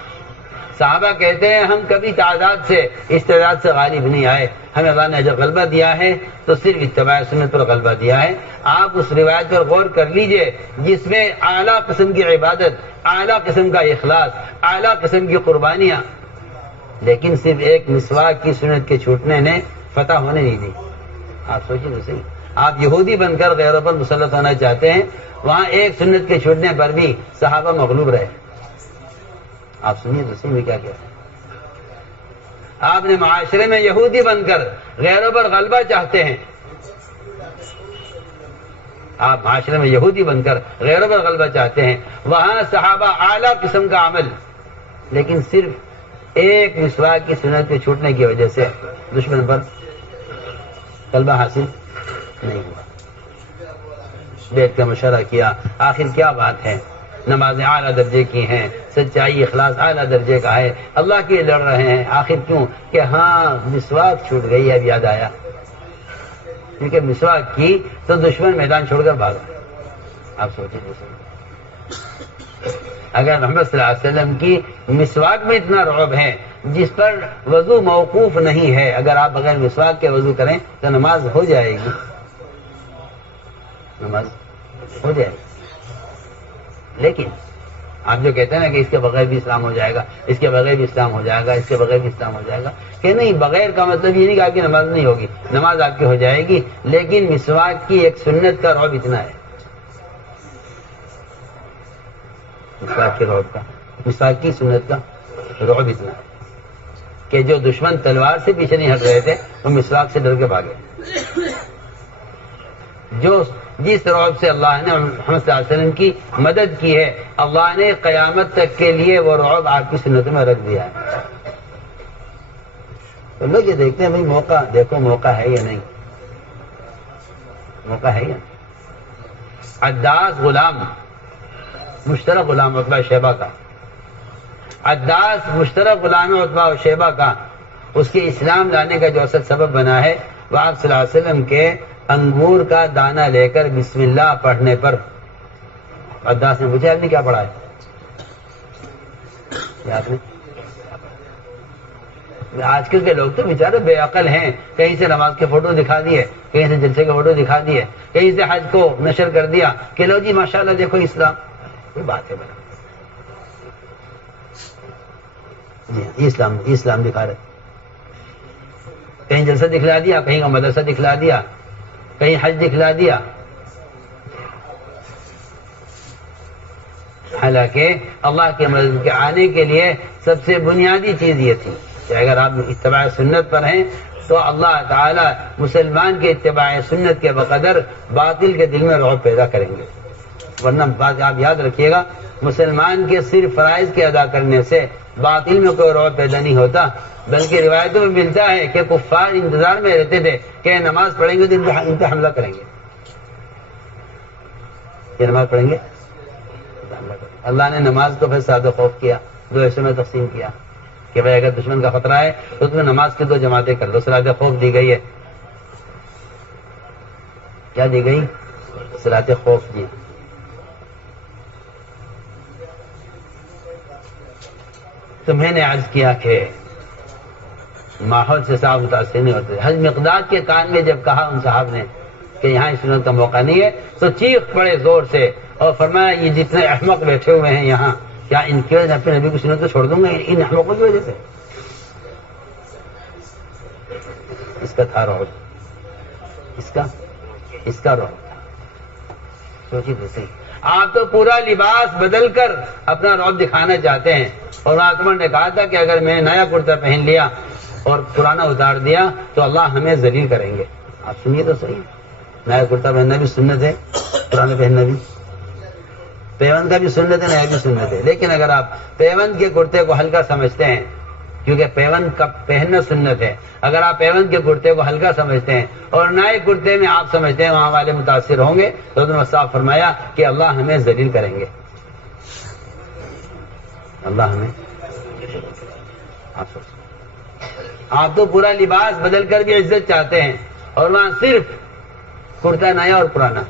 صحابہ کہتے ہیں ہم کبھی تعداد سے استعداد سے غالب نہیں آئے، ہمیں اللہ نے جب غلبہ دیا ہے تو صرف اتباع سنت پر غلبہ دیا ہے۔ آپ اس روایت پر غور کر لیجئے جس میں اعلیٰ قسم کی عبادت، اعلیٰ قسم کا اخلاص، اعلیٰ قسم کی قربانیاں، لیکن صرف ایک مسواک کی سنت کے چھوٹنے نے فتح ہونے نہیں دی. آپ سوچیں تو صحیح, آپ یہودی بن کر غیروں پر مسلط ہونا چاہتے ہیں, وہاں ایک سنت کے چھوٹنے پر بھی صحابہ مغلوب رہے. آپ سنیے تو صحیح میں کیا کہہ رہے ہیں. آپ نے معاشرے میں یہودی بن کر غیروں پر غلبہ چاہتے ہیں, آپ معاشرے میں یہودی بن کر غیروں پر غلبہ چاہتے ہیں, وہاں صحابہ اعلیٰ قسم کا عمل, لیکن صرف ایک مسواک کی سنت کے چھوٹنے کی وجہ سے دشمن پر غلبہ حاصل نہیں ہوا. بیٹھ کے مشورہ کیا, آخر کیا بات ہے, نمازیں اعلیٰ درجے کی ہیں, سچائی اخلاص اعلیٰ درجے کا ہے, اللہ کے لڑ رہے ہیں, آخر کیوں کہ ہاں مسواک چھوٹ گئی, اب یاد آیا, کیونکہ مسواک کی تو دشمن میدان چھوڑ کر بھاگا. آپ سوچیں اگر محمد صلی اللہ علیہ وسلم کی مسواک میں اتنا رعب ہے جس پر وضو موقوف نہیں ہے, اگر آپ بغیر مسواک کے وضو کریں تو نماز ہو جائے گی, نماز ہو جائے گی. لیکن آپ جو کہتے ہیں نا کہ اس کے بغیر بھی اسلام ہو جائے گا, اس کے بغیر بھی اسلام ہو جائے گا, اس کے بغیر بھی اسلام ہو جائے گا, کہ نہیں, بغیر کا مطلب یہ نہیں کہ آپ کی نماز نہیں ہوگی, نماز آپ کی ہو جائے گی, لیکن مسواک کی ایک سنت کا رعب اتنا ہے, مسواک کے رعب کا, مسواک کی سنت کا رعب اتنا ہے کہ جو دشمن تلوار سے پیچھے نہیں ہٹ رہے تھے وہ مسواک سے ڈر کے بھاگے. جس رعب سے اللہ نے محمد صلی اللہ علیہ وسلم کی مدد کی ہے, اللہ نے قیامت تک کے لیے وہ رعب آپ کی سنت میں رکھ دیا ہے. تو لوگ یہ دیکھتے ہیں بھائی موقع دیکھو, موقع ہے یا نہیں, موقع ہے یا نہیں. عداس غلام, مشترک غلام عتبہ شیبہ کا, عداس مشترک غلام عتبہ و شیبہ کا, اس کے اسلام لانے کا جو اصل سبب بنا ہے وہ آپ صلی اللہ علیہ وسلم کے انگور کا دانہ لے کر بسم اللہ پڑھنے پر. عداس نے پوچھا, آپ نے کیا پڑھا ہے؟ آپ نے, آج کل کے لوگ تو بیچارے بے عقل ہیں, کہیں سے نماز کے فوٹو دکھا دیے, کہیں سے جلسے کے فوٹو دکھا دیے, کہیں سے حج کو نشر کر دیا کہ لو جی ماشاءاللہ دیکھو اسلام. کوئی بات ہے بنا, جی اسلام دکھا رہے, کہیں جلسہ دکھلا دیا, کہیں کا مدرسہ دکھلا دیا, کہیں حج دکھلا دیا. حالانکہ اللہ کے مدد کے آنے کے لیے سب سے بنیادی چیز یہ تھی کہ اگر آپ اتباع سنت پر ہیں تو اللہ تعالی مسلمان کے اتباع سنت کے بقدر باطل کے دل میں رعب پیدا کریں گے. ورنہ بات آپ یاد رکھیے گا, مسلمان کے صرف فرائض کے ادا کرنے سے باطل میں کوئی رعب پیدا نہیں ہوتا, بلکہ روایتوں میں ملتا ہے کہ کفار انتظار میں رہتے تھے کہ نماز پڑھیں گے تو ان پہ حملہ کریں گے, کہ نماز پڑھیں گے. اللہ نے نماز کو پھر سادہ خوف کیا, دو حصوں میں تقسیم کیا کہ بھائی اگر دشمن کا خطرہ ہے تو تمہیں نماز کی دو جماعتیں کر دو. صلاۃ خوف دی گئی ہے, کیا دی گئی؟ صلاۃ خوف دی. تو میں نے عرض کیا کہ ماحول سے صاحب متاثر نہیں ہوتے. حج مقداد کے کان میں جب کہا ان صاحب نے کہ یہاں اس سنت کا موقع نہیں ہے تو چیخ پڑے زور سے اور فرمایا یہ جتنے احمق بیٹھے ہوئے ہیں یہاں, کیا ان کی وجہ اپنے نبی کو سنت کو چھوڑ دوں گا ان احمقوں کی وجہ سے؟ اس کا تھا رعب, اس کا رعب تھا. سوچیے تو صحیح, آپ تو پورا لباس بدل کر اپنا رعب دکھانا چاہتے ہیں, اور عثمان نے کہا تھا کہ اگر میں نے نیا کرتا پہن لیا اور پرانا اتار دیا تو اللہ ہمیں ذلیل کریں گے. آپ سنیے تو صحیح, نیا کرتا پہننا بھی سنت ہے, پرانا پہننا بھی, پیوند کا بھی سنت ہے, نیا بھی سنت ہے. لیکن اگر آپ پیوند کے کرتے کو ہلکا سمجھتے ہیں, کیونکہ پیوند کا پہننا سنت ہے, اگر آپ پیوند کے کرتے کو ہلکا سمجھتے ہیں اور نئے کرتے میں آپ سمجھتے ہیں وہاں والے متاثر ہوں گے, تو انہوں نے صاف فرمایا کہ اللہ ہمیں ذلیل کریں گے, اللہ ہمیں. آپ تو پورا لباس بدل کر بھی عزت چاہتے ہیں اور وہاں صرف کرتا نیا اور پرانا.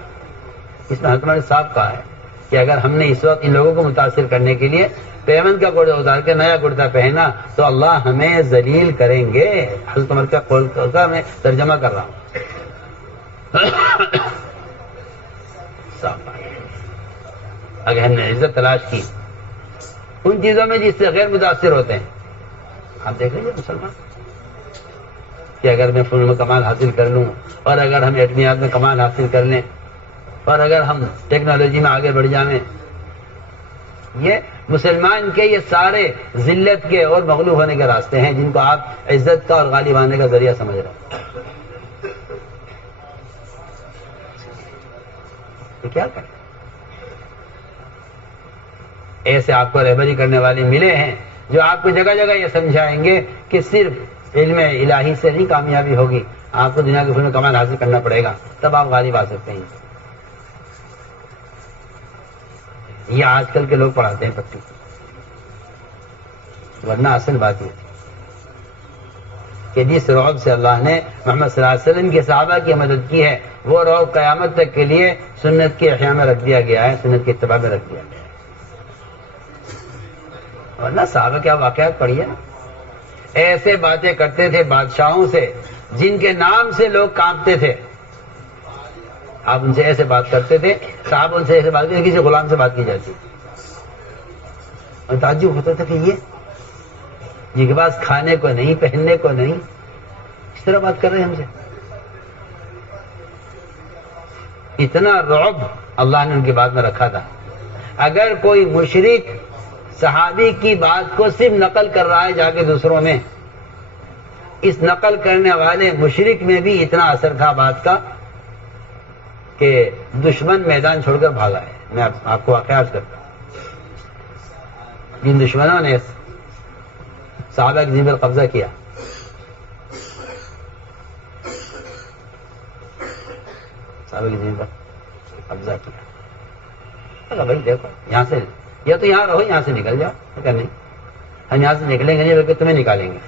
اس میں حکمت صاحب کہا ہے کہ اگر ہم نے اس وقت ان لوگوں کو متاثر کرنے کے لیے پیوند کا کرتا اتار کے نیا کرتا پہنا تو اللہ ہمیں ذلیل کریں گے. حضرت عمر کا قول کا میں ترجمہ کر رہا ہوں. اگر ہم نے عزت تلاش کی ان چیزوں میں جس سے غیر متاثر ہوتے ہیں, آپ دیکھ لیجیے مسلمان کہ اگر میں فلم میں کمال حاصل کر لوں، اور اگر ہم ایٹمیات میں کمال حاصل کر لیں، اور اگر ہم ٹیکنالوجی میں آگے بڑھ جائیں، یہ مسلمان کے یہ سارے ذلت کے اور مغلوب ہونے کے راستے ہیں جن کو آپ عزت کا اور غالب آنے کا ذریعہ سمجھ رہے ہیں. تو کیا کریں؟ ایسے آپ کو رہبری کرنے والے ملے ہیں جو آپ کو جگہ جگہ یہ سمجھائیں گے کہ صرف علم الہی سے نہیں کامیابی ہوگی، آپ کو دنیا کے پھول میں کمال حاصل کرنا پڑے گا، تب آپ غالب آ سکتے ہیں. یہ آج کل کے لوگ پڑھاتے ہیں پٹی، ورنہ اصل بات یہ کہ جس رعب سے اللہ نے محمد صلی اللہ علیہ وسلم کے صحابہ کی مدد کی ہے، وہ رعب قیامت تک کے لیے سنت کے احیاء میں رکھ دیا گیا ہے، سنت کے اتباع میں رکھ دیا گیا ہے. ورنہ صحابہ کیا واقعات پڑھیے نا، ایسے باتیں کرتے تھے بادشاہوں سے جن کے نام سے لوگ کانپتے تھے. آپ ان سے ایسے بات کرتے تھے، صاحب ان سے ایسے بات کرتے، کسی غلام سے بات کی جاتی اور تعجب ہوتا تھا کہ یہ جن کے پاس کھانے کو نہیں، پہننے کو نہیں، اس طرح بات کر رہے ہیں ہم سے. اتنا رعب اللہ نے ان کی بات میں رکھا تھا. اگر کوئی مشرک صحابی کی بات کو صرف نقل کر رہا ہے جا کے دوسروں میں، اس نقل کرنے والے مشرک میں بھی اتنا اثر تھا بات کا کہ دشمن میدان چھوڑ کر بھاگا ہے. میں آپ کو واقعات کرتا ہوں. جن دشمنوں نے صحابہ کی زمین پر قبضہ کیا، صحابہ کی زمین پر قبضہ کیا، بھائی دیکھو یہاں سے یا تو یہاں رہو، یہاں سے نکل جاؤ. اگر نہیں ہم یہاں سے نکلیں گے نہیں بلکہ تمہیں نکالیں گے.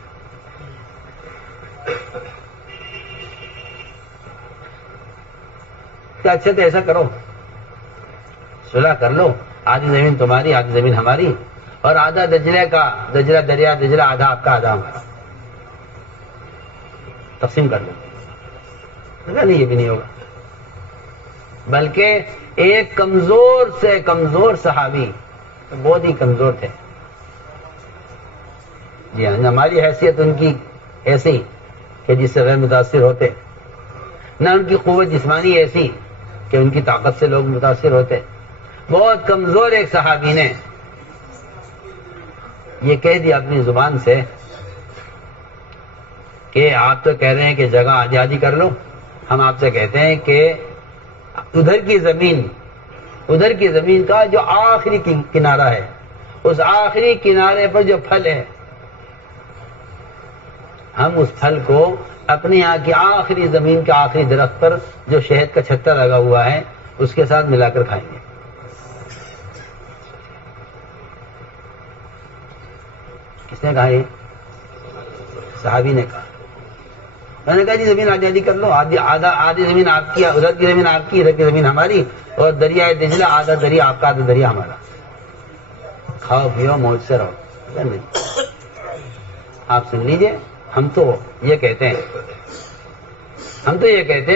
تو اچھا تو ایسا کرو، صلح کر لو، آدھی زمین تمہاری آدھی زمین ہماری، اور آدھا دجلے کا، دجلہ دریا دجلہ آدھا آپ کا آدھا ہمارا، تقسیم کر لو. نہیں یہ بھی نہیں ہوگا. بلکہ ایک کمزور سے کمزور صحابی، بہت ہی کمزور تھے، جی ہاں، ہماری حیثیت ان کی ایسی کہ جس سے غیر متاثر ہوتے، نہ ان کی قوت جسمانی ایسی کہ ان کی طاقت سے لوگ متاثر ہوتے. بہت کمزور ایک صحابی نے یہ کہہ دیا اپنی زبان سے کہ آپ تو کہہ رہے ہیں کہ جگہ آدھی آدھی کر لو، ہم آپ سے کہتے ہیں کہ ادھر کی زمین کا جو آخری کنارہ ہے، اس آخری کنارے پر جو پھل ہے، ہم اس پھل کو اپنے یہاں کی آخری زمین کے آخری درخت پر جو شہد کا چھتا لگا ہوا ہے اس کے ساتھ ملا کر کھائیں گے. کس نے کہا؟ یہ صحابی نے کہا. میں نے کہا جی زمین آدھی آدھی کر لو، آدھی زمین آپ کی، ادھر کی زمین آپ کی، ادھر کی زمین ہماری، اور دریائے دجلہ آدھا دریا آپ کا آدھا دریا ہمارا، کھاؤ پیو موج سے رہو. نہیں آپ سن لیجئے، ہم تو یہ کہتے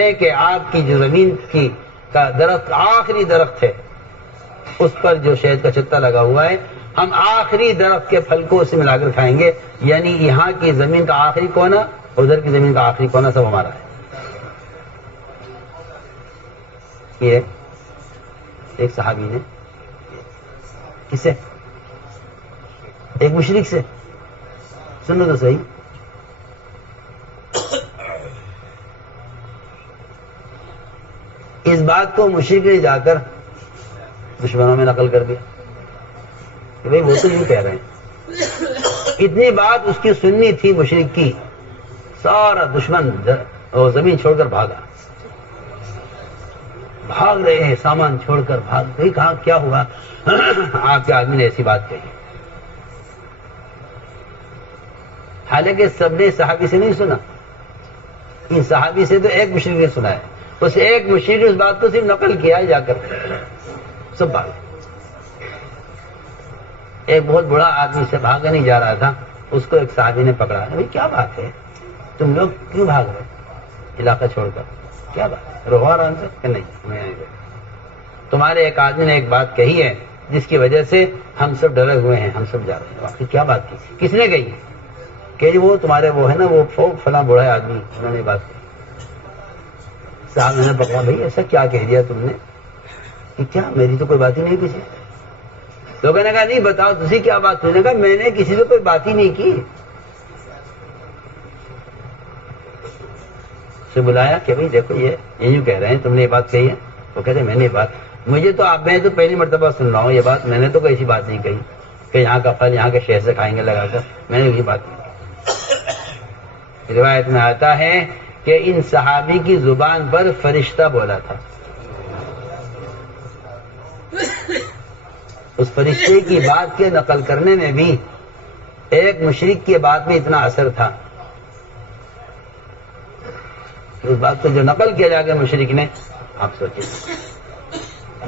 ہیں کہ آپ کی جو زمین کی کا درخت آخری درخت ہے اس پر جو شہد کا چھتا لگا ہوا ہے، ہم آخری درخت کے پھل کو اس سے ملا کر کھائیں گے. یعنی یہاں کی زمین کا آخری کونا، ادھر کی زمین کا آخری کونا سب ہمارا ہے. یہ ایک صحابی نے کس سے؟ ایک مشرک سے. سنو تو صحیح، اس بات کو مشرک نے جا کر دشمنوں میں نقل کر دیا کہ بھئی وہ تو یوں کہہ رہے ہیں. اتنی بات اس کی سننی تھی مشرک کی، سارا دشمن زمین چھوڑ کر بھاگ رہے ہیں، سامان چھوڑ کر بھاگ. کہا کیا ہوا؟ آپ کے آدمی نے ایسی بات کہی. حالانکہ سب نے صحابی سے نہیں سنا، ان صحابی سے تو ایک مشرک نے سنا ہے. اس ایک مشرک نے اس بات کو صرف نقل کیا ہے جا کر، سب بھاگ. ایک بہت بڑا آدمی سے بھاگا نہیں جا رہا تھا، اس کو ایک صحابی نے پکڑا. بھائی کیا بات ہے، تم لوگ کیوں بھاگ رہے علاقہ چھوڑ کر؟ کیا بات ہے؟ رہو آرام سے. کہ نہیں، تمہارے ایک آدمی نے ایک بات کہی ہے جس کی وجہ سے ہم سب ڈرے ہوئے ہیں، ہم سب جا رہے ہیں. واقعی کیا بات کی؟ کس نے کہی؟ کہ وہ تمہارے وہ ہے نا وہ فلاں بوڑھا آدمی، انہوں نے بات کی. صاحب نے پکڑا، بھائی ایسا کیا کہہ دیا تم نے کہ کیا میری تو کوئی بات ہی نہیں کسی. لوگوں نے کہا نہیں بتاؤ تجھے کیا بات. تم نے کہا میں نے کسی سے کوئی بات ہی نہیں کی. سے بلایا کہ بھائی دیکھو یہ یوں کہہ رہے ہیں، تم نے یہ بات کہی ہے. وہ کہتے ہیں میں نے یہ بات، مجھے تو آپ میں تو پہلی مرتبہ سن رہا ہوں یہ بات، میں نے تو کوئی ایسی بات نہیں کہی کہ یہاں کا پھل یہاں کے شہر سے کھائیں گے لگا کر، میں نے یہ بات نہیں کی. روایت میں آتا ہے کہ ان صحابی کی زبان پر فرشتہ بولا تھا. اس فرشتے کی بات کے نقل کرنے میں بھی ایک مشرک کی بات میں اتنا اثر تھا. اس بات کو جو نقل کیا جا کے مشرک نے، آپ سوچیں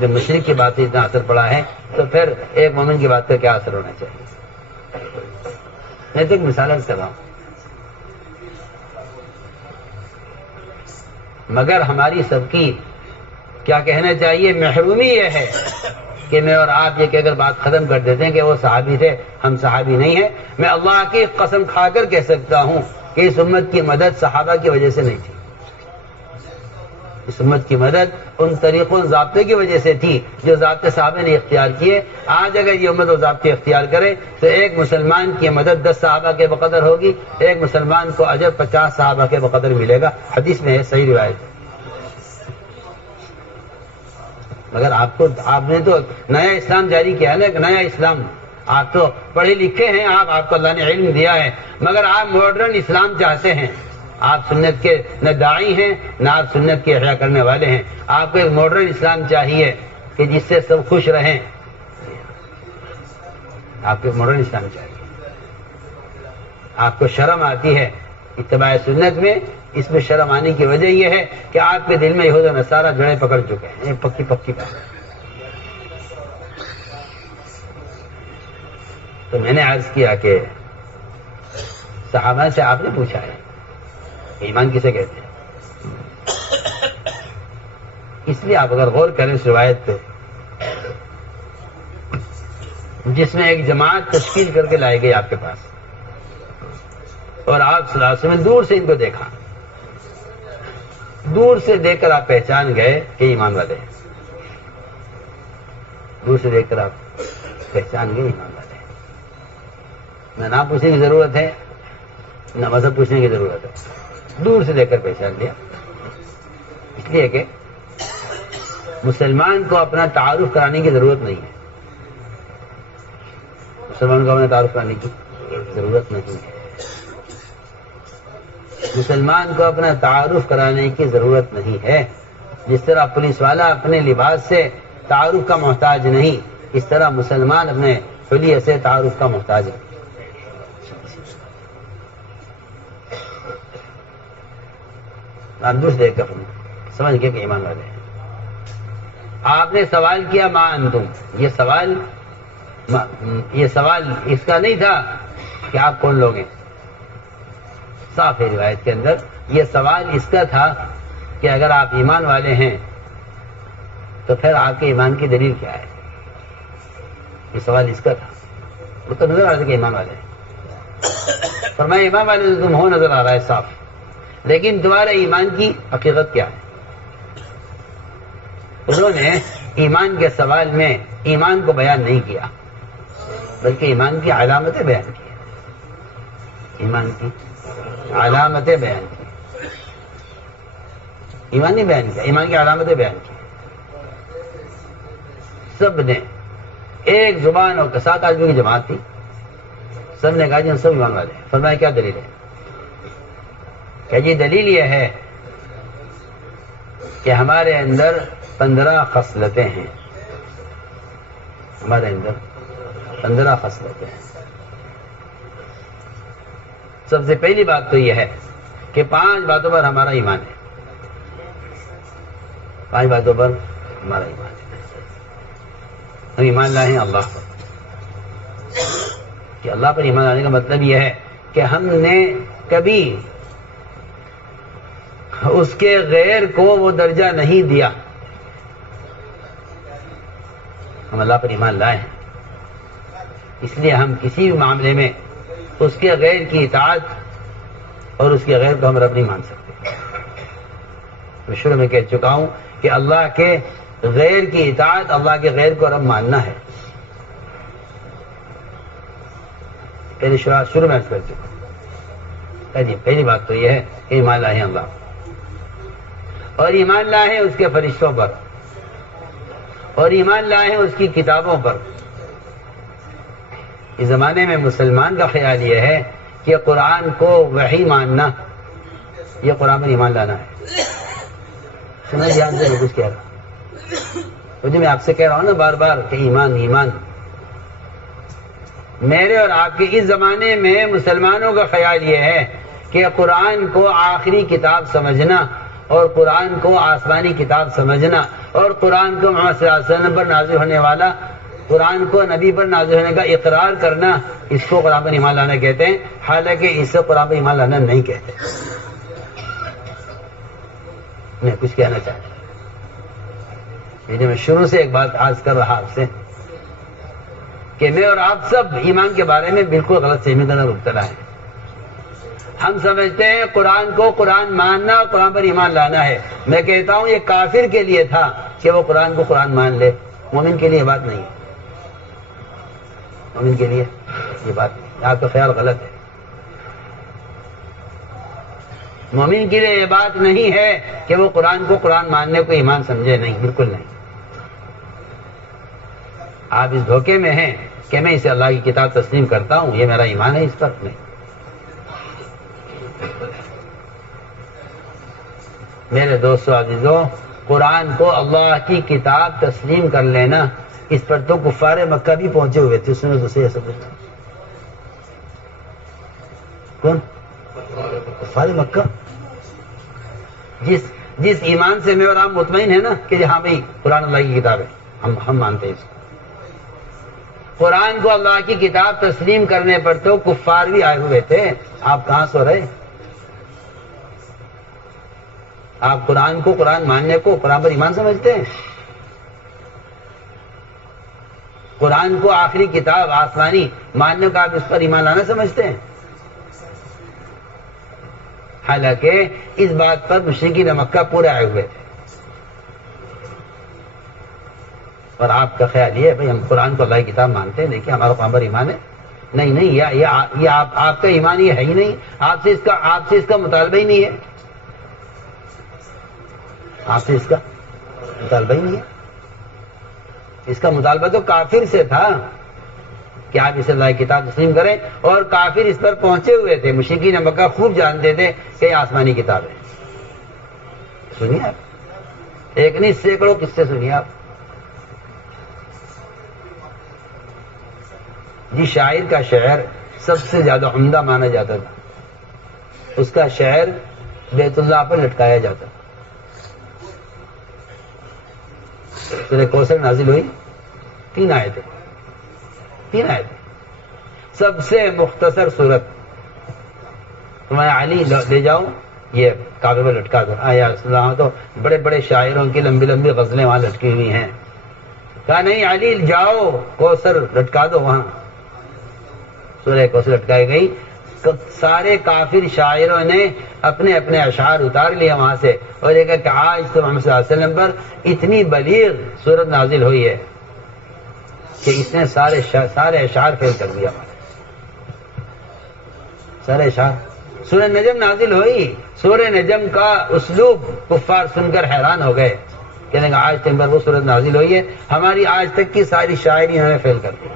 جب مشرک کی بات سے اتنا اثر پڑا ہے تو پھر ایک مومن کی بات کا کیا اثر ہونا چاہیے. میں تو ایک مثال کر رہا ہوں. مگر ہماری سب کی کیا کہنا چاہیے، محرومی یہ ہے کہ میں اور آپ یہ کہہ کر بات ختم کر دیتے ہیں کہ وہ صحابی تھے، ہم صحابی نہیں ہیں. میں اللہ کی قسم کھا کر کہہ سکتا ہوں کہ اس امت کی مدد صحابہ کی وجہ سے نہیں تھی. اس امت کی مدد ان طریقوں ضابطے کی وجہ سے تھی جو ضابطے صحابہ نے اختیار کیے. آج اگر یہ امت و ضابطے اختیار کرے تو ایک مسلمان کی مدد 10 صحابہ کے بقدر ہوگی، ایک مسلمان کو اجر 50 صحابہ کے بقدر ملے گا. حدیث میں ہے، صحیح روایت. مگر آپ نے تو نیا اسلام جاری کیا ہے نا، ایک نیا اسلام. آپ تو پڑھے لکھے ہیں، آپ کو اللہ نے علم دیا ہے، مگر آپ ماڈرن اسلام چاہتے ہیں. آپ سنت کے نہ داعی ہیں نہ آپ سنت کے احیا کرنے والے ہیں. آپ کو ایک ماڈرن اسلام چاہیے کہ جس سے سب خوش رہیں. آپ کو ایک ماڈرن اسلام چاہیے. آپ کو شرم آتی ہے اتباع سنت میں. اس میں شرم آنے کی وجہ یہ ہے کہ آپ کے دل میں یہود و نصارہ جڑیں پکڑ چکے ہیں. یہ پکی بات. تو میں نے عرض کیا کہ صحابہ سے آپ نے پوچھا ہے ایمان کسے کہتے ہیں. اس لیے آپ اگر غور کریں اس روایت پہ، جس میں ایک جماعت تشکیل کر کے لائی گئی آپ کے پاس، اور آپ صلی اللہ علیہ وسلم نے دور سے ان کو دیکھا، دور سے دیکھ کر آپ پہچان گئے کہ ایمان والے ہیں. دور سے دیکھ کر آپ پہچان گئے ایمان والے ہیں. نہ نام پوچھنے کی ضرورت ہے نہ مذہب پوچھنے کی ضرورت ہے. دور سے دیکھ کر پہچان لیا. اس لیے کہ مسلمان کو اپنا تعارف کرانے کی ضرورت نہیں ہے. مسلمان کو اپنا تعارف کرانے کی ضرورت نہیں ہے. مسلمان کو اپنا تعارف کرانے کی ضرورت نہیں ہے. جس طرح پولیس والا اپنے لباس سے تعارف کا محتاج نہیں، اس طرح مسلمان اپنے حلیے سے تعارف کا محتاج ہے. آپ دوسرے دیکھ کر سمجھ گئے کہ ایمان والے ہیں. آپ نے سوال کیا ما انتم، یہ سوال اس کا نہیں تھا کہ آپ کون لوگ ہیں. صاف ہے روایت کے اندر یہ سوال اس کا تھا کہ اگر آپ ایمان والے ہیں تو پھر آپ کے ایمان کی دلیل کیا ہے. یہ سوال اس کا تھا. وہ تو نظر آ رہا تھا کہ ایمان والے ہیں. فرمایا ایمان والے تم ہو، نظر آ رہا ہے صاف، لیکن تمہارے ایمان کی حقیقت کیا ہے. انہوں نے ایمان کے سوال میں ایمان کو بیان نہیں کیا بلکہ ایمان کی علامتیں بیان کی. ایمان کی علامتیں بیان کی. ایمان نہیں بیان کیا، ایمان کی علامتیں بیان کی. سب نے ایک زبان اور 7 آدمی کی جماعت تھی، سب نے کہا جی ہم سب ایمان والے ہیں. فرمایا کیا دلیل ہے؟ کہ جی دلیل یہ ہے کہ ہمارے اندر 15 خصلتیں ہیں. ہمارے اندر 15 خصلتیں ہیں. سب سے پہلی بات تو یہ ہے کہ 5 باتوں پر ہمارا ایمان ہے. 5 باتوں پر ہمارا ایمان ہے. ہم ایمان لائے ہیں اللہ پر. کہ اللہ پر ایمان لانے کا مطلب یہ ہے کہ ہم نے کبھی اس کے غیر کو وہ درجہ نہیں دیا. ہم اللہ پر ایمان لائے ہیں، اس لیے ہم کسی بھی معاملے میں اس کے غیر کی اطاعت اور اس کے غیر کو ہم رب نہیں مان سکتے. میں شروع میں کہہ چکا ہوں کہ اللہ کے غیر کی اطاعت، اللہ کے غیر کو رب ماننا ہے. شروع میں کر چکا ہوں. پہلی بات تو یہ ہے کہ ایمان لائے اللہ، اور ایمان لائے اس کے فرشتوں پر، اور ایمان لائے اس کی کتابوں پر. اس زمانے میں مسلمان کا خیال یہ ہے کہ قرآن کو وحی ماننا، یہ قرآن پر ایمان لانا ہے. سنا جی آپ سے کچھ کہہ رہا، مجھے میں آپ سے کہہ رہا ہوں نا بار بار کہ ایمان ایمان. میرے اور آپ کے اس زمانے میں مسلمانوں کا خیال یہ ہے کہ قرآن کو آخری کتاب سمجھنا، اور قرآن کو آسمانی کتاب سمجھنا، اور قرآن کو محمد صلی اللہ علیہ وسلم پر نازل ہونے والا، قرآن کو نبی پر نازل ہونے کا اقرار کرنا، اس کو قرآن پر ایمان لانا کہتے ہیں. حالانکہ اس سے قرآن پر ایمان لانا نہیں کہتے. میں کچھ کہنا چاہتا ہوں، میں شروع سے ایک بات عرض کر رہا آپ سے کہ میں اور آپ سب ایمان کے بارے میں بالکل غلط فہمی کا مبتلا ہے. ہم سمجھتے ہیں قرآن کو قرآن ماننا اور قرآن پر ایمان لانا ہے. میں کہتا ہوں یہ کافر کے لیے تھا کہ وہ قرآن کو قرآن مان لے، مومن کے لیے یہ بات نہیں ہے. مومن کے لیے یہ بات نہیں، آپ کا خیال غلط ہے. مومن کے لیے یہ بات نہیں ہے کہ وہ قرآن کو قرآن ماننے کو ایمان سمجھے، نہیں، بالکل نہیں. آپ اس دھوکے میں ہیں کہ میں اسے اللہ کی کتاب تسلیم کرتا ہوں، یہ میرا ایمان ہے، اس پر نہیں. میرے دوستو عزیزو، قرآن کو اللہ کی کتاب تسلیم کر لینا، اس پر تو کفار مکہ بھی پہنچے ہوئے تھے. اس میں دوسرے ایسا کچھ کون؟ کفار مکہ. جس ایمان سے میں اور آپ مطمئن ہیں نا کہ ہاں بھائی قرآن اللہ کی کتاب ہے، ہم مانتے ہیں اس کو. قرآن کو اللہ کی کتاب تسلیم کرنے پر تو کفار بھی آئے ہوئے تھے. آپ کہاں سو رہے؟ آپ قرآن کو قرآن ماننے کو قرآن پر ایمان سمجھتے ہیں؟ قرآن کو آخری کتاب آسمانی ماننے کا آپ اس پر ایمان لانا سمجھتے ہیں؟ حالانکہ اس بات پر مشرکین مکہ پورے آئے ہوئے تھے. اور آپ کا خیال یہ ہے بھائی ہم قرآن کو اللہ کی کتاب مانتے ہیں، دیکھیے ہمارا قرآن پر ایمان ہے. نہیں، یہ آپ کا ایمان یہ ہے ہی نہیں. آپ سے اس کا مطالبہ ہی نہیں ہے. آپ سے اس کا مطالبہ ہی نہیں ہے. اس کا مطالبہ تو کافر سے تھا کہ آپ اسے اللہ کی کتاب تسلیم کریں، اور کافر اس پر پہنچے ہوئے تھے. مشرکین مکہ خوب جانتے تھے کہ یہ آسمانی کتاب ہے. سنیے آپ، ایک نہیں سینکڑوں قصے سنیے آپ. جس شاعر کا شعر سب سے زیادہ عمدہ مانا جاتا تھا، اس کا شعر بیت اللہ پر لٹکایا جاتا. سورہ کوثر نازل ہوئی، 3 آیتیں. سب سے مختصر صورت. تمہارے علی لے جاؤ، یہ کعبے پر لٹکا دو. آیا اللہ تو بڑے بڑے شاعروں کی لمبی لمبی غزلیں وہاں لٹکی ہوئی ہیں. کہا نہیں علی جاؤ کوثر لٹکا دو وہاں. سورہ کوثر لٹکائی گئی. سارے کافر شاعروں نے اپنے اپنے اشعار اتار لیے وہاں سے، اور یہ کہا کہ آج تو محمد صلی اللہ علیہ وسلم پر اتنی بلیغ سورت نازل ہوئی ہے کہ اس نے سارے اشعار فیل کر دیا. سارے اشعار. سورہ نجم نازل ہوئی، سورہ نجم کا اسلوب کفار سن کر حیران ہو گئے، کہنے گا آج تم پر وہ سورت نازل ہوئی ہے، ہماری آج تک کی ساری شاعری ہمیں فیل کر دی.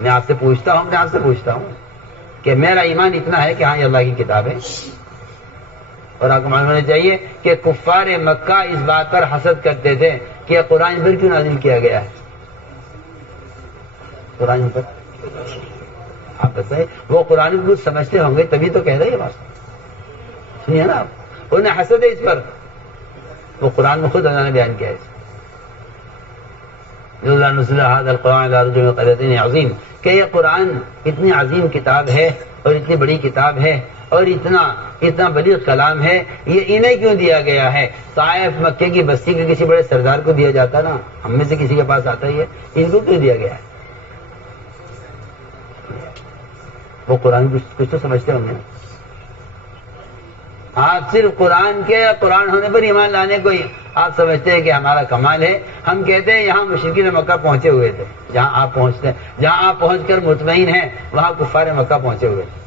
میں آپ سے پوچھتا ہوں کہ میرا ایمان اتنا ہے کہ ہاں یہ اللہ کی کتاب ہے. اور آپ کو معلوم ہونا چاہیے کہ کفار مکہ اس بات پر حسد کرتے تھے کہ قرآن پر کیوں نازل کیا گیا ہے. قرآن پر آپ بتائیں، وہ قرآن کو سمجھتے ہوں گے تبھی تو کہہ رہے ہیں بات. سنیے نا آپ، انہیں حسد ہے اس پر. وہ قرآن میں خود اللہ نے بیان کیا ہے القرآن عظیم کہ یہ قرآن اتنی عظیم کتاب ہے اور اتنی بڑی کتاب ہے اور اتنا بلیغ کلام ہے، یہ انہیں کیوں دیا گیا ہے؟ طائف مکے کی بستی کے کسی بڑے سردار کو دیا جاتا نا، ہم میں سے کسی کے پاس آتا ہی ہے، ان کو کیوں دیا گیا ہے؟ وہ قرآن کچھ تو سمجھتے ہوں گے۔ آپ صرف قرآن ہونے پر ایمان لانے کو ہی آپ سمجھتے ہیں کہ ہمارا کمال ہے۔ ہم کہتے ہیں یہاں مشرکین مکہ پہنچے ہوئے تھے، جہاں آپ پہنچ کر مطمئن ہیں وہاں کفار مکہ پہنچے ہوئے تھے۔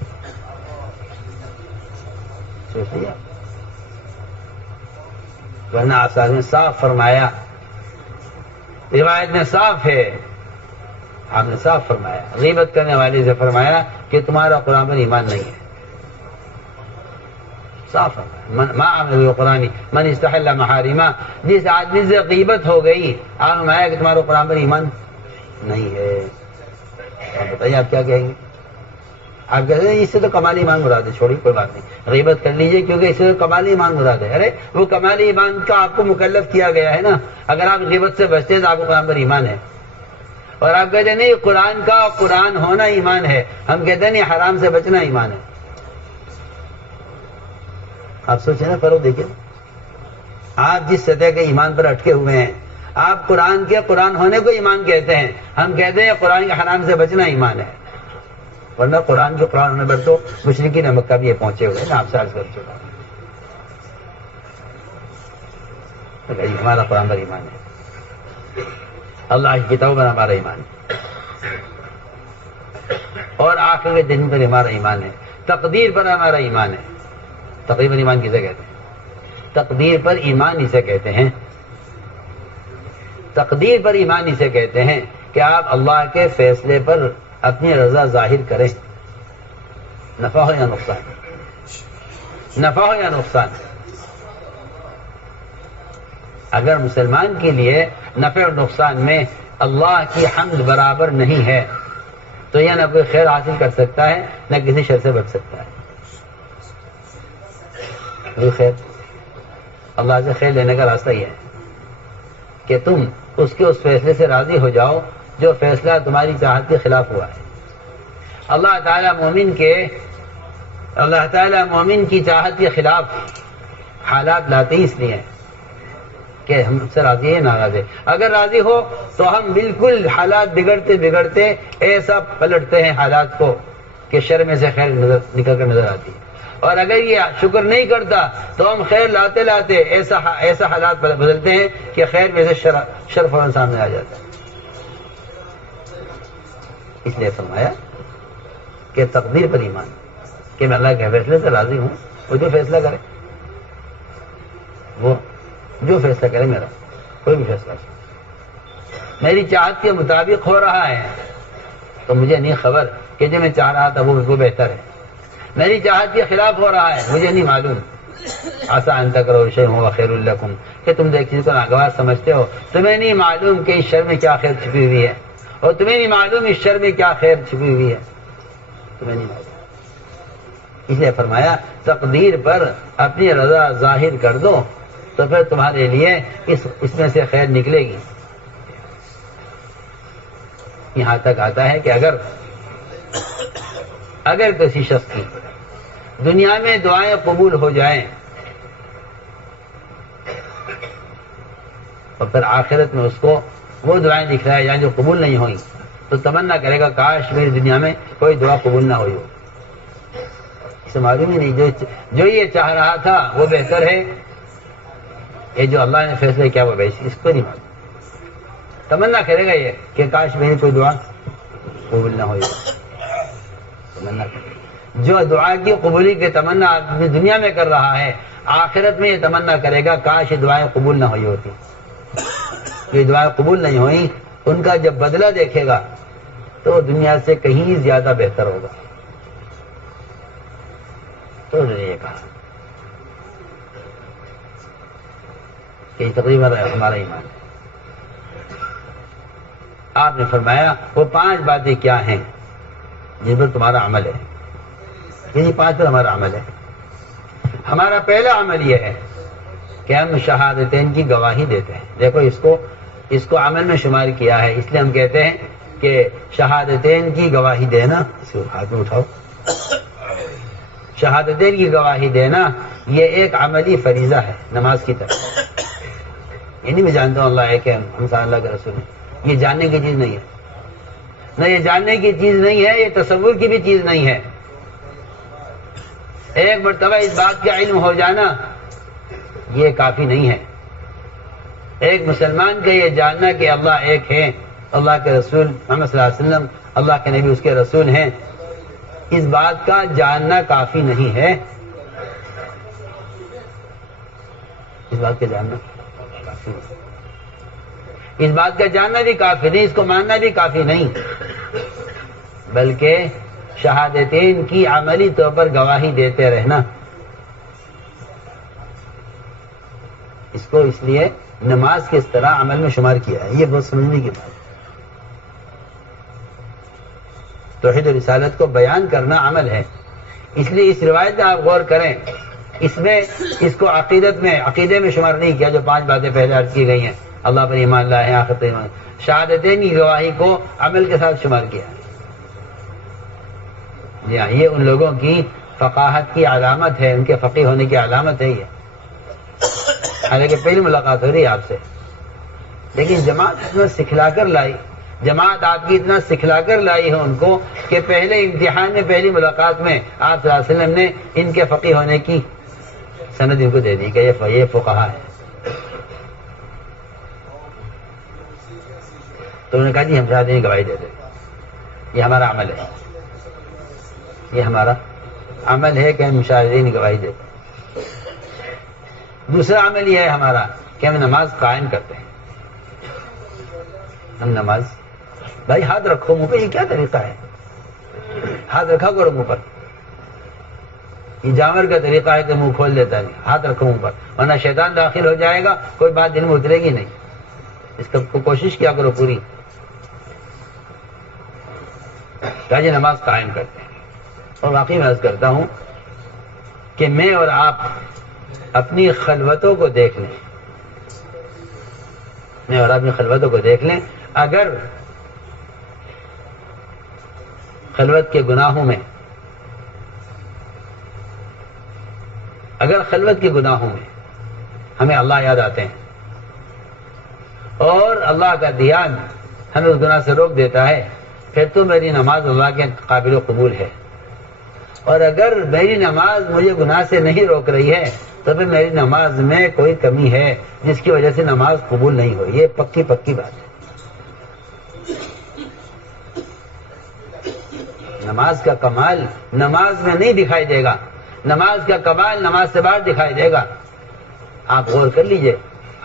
ورنہ آپ نے صاف فرمایا، روایت میں صاف ہے، آپ نے صاف فرمایا، غیبت کرنے والے سے فرمایا کہ تمہارا قرآن پر ایمان نہیں ہے، صاف فرمایا، ما عمل بالقرآن من استحل محارما، جس آدمی سے غیبت ہو گئی آپ نے فرمایا کہ تمہارا قرآن پر ایمان نہیں ہے۔ آپ بتائیے آپ کیا کہیں گے؟ آپ کہتے ہیں اس سے تو کمال ایمان مراد ہے، چھوڑی کوئی بات نہیں، غیبت کر لیجئے کیونکہ اس سے تو کمال ایمان مراد ہے۔ ارے وہ کمال ایمان کا آپ کو مکلف کیا گیا ہے نا، اگر آپ غیبت سے بچتے ہیں تو آپ کو قرآن پر ایمان ہے، اور آپ کہتے ہیں نہیں قرآن کا قرآن ہونا ایمان ہے، ہم کہتے ہیں نہیں حرام سے بچنا ایمان ہے۔ آپ سوچیں نا، فرق دیکھیں، آپ جس سطح کے ایمان پر اٹکے ہوئے ہیں، آپ قرآن ہونے کو ایمان کہتے ہیں، ہم کہتے ہیں قرآن کے حرام سے بچنا ایمان ہے۔ ورنہ قرآن ہونے پر تو مشرکین مکہ بھی یہ پہنچے ہوئے ہیں، آپ سے عرض کر چکا ہوں۔ ہمارا قرآن پر ایمان ہے، اللہ کی کتاب پر ہمارا ایمان ہے، اور آخر کے دن پر ہمارا ایمان ہے، تقدیر پر ہمارا ایمان ہے۔ تقدیر پر ایمان کسے کہتے ہیں؟ تقدیر پر ایمان اسے کہتے ہیں، تقدیر پر ایمان اسے کہتے ہیں کہ آپ اللہ کے فیصلے پر اپنی رضا ظاہر کریں، نفع ہو یا نقصان، نفع ہو یا نقصان۔ اگر مسلمان کے لیے نفع اور نقصان میں اللہ کی حمد برابر نہیں ہے تو یہ نہ کوئی خیر حاصل کر سکتا ہے نہ کسی شر سے بچ سکتا ہے۔ یہ خیر، اللہ سے خیر لینے کا راستہ یہ ہے کہ تم اس کے اس فیصلے سے راضی ہو جاؤ جو فیصلہ تمہاری چاہت کے خلاف ہوا ہے۔ اللہ تعالیٰ مومن کی چاہت کے خلاف حالات لاتے ہی اس لیے کہ ہم سے راضی ہے ناراض ہے۔ اگر راضی ہو تو ہم بالکل حالات بگڑتے ایسا پلٹتے ہیں حالات کو کہ شر میں سے خیر نکل کر نظر آتی ہے، اور اگر یہ شکر نہیں کرتا تو ہم خیر لاتے ایسا حالات بدلتے ہیں کہ خیر میں سے شر فوراً سامنے آ جاتا ہے۔ اس لیے فرمایا کہ تقدیر پر ایمان، کہ میں اللہ کے فیصلے سے راضی ہوں، وہ جو فیصلہ کرے، وہ جو فیصلہ کرے، میرا کوئی بھی فیصلہ میری چاہت کے مطابق ہو رہا ہے تو مجھے نہیں خبر کہ جو میں چاہ رہا تھا وہ بہتر ہے، میری چاہت کے خلاف ہو رہا ہے مجھے نہیں معلوم۔ آسا ان تکرہوا شیئا وہو خیر لکم، کہ تم ایک چیز کو ناگوار سمجھتے ہو، تمہیں نہیں معلوم کہ اس شر میں کیا خیر چھپی ہوئی ہے، اور تمہیں نہیں معلوم اس شر میں کیا خیر چھپی ہوئی ہے، تمہیں نہیں معلوم۔ اس لیے فرمایا تقدیر پر اپنی رضا ظاہر کر دو تو پھر تمہارے لیے اس میں سے خیر نکلے گی۔ یہاں تک آتا ہے کہ اگر کسی شخص کی دنیا میں دعائیں قبول ہو جائیں اور پھر آخرت میں اس کو وہ دعائیں دکھلائے جائیں جو قبول نہیں ہوئی تو تمنا کرے گا کاش میری دنیا میں کوئی دعا قبول نہ ہوئی ہو۔ اسے معلوم ہی نہیں جو یہ چاہ رہا تھا وہ بہتر ہے، یہ جو اللہ نے فیصلہ کیا وہ بہتر، اس کو نہیں معلوم۔ تمنا کرے گا یہ کہ کاش میری کوئی دعا قبول نہ ہوئی ہو، تمنا کرے گا۔ جو دعا کی قبولی کی تمنا اپنی دنیا میں کر رہا ہے، آخرت میں یہ تمنا کرے گا کاش یہ دعائیں قبول نہ ہوئی ہوتی۔ یہ دعائیں قبول نہیں ہوئی، ان کا جب بدلہ دیکھے گا تو دنیا سے کہیں زیادہ بہتر ہوگا۔ تو نے یہ کہا کہ تقریباً ہمارا ایمان ہے۔ آپ نے فرمایا وہ 5 باتیں کیا ہیں جن پر تمہارا عمل ہے، یعنی 5 پر ہمارا عمل ہے۔ ہمارا پہلا عمل یہ ہے کہ ہم شہادتین کی گواہی دیتے ہیں۔ دیکھو اس کو عمل میں شمار کیا ہے، اس لیے ہم کہتے ہیں کہ شہادتین کی گواہی دینا، اس کو ہاتھ میں اٹھاؤ، شہادتین کی گواہی دینا یہ ایک عملی فریضہ ہے نماز کی طرح. یہ نہیں میں جانتا ہوں اللہ ایک ہے، ہم سارے اللہ کے رسول ہیں، یہ جاننے کی چیز نہیں ہے. نہ یہ جاننے کی چیز نہیں ہے، یہ تصور کی بھی چیز نہیں ہے. ایک مرتبہ اس بات کا علم ہو جانا یہ کافی نہیں ہے. ایک مسلمان کا یہ جاننا کہ اللہ ایک ہے، اللہ کے رسول محمد صلی اللہ علیہ وسلم اللہ کے نبی اس کے رسول ہیں، اس بات کا جاننا کافی نہیں ہے. اس بات کا جاننا کافی نہیں. اس بات کا جاننا بھی کافی نہیں، اس کو ماننا بھی کافی نہیں، بلکہ شہادتین کی عملی طور پر گواہی دیتے رہنا. اس کو اس لیے نماز کس طرح عمل میں شمار کیا ہے، یہ بہت سمجھنے کی بات ہے. توحید و رسالت کو بیان کرنا عمل ہے. اس لیے اس روایت میں آپ غور کریں، اس میں اس کو عقیدے میں شمار نہیں کیا جو 5 باتیں پہلے عرض کی گئی ہیں. اللہ پر ایمان لائے ہیں، آخرت پر ایمان. شہادتین کی گواہی کو عمل کے ساتھ شمار کیا ہے. جی ہاں، یہ ان لوگوں کی فقاہت کی علامت ہے، ان کے فقیہ ہونے کی علامت ہے. یہ حالانکہ پہلی ملاقات ہو رہی ہے آپ سے، لیکن جماعت اتنا سکھلا کر لائی، جماعت آپ کی اتنا سکھلا کر لائی ہے ان کو کہ پہلے امتحان میں پہلی ملاقات میں آپ صلی اللہ علیہ وسلم نے ان کے فقیہ ہونے کی سند ان کو دے دی کہ یہ فقہا ہے. تو انہوں نے کہا جی ہم شہادتین گواہی دیتے، یہ ہمارا عمل ہے، یہ ہمارا عمل ہے کہ ہم شہادتین گواہی دیتے. دوسرا عمل یہ ہے ہمارا کہ ہم نماز قائم کرتے ہیں. ہم نماز، بھائی ہاتھ رکھو منہ پہ، یہ کیا طریقہ ہے؟ ہاتھ رکھا کرو منہ پر. یہ جانور کا طریقہ ہے کہ منہ کھول دیتا نہیں. ہاتھ رکھو منہ پر، ورنہ شیطان داخل ہو جائے گا، کوئی بات دل میں اترے گی نہیں. اس کو کوشش کیا کرو پوری. تاکہ نماز قائم کرتے ہیں. اور واقعی میں عرض کرتا ہوں کہ میں اور آپ اپنی خلوتوں کو دیکھ لیں، میں اور اپنی خلوتوں کو دیکھ لیں. اگر خلوت کے گناہوں میں ہمیں اللہ یاد آتے ہیں اور اللہ کا دھیان ہمیں اس گناہ سے روک دیتا ہے، پھر تو میری نماز اللہ کے قابل و قبول ہے. اور اگر میری نماز مجھے گناہ سے نہیں روک رہی ہے تو پھر میری نماز میں کوئی کمی ہے جس کی وجہ سے نماز قبول نہیں ہوئی. یہ پکی بات ہے. نماز کا کمال نماز میں نہیں دکھائی دے گا، نماز کا کمال نماز سے باہر دکھائی دے گا. آپ غور کر لیجئے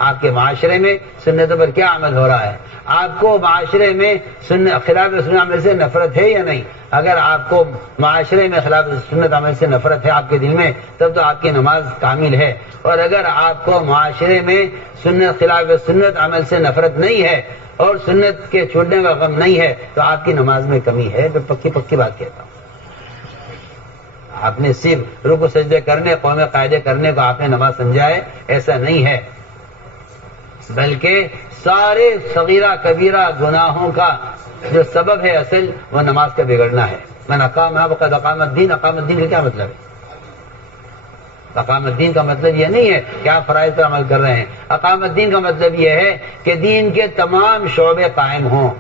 آپ کے معاشرے میں سنتوں پر کیا عمل ہو رہا ہے. آپ کو معاشرے میں خلاف سنت عمل سے نفرت ہے یا نہیں؟ اگر آپ کو معاشرے میں خلاف سنت عمل سے نفرت ہے آپ کے دل میں، تب تو آپ کی نماز کامل ہے. اور اگر آپ کو معاشرے میں خلاف سنت عمل سے نفرت نہیں ہے اور سنت کے چھوڑنے کا غم نہیں ہے تو آپ کی نماز میں کمی ہے. میں پکی بات کہتا ہوں. آپ نے صرف رکوع سجدے کرنے، قوم قاعدے کرنے کو آپ نے نماز سمجھا ہے، ایسا نہیں ہے. بلکہ سارے صغیرہ کبیرہ گناہوں کا جو سبب ہے اصل، وہ نماز کا بگڑنا ہے. من اقامہ فقد اقام الدین. اقام الدین کا کیا مطلب ہے؟ اقام الدین کا مطلب یہ نہیں ہے کہ آپ فرائض پر عمل کر رہے ہیں. اقام الدین کا مطلب یہ ہے کہ دین کے تمام شعبے قائم ہوں،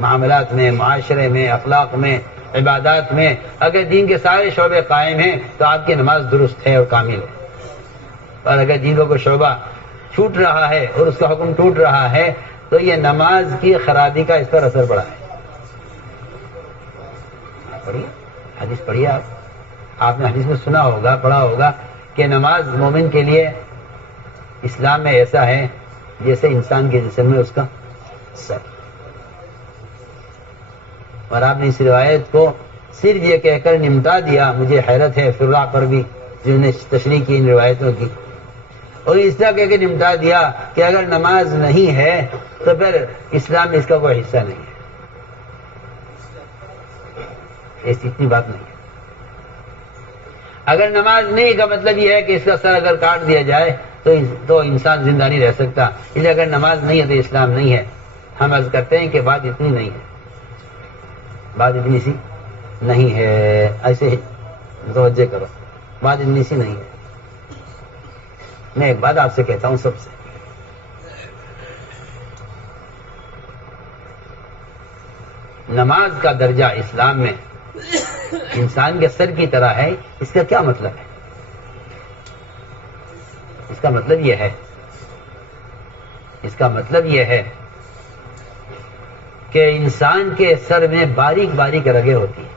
معاملات میں، معاشرے میں، اخلاق میں، عبادات میں. اگر دین کے سارے شعبے قائم ہیں تو آپ کی نماز درست ہے اور کامل ہے. اور اگر دین کا کوئی شعبہ چھوٹ رہا ہے اور اس کا حکم ٹوٹ رہا ہے تو یہ نماز کی خرابی کا اس پر اثر پڑا ہے. پڑھیے حدیث، پڑھیے. آپ نے حدیث میں سنا ہوگا، پڑھا ہوگا کہ نماز مومن کے لیے اسلام میں ایسا ہے جیسے انسان کے جسم میں اس کا سر. اور آپ نے اس روایت کو صرف یہ کہہ کر نمٹا دیا. مجھے حیرت ہے فرقہ پر بھی جنہوں نے تشریح کی ان روایتوں کی، اور اس طرح کہہ کے نمٹا دیا کہ اگر نماز نہیں ہے تو پھر اسلام میں اس کا کوئی حصہ نہیں ہے. ایسی اتنی بات نہیں ہے. اگر نماز نہیں کا مطلب یہ ہے کہ اس کا سر اگر کاٹ دیا جائے تو انسان زندہ نہیں رہ سکتا. اس لیے اگر نماز نہیں ہے تو اسلام نہیں ہے. ہم عرض کرتے ہیں کہ بات اتنی نہیں ہے، بات اتنی سی نہیں ہے. ایسے ہی توجہ کرو. بات اتنی سی نہیں ہے. میں ایک بات آپ سے کہتا ہوں سب سے، نماز کا درجہ اسلام میں انسان کے سر کی طرح ہے. اس کا کیا مطلب ہے؟ اس کا مطلب یہ ہے کہ انسان کے سر میں باریک باریک رگیں ہوتی ہیں.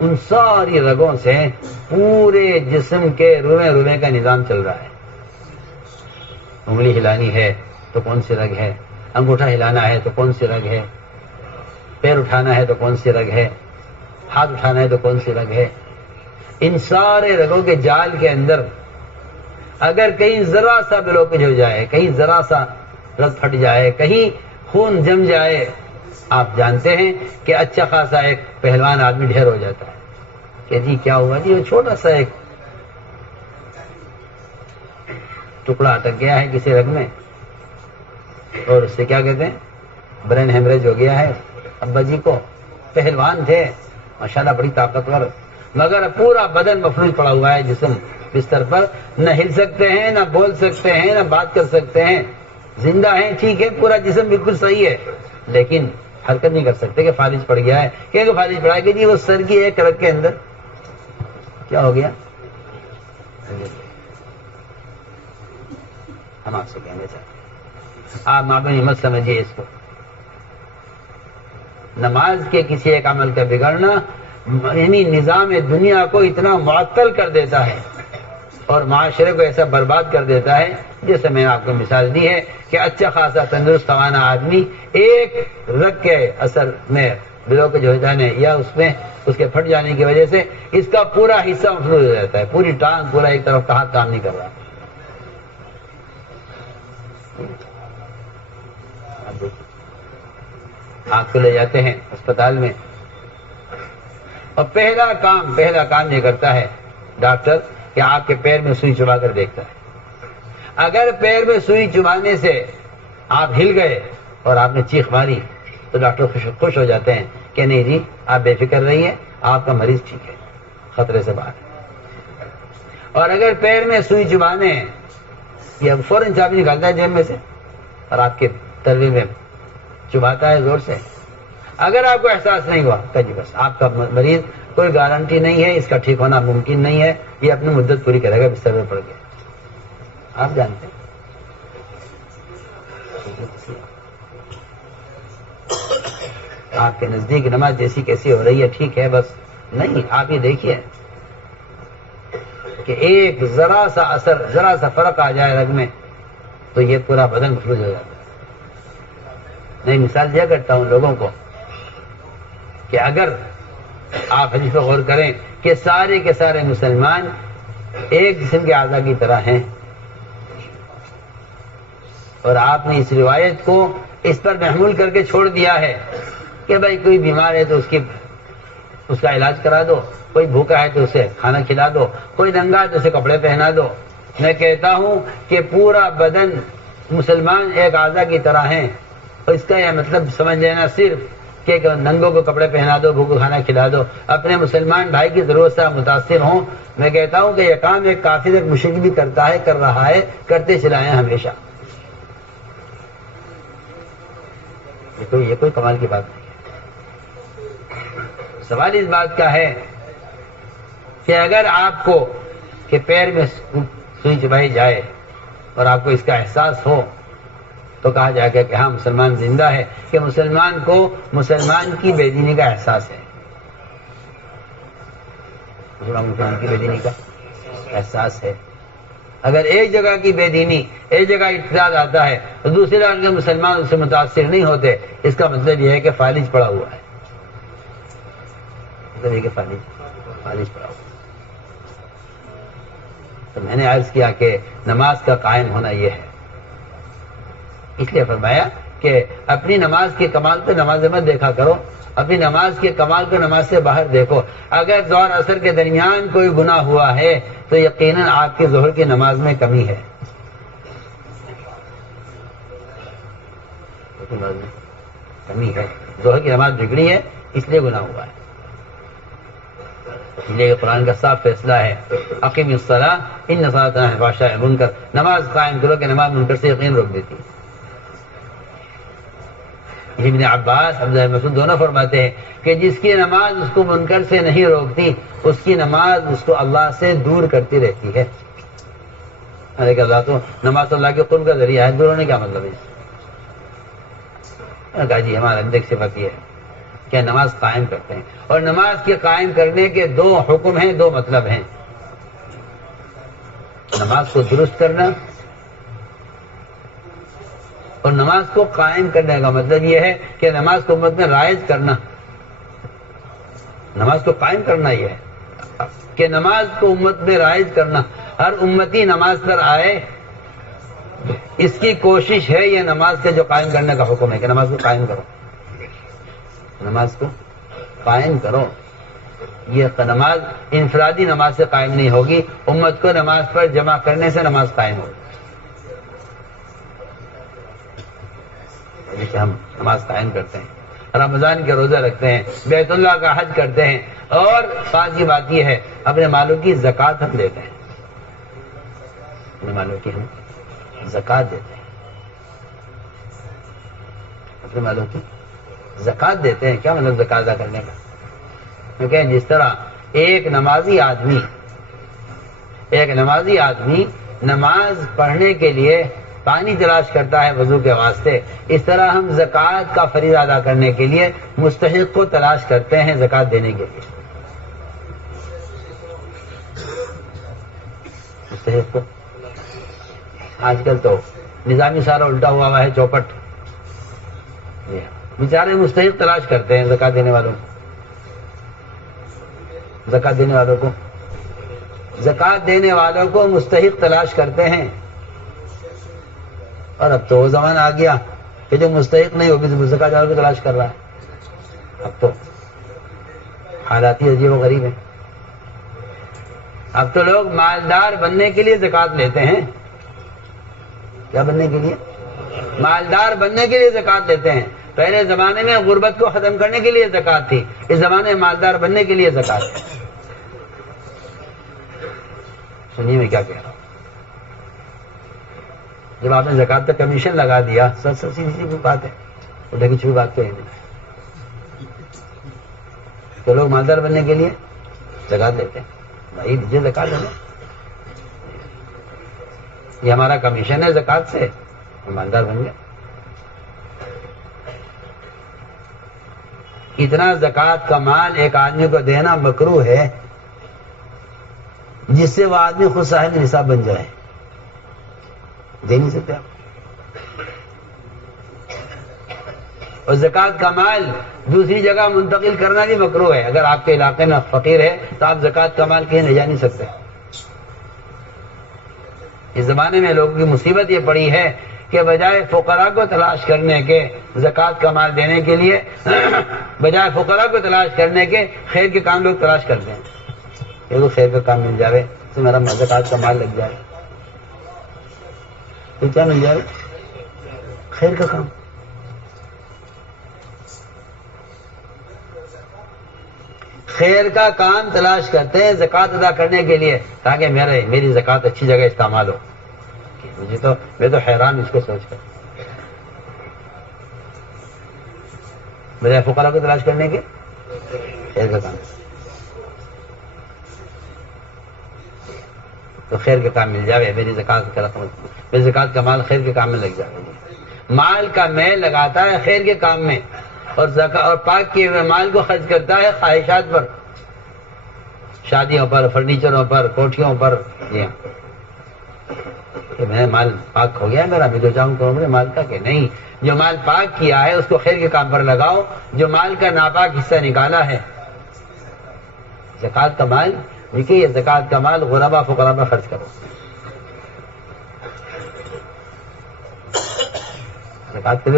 ان ساری رگوں سے پورے جسم کے روئے روئے کا نظام چل رہا ہے. انگلی ہلانی ہے تو کون سی رگ ہے، انگوٹھا ہلانا ہے تو کون سی رگ ہے، پیر اٹھانا ہے تو کون سی رگ ہے، ہاتھ اٹھانا ہے تو کون سی رگ ہے. ان سارے رگوں کے جال کے اندر اگر کہیں ذرا سا بلوکج ہو جائے، کہیں ذرا سا رگ پھٹ جائے، کہیں خون جم جائے، آپ جانتے ہیں کہ اچھا خاصا ایک پہلوان آدمی ڈھیر ہو جاتا ہے کہ جی کیا ہوا جی، وہ چھوٹا سا ایک ٹکڑا اٹک گیا ہے کسی رگ میں اور اس سے کیا کہتے ہیں برین ہیمریج ہو گیا ہے. ابا جی کو پہلوان تھے ماشاءاللہ، بڑی طاقتور، مگر پورا بدن مفلوج پڑا ہوا ہے، جسم بستر پر، نہ ہل سکتے ہیں، نہ بول سکتے ہیں، نہ بات کر سکتے ہیں. زندہ ہیں ٹھیک ہے، پورا جسم بالکل صحیح ہے، لیکن حرکت نہیں کر سکتے کہ فالج پڑ گیا ہے. کہ فالج پڑا ہے کہ جی وہ سر کی ایک رگ کے اندر کیا ہو گیا. ہم آپ سے کہنے چاہتے ہیں، آپ معمولی مت سمجھیے اس کو. نماز کے کسی ایک عمل کا بگڑنا یعنی نظام دنیا کو اتنا معطل کر دیتا ہے اور معاشرے کو ایسا برباد کر دیتا ہے. جیسے میں نے آپ کو مثال دی ہے کہ اچھا خاصا تندرست توانا آدمی ایک رگ کے اثر میں بلوکج ہو جانے یا اس کے پھٹ جانے کی وجہ سے اس کا پورا حصہ مفلوج ہو جاتا ہے، پوری ٹانگ، پورا ایک طرف کا ہاتھ کام نہیں کر رہا. آپ کو لے جاتے ہیں اسپتال میں اور پہلا کام یہ کرتا ہے ڈاکٹر کہ آپ کے پیر میں سوئی چبا کر دیکھتا ہے. اگر پیر میں سوئی چبانے سے آپ ہل گئے اور آپ نے چیخ ماری تو ڈاکٹر خوش ہو جاتے ہیں کہ نہیں جی آپ بے فکر رہیے، آپ کا مریض ٹھیک ہے، خطرے سے باہر. اور اگر پیر میں سوئی چبانے یا فوراً چابی نکالتا ہے جیب میں سے اور آپ کے تلوے میں چباتا ہے زور سے، اگر آپ کو احساس نہیں ہوا کہ جی بس آپ کا مریض کوئی گارنٹی نہیں ہے، اس کا ٹھیک ہونا ممکن نہیں ہے، یہ اپنی مدت پوری کرے گا بستر میں پڑ کے. آپ جانتے ہیں آپ کے نزدیک نماز جیسی کیسی ہو رہی ہے، ٹھیک ہے، بس نہیں. آپ یہ دیکھیے کہ ایک ذرا سا اثر، ذرا سا فرق آ جائے رگ میں تو یہ پورا بدن مفلوج ہو جاتا ہے. میں مثال دیا کرتا ہوں لوگوں کو کہ اگر آپ حدیث پر غور کریں کہ سارے کے سارے مسلمان ایک جسم کے اعضاء کی طرح ہیں اور آپ نے اس روایت کو اس پر محمول کر کے چھوڑ دیا ہے کہ بھائی کوئی بیمار ہے تو اس کا علاج کرا دو، کوئی بھوکا ہے تو اسے کھانا کھلا دو، کوئی ننگا ہے تو اسے کپڑے پہنا دو. میں کہتا ہوں کہ پورا بدن مسلمان ایک اعضاء کی طرح ہیں اور اس کا یہ مطلب سمجھ لینا صرف کہ ننگوں کو کپڑے پہنا دو، بھوکو کھانا کھلا دو، اپنے مسلمان بھائی کی ضرورت سے متاثر ہوں. میں کہتا ہوں کہ یہ کام ایک کافر، ایک مشرک بھی کرتا ہے، کر رہا ہے، کرتے چلائے ہیں ہمیشہ. یہ کوئی کمال کی بات نہیں ہے. سوال اس بات کا ہے کہ اگر آپ کو کہ پیر میں سوئی چبائی جائے اور آپ کو اس کا احساس ہو تو کہا جائے گا کہ ہاں مسلمان زندہ ہے، کہ مسلمان کو مسلمان کی بے دینی کا احساس ہے. مسلمان کی بے دینی کا احساس ہے. اگر ایک جگہ کی بے دینی، ایک جگہ اعتراض آتا ہے تو دوسری جگہ کے مسلمان اس سے متاثر نہیں ہوتے، اس کا مطلب یہ ہے کہ فالج پڑا ہوا ہے. مطلب یہ کہ فالج پڑا ہوا. تو میں نے عرض کیا کہ نماز کا قائم ہونا یہ ہے. اس لیے فرمایا کہ اپنی نماز کے کمال کو نماز میں دیکھا کرو، اپنی نماز کے کمال کو نماز سے باہر دیکھو. اگر ظہر اثر کے درمیان کوئی گناہ ہوا ہے تو یقیناً آپ کی ظہر کی نماز میں کمی ہے. کمی ہے، ظہر کی نماز بگڑی ہے، اس لیے گناہ ہوا ہے. یہ قرآن کا صاف فیصلہ ہے، اقیم الصلاۃ ان الصلاۃ تنہی عن الفحشاء والمنکر، نماز قائم کرو کہ نماز منکر سے یقین روک دیتی ہے۔ ابن عباس عبداللہ بن مسعود دونوں فرماتے ہیں کہ جس کی نماز اس کو منکر سے نہیں روکتی اس کی نماز اس کو اللہ سے دور کرتی رہتی ہے۔ اللہ تو نماز اللہ کے قرب کا ذریعہ ہے، دور ہونے کا مطلب ہے؟ کہا جی ہمارا اندر صفت یہ ہے کہ نماز قائم کرتے ہیں، اور نماز کے قائم کرنے کے دو حکم ہیں، دو مطلب ہیں۔ نماز کو درست کرنا اور نماز کو قائم کرنے کا مطلب یہ ہے کہ نماز کو امت میں رائج کرنا۔ نماز کو قائم کرنا یہ ہے کہ نماز کو امت میں رائج کرنا، ہر امتی نماز پر آئے، اس کی کوشش ہے۔ یہ نماز کے جو قائم کرنے کا حکم ہے کہ نماز کو قائم کرو، نماز کو قائم کرو۔ یہ نماز انفرادی نماز سے قائم نہیں ہوگی، امت کو نماز پر جمع کرنے سے نماز قائم ہوگی۔ جیسے ہم نماز قائم کرتے ہیں، رمضان کے روزہ رکھتے ہیں، بیت اللہ کا حج کرتے ہیں، اور خاص کی بات یہ ہے اپنے مالوں کی زکوٰۃ ہم دیتے ہیں، اپنے مالوں کی ہم زکوٰۃ دیتے ہیں، اپنے مالوں کی زکوٰۃ دیتے ہیں۔ کیا مطلب زکوٰۃ ادا کرنے کا؟ کیونکہ جس طرح ایک نمازی آدمی نماز پڑھنے کے لیے پانی تلاش کرتا ہے وضو کے واسطے، اس طرح ہم زکوٰۃ کا فریضہ ادا کرنے کے لیے مستحق کو تلاش کرتے ہیں زکوٰۃ دینے کے لیے۔ مستحق کو آج کل تو نظامی سارا الٹا ہوا ہے، چوپٹ، بیچارے مستحق تلاش کرتے ہیں زکوٰۃ دینے والوں کو، زکوٰۃ دینے والوں کو مستحق تلاش کرتے ہیں۔ اور اب تو وہ زمانہ آ گیا کہ جو مستحق نہیں ہوگی زکوٰۃ والوں کو تلاش کر رہا ہے۔ اب تو حالات ہی عجیب و غریب ہیں۔ اب تو لوگ مالدار بننے کے لیے زکوٰۃ لیتے ہیں۔ کیا بننے کے لیے؟ مالدار بننے کے لیے زکوٰۃ لیتے ہیں۔ پہلے زمانے میں غربت کو ختم کرنے کے لیے زکوٰۃ تھی، اس زمانے میں مالدار بننے کے لیے زکوٰۃ ہے۔ سنیے میں کیا کہہ رہا ہوں۔ جب آپ نے زکوٰۃ پہ کمیشن لگا دیا، سب سیدھی بات ہے، اٹھے کی چھوٹی بات تو نہیں، تو لوگ مالدار بننے کے لیے زکوٰۃ لیتے ہیں۔ بھائی دیجیے زکوٰۃ ہمیں، یہ ہمارا کمیشن ہے زکوٰۃ سے، ہم مالدار بن گئے۔ اتنا زکوٰۃ کا مال ایک آدمی کو دینا مکروہ ہے جس سے وہ آدمی خود صاحب نصاب بن جائے، دے نہیں سکتے آپ۔ اور زکوٰۃ کا مال دوسری جگہ منتقل کرنا بھی مکروہ ہے۔ اگر آپ کے علاقے میں فقیر ہے تو آپ زکوٰۃ کا مال کہیں لے جا نہیں سکتے۔ اس زمانے میں لوگوں کی مصیبت یہ پڑی ہے کہ بجائے فقراء کو تلاش کرنے کے زکوٰۃ کا مال دینے کے لیے، بجائے فقراء کو تلاش کرنے کے خیر کے کام لوگ تلاش کرتے ہیں۔ یہ خیر کا کام مل جائے تو میرا زکوٰۃ کا مال لگ جائے، تو کیا مل جائے؟ خیر کا کام۔ خیر کا کام تلاش کرتے ہیں زکوٰۃ ادا کرنے کے لیے تاکہ میری زکوٰۃ اچھی جگہ استعمال ہو۔ میں تو حیران اس کو سوچ کر، بجائے فقراء کو تلاش کرنے کے خیر کا کام، تو خیر کا کام مل جائے، میری زکوٰۃ کا رقم، میری زکوٰۃ کا مال خیر کے کام میں لگ جائے۔ مال کا میل لگاتا ہے خیر کے کام میں، اور پاک کیے ہوئے مال کو خرچ کرتا ہے خواہشات پر، شادیوں پر، فرنیچروں پر، کوٹھیوں پر۔ کہ میں مال پاک ہو گیا میرا، میں جو چاہوں کروں گے مال کا، کہ نہیں، جو مال پاک کیا ہے اس کو خیر کے کام پر لگاؤ۔ جو مال کا ناپاک حصہ نکالا ہے، زکوٰۃ کا مال دیکھیے، یہ زکوٰۃ کا مال غربا فقراء پر خرچ کرو۔ زکوٰۃ کے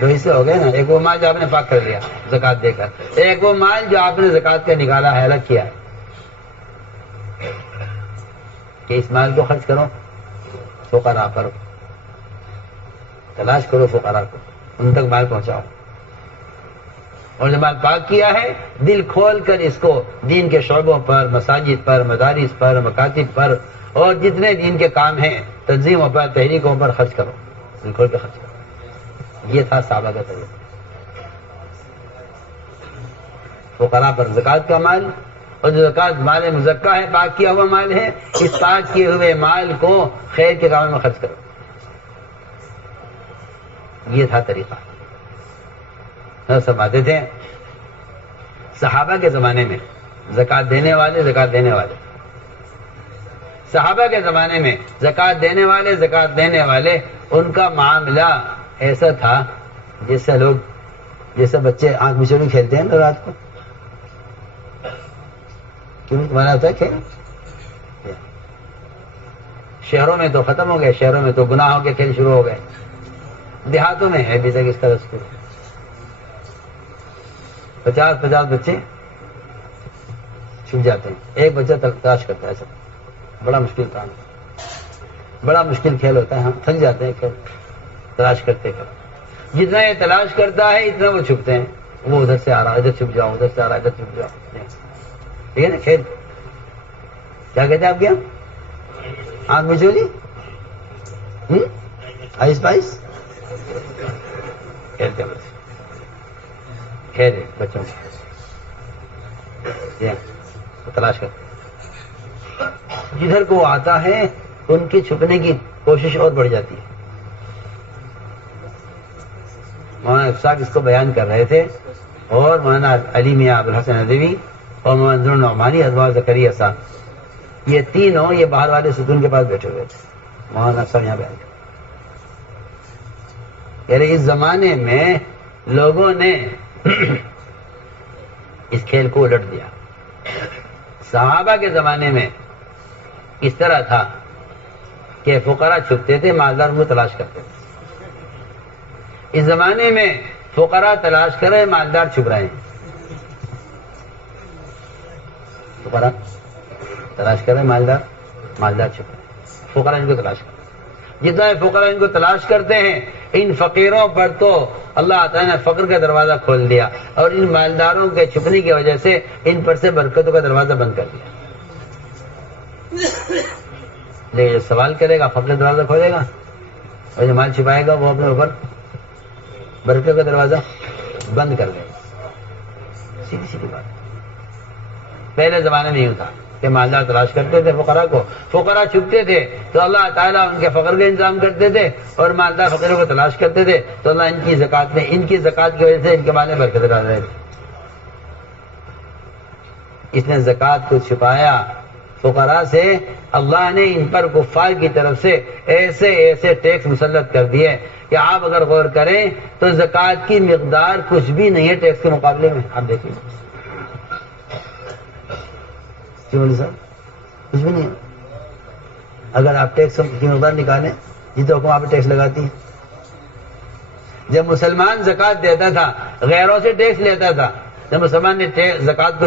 دو حصے ہو گئے نا، ایک وہ مال جو آپ نے پاک کر لیا زکوٰۃ دے کر، ایک وہ مال جو آپ نے زکوٰۃ کا نکالا ہے، الگ کیا ہے، کہ اس مال کو خرچ کرو فقراء پر، تلاش کرو فقراء کو، ان تک مال پہنچاؤ۔ اور جب مال پاک کیا ہے دل کھول کر اس کو دین کے شعبوں پر، مساجد پر، مدارس پر، مکاتب پر اور جتنے دین کے کام ہیں تنظیموں پر، تحریکوں پر خرچ کرو، دل کھول کے خرچ کرو۔ یہ تھا صحابہ کا طریقہ۔ فقراء پر زکوٰۃ کا مال، اور جو زکوٰۃ مال مزکہ ہے، پاک کیا ہوا مال ہے، اس پاک کیے ہوئے مال کو خیر کے کاموں میں خرچ کرو۔ یہ تھا طریقہ۔ فرماتے تھے صحابہ کے زمانے میں زکوٰۃ دینے والے، زکوٰۃ دینے والے، صحابہ کے زمانے میں زکوٰۃ دینے والے، زکوٰۃ دینے والے، ان کا معاملہ ایسا تھا جیسے بچے آنکھ مچوڑی کھیلتے ہیں نا رات کو، کیوں تمہارا ہوتا ہے کھیل؟ شہروں میں تو ختم ہو گئے، شہروں میں تو گناہوں کے کھیل شروع ہو گئے، دیہاتوں میں ہے ابھی تک اس طرح سے 50 بچے چھپ جاتے ہیں، ایک بچہ تلاش کرتا ہے، سب بڑا مشکل کام ہے، بڑا مشکل کھیل ہوتا ہے، ہم تھک جاتے ہیں کھیل تلاش کرتے کرتے۔ جتنا یہ تلاش کرتا ہے اتنا وہ چھپتے ہیں، وہ ادھر سے آ رہا ادھر چھپ جاؤ، ادھر سے آ رہا ادھر چھپ جاؤ، ٹھیک ہے نا؟ کھیل کیا کہتے ہیں آپ کیا؟ آنکھ مچولی، آئس پائس کھیلتے ہیں بچے، کھیل بچوں کو تلاش کرتے، جدھر کو وہ آتا ہے ان کی چھپنے کی کوشش اور بڑھ جاتی ہے۔ مولانا افساق اس کو بیان کر رہے تھے، اور مولانا علی میاں ابوالحسن ندوی اور مولانا نعمانی ادوار زکریا صاحب، یہ تینوں یہ باہر والے ستون کے پاس بیٹھے ہوئے تھے، مولانا افساق یہاں بیان کر، یعنی اس زمانے میں لوگوں نے اس کھیل کو الٹ دیا۔ صحابہ کے زمانے میں اس طرح تھا کہ فقراء چھپتے تھے، مالدار کو تلاش کرتے تھے۔ اس زمانے میں فقراء تلاش کر رہے، مالدار چھپ رہے ہیں۔ فقراء تلاش کر رہے، مالدار چھپ رہے ہیں، فقراء ان کو تلاش کر رہے ہیں۔ جتنا فقراء ان کو تلاش کرتے ہیں، ان فقیروں پر تو اللہ تعالیٰ نے فقر کا دروازہ کھول دیا، اور ان مالداروں کے چھپنے کی وجہ سے ان پر سے برکتوں کا دروازہ بند کر دیا۔ لیکن جو سوال کرے گا فقر کا دروازہ کھولے گا، اور جو مال چھپائے گا وہ اپنے اوپر برکتوں کا دروازہ بند کر دے گا۔ سیدھی سیدھی بات۔ پہلے زمانے میں یوں تھا کہ مالدار تلاش کرتے تھے فقراء کو، فقراء چھپتے تھے تو اللہ تعالیٰ ان کے فقر کا انتظام کرتے تھے، اور مالدار فقیروں کو تلاش کرتے تھے تو اللہ ان کی زکوٰۃ کی وجہ سے ان کے مال میں برکت ڈال رہے تھے۔ اس نے زکوٰۃ کو چھپایا فقراء سے، اللہ نے ان پر کفار کی طرف سے ایسے ٹیکس مسلط کر دیے کہ آپ اگر غور کریں تو زکوٰۃ کی مقدار کچھ بھی نہیں ہے ٹیکس کے مقابلے میں۔ آپ دیکھیں صاحب کچھ بھی نہیں ہے۔ اگر آپ ٹیکس کی مقدار نکالیں جتنے حکم آپ ٹیکس لگاتی ہیں، جب مسلمان زکوٰۃ دیتا تھا غیروں سے ٹیکس لیتا تھا، جب مسلمان نے زکوٰۃ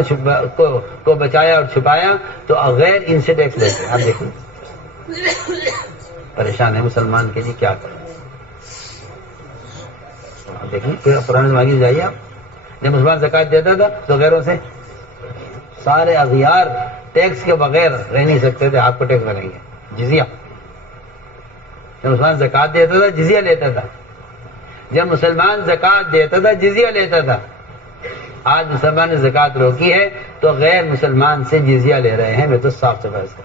کو بچایا اور چھپایا تو غیر ان سے ٹیکس لیتے ہیں۔ آپ دیکھیں پریشان ہے مسلمان کے لیے، کیا کریں؟ آپ دیکھیں پرانے زمانے میں جائیے آپ، جب مسلمان زکوٰۃ دیتا تھا تو غیروں سے سارے اغیار ٹیکس کے بغیر رہ نہیں سکتے تھے، آپ کو ٹیکس لگیں گے، جزیہ۔ جب مسلمان زکوٰۃ دیتا تھا جزیہ لیتا تھا، جب مسلمان زکوٰۃ دیتا تھا جزیہ لیتا تھا۔ آج مسلمان نے زکوٰۃ روکی ہے تو غیر مسلمان سے جزیہ لے رہے ہیں۔ میں تو صاف صفائی اس کا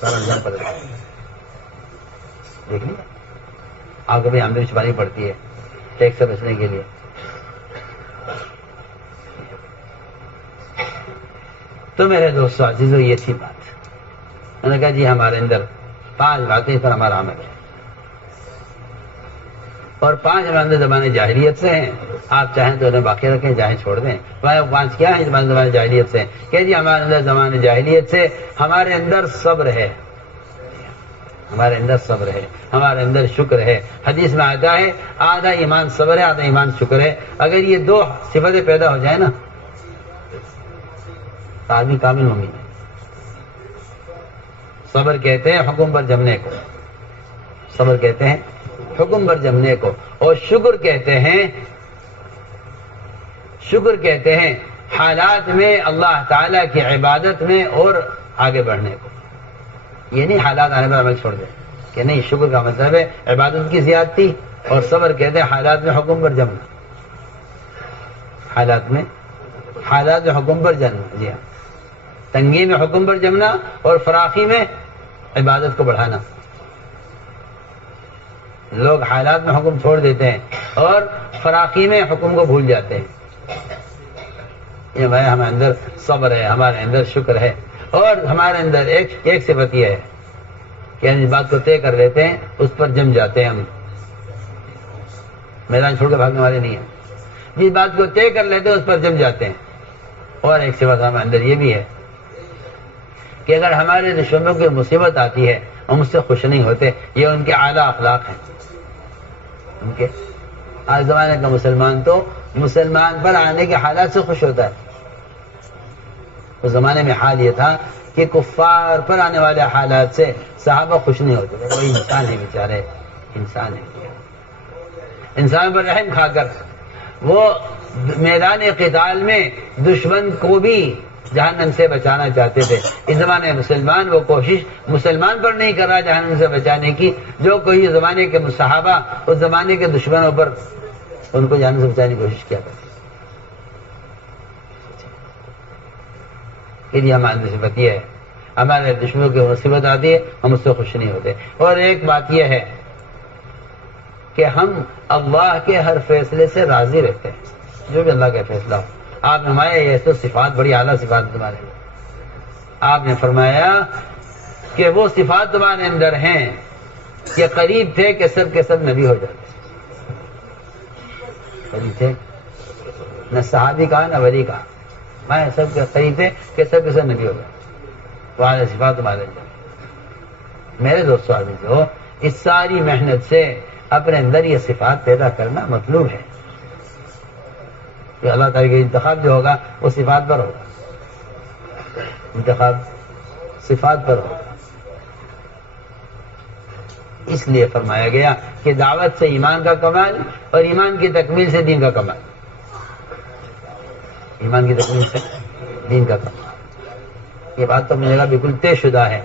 سارا انجام پتہ دیکھ لیا۔ آپ کو بھی آمدنی چھپانی پڑتی ہے ٹیکس سے بچنے کے لیے۔ تو میرے دوستو عزیزو، یہ تھی بات۔ میں نے کہا جی ہمارے اندر 5 باتیں پر ہمارا عمل ہے، اور 5 ہمارے زمانے جاہلیت سے ہیں۔ آپ چاہیں تو انہیں باقی رکھیں، چاہیں چھوڑ دیں۔ 5 کیا ہیں زمانے جاہلیت سے؟ کہ جی ہمارے اندر زمانے جاہلیت سے ہمارے اندر صبر ہے، ہمارے اندر صبر ہے، ہمارے اندر شکر ہے۔ حدیث میں آتا ہے آدھا ایمان صبر ہے، آدھا ایمان شکر ہے۔ اگر یہ 2 صفتیں پیدا ہو جائیں نا تو آدمی کامل مومن ہے۔ صبر کہتے ہیں حکم پر جمنے کو، صبر کہتے ہیں حکم پر جمنے کو، اور شکر کہتے ہیں حالات میں اللہ تعالیٰ کی عبادت میں اور آگے بڑھنے کو. یہ نہیں حالات آنے پر عمل چھوڑ دیں کہ نہیں، شکر کا مطلب ہے عبادت کی زیادتی، اور صبر کہتے ہیں حالات میں حکم پر جمنا، حالات میں حکم پر جمنا. جی ہاں، تنگی میں حکم پر جمنا اور فراخی میں عبادت کو بڑھانا. لوگ حالات میں حکم چھوڑ دیتے ہیں اور فراخی میں حکم کو بھول جاتے ہیں. یہ بھائی ہمارے اندر صبر ہے، ہمارے اندر شکر ہے، اور ہمارے اندر ایک صفت یہ ہے کہ ہم اس بات کو طے کر لیتے ہیں، اس پر جم جاتے ہیں. ہم میدان چھوڑ کے بھاگنے والے نہیں ہیں. جس بات کو طے کر لیتے ہیں اس پر جم جاتے ہیں. اور ایک صفت ہمارے اندر یہ بھی ہے کہ اگر ہمارے دشمنوں کی مصیبت آتی ہے ہم اس سے خوش نہیں ہوتے. یہ ان کے اعلیٰ اخلاق ہیں. ان کے آج زمانے کا مسلمان تو مسلمان پر آنے کے حالات سے خوش ہوتا ہے. اس زمانے میں حال یہ تھا کہ کفار پر آنے والے حالات سے صحابہ خوش نہیں ہوتے. کوئی انسان ہے بیچارے، انسان ہے، انسان پر رحم کھا کر وہ میدان قتال میں دشمن کو بھی جہنم سے بچانا چاہتے تھے. اس زمانے میں مسلمان وہ کوشش مسلمان پر نہیں کر رہا جہنم سے بچانے کی، جو کوئی زمانے کے صحابہ اس زمانے کے دشمنوں پر ان کو جہنم سے بچانے کی کوشش کیا کرتے. کہ ہماری صفت یہ ہے، ہمارے دشمنوں کی مصیبت آتی ہے ہم اس سے خوش نہیں ہوتے. اور ایک بات یہ ہے کہ ہم اللہ کے ہر فیصلے سے راضی رہتے ہیں، جو بھی اللہ کا فیصلہ ہو. آپ نے فرمایا یہ تو صفات بڑی اعلیٰ صفات تمہارے. آپ نے فرمایا کہ وہ صفات تمہارے اندر ہیں کہ قریب تھے کہ سب کے سب نبی ہو جاتے. قریب تھے، نہ صحابی کہا نہ ولی کہا، میں سب کے قریب تھے کہ سب کے سب نبی ہو جاتے. وہ صفات تمہارے اندر. میرے دوستو آدمی جو اس ساری محنت سے اپنے اندر یہ صفات پیدا کرنا مطلوب ہے کہ اللہ تعالیٰ کے انتخاب جو ہوگا وہ صفات پر ہوگا. انتخاب صفات پر ہوگا. اس لیے فرمایا گیا کہ دعوت سے ایمان کا کمال اور ایمان کی تکمیل سے دین کا کمال. ایمان کی تکمیل سے دین کا کمال. یہ بات تو اپنی جگہ بالکل طے شدہ ہے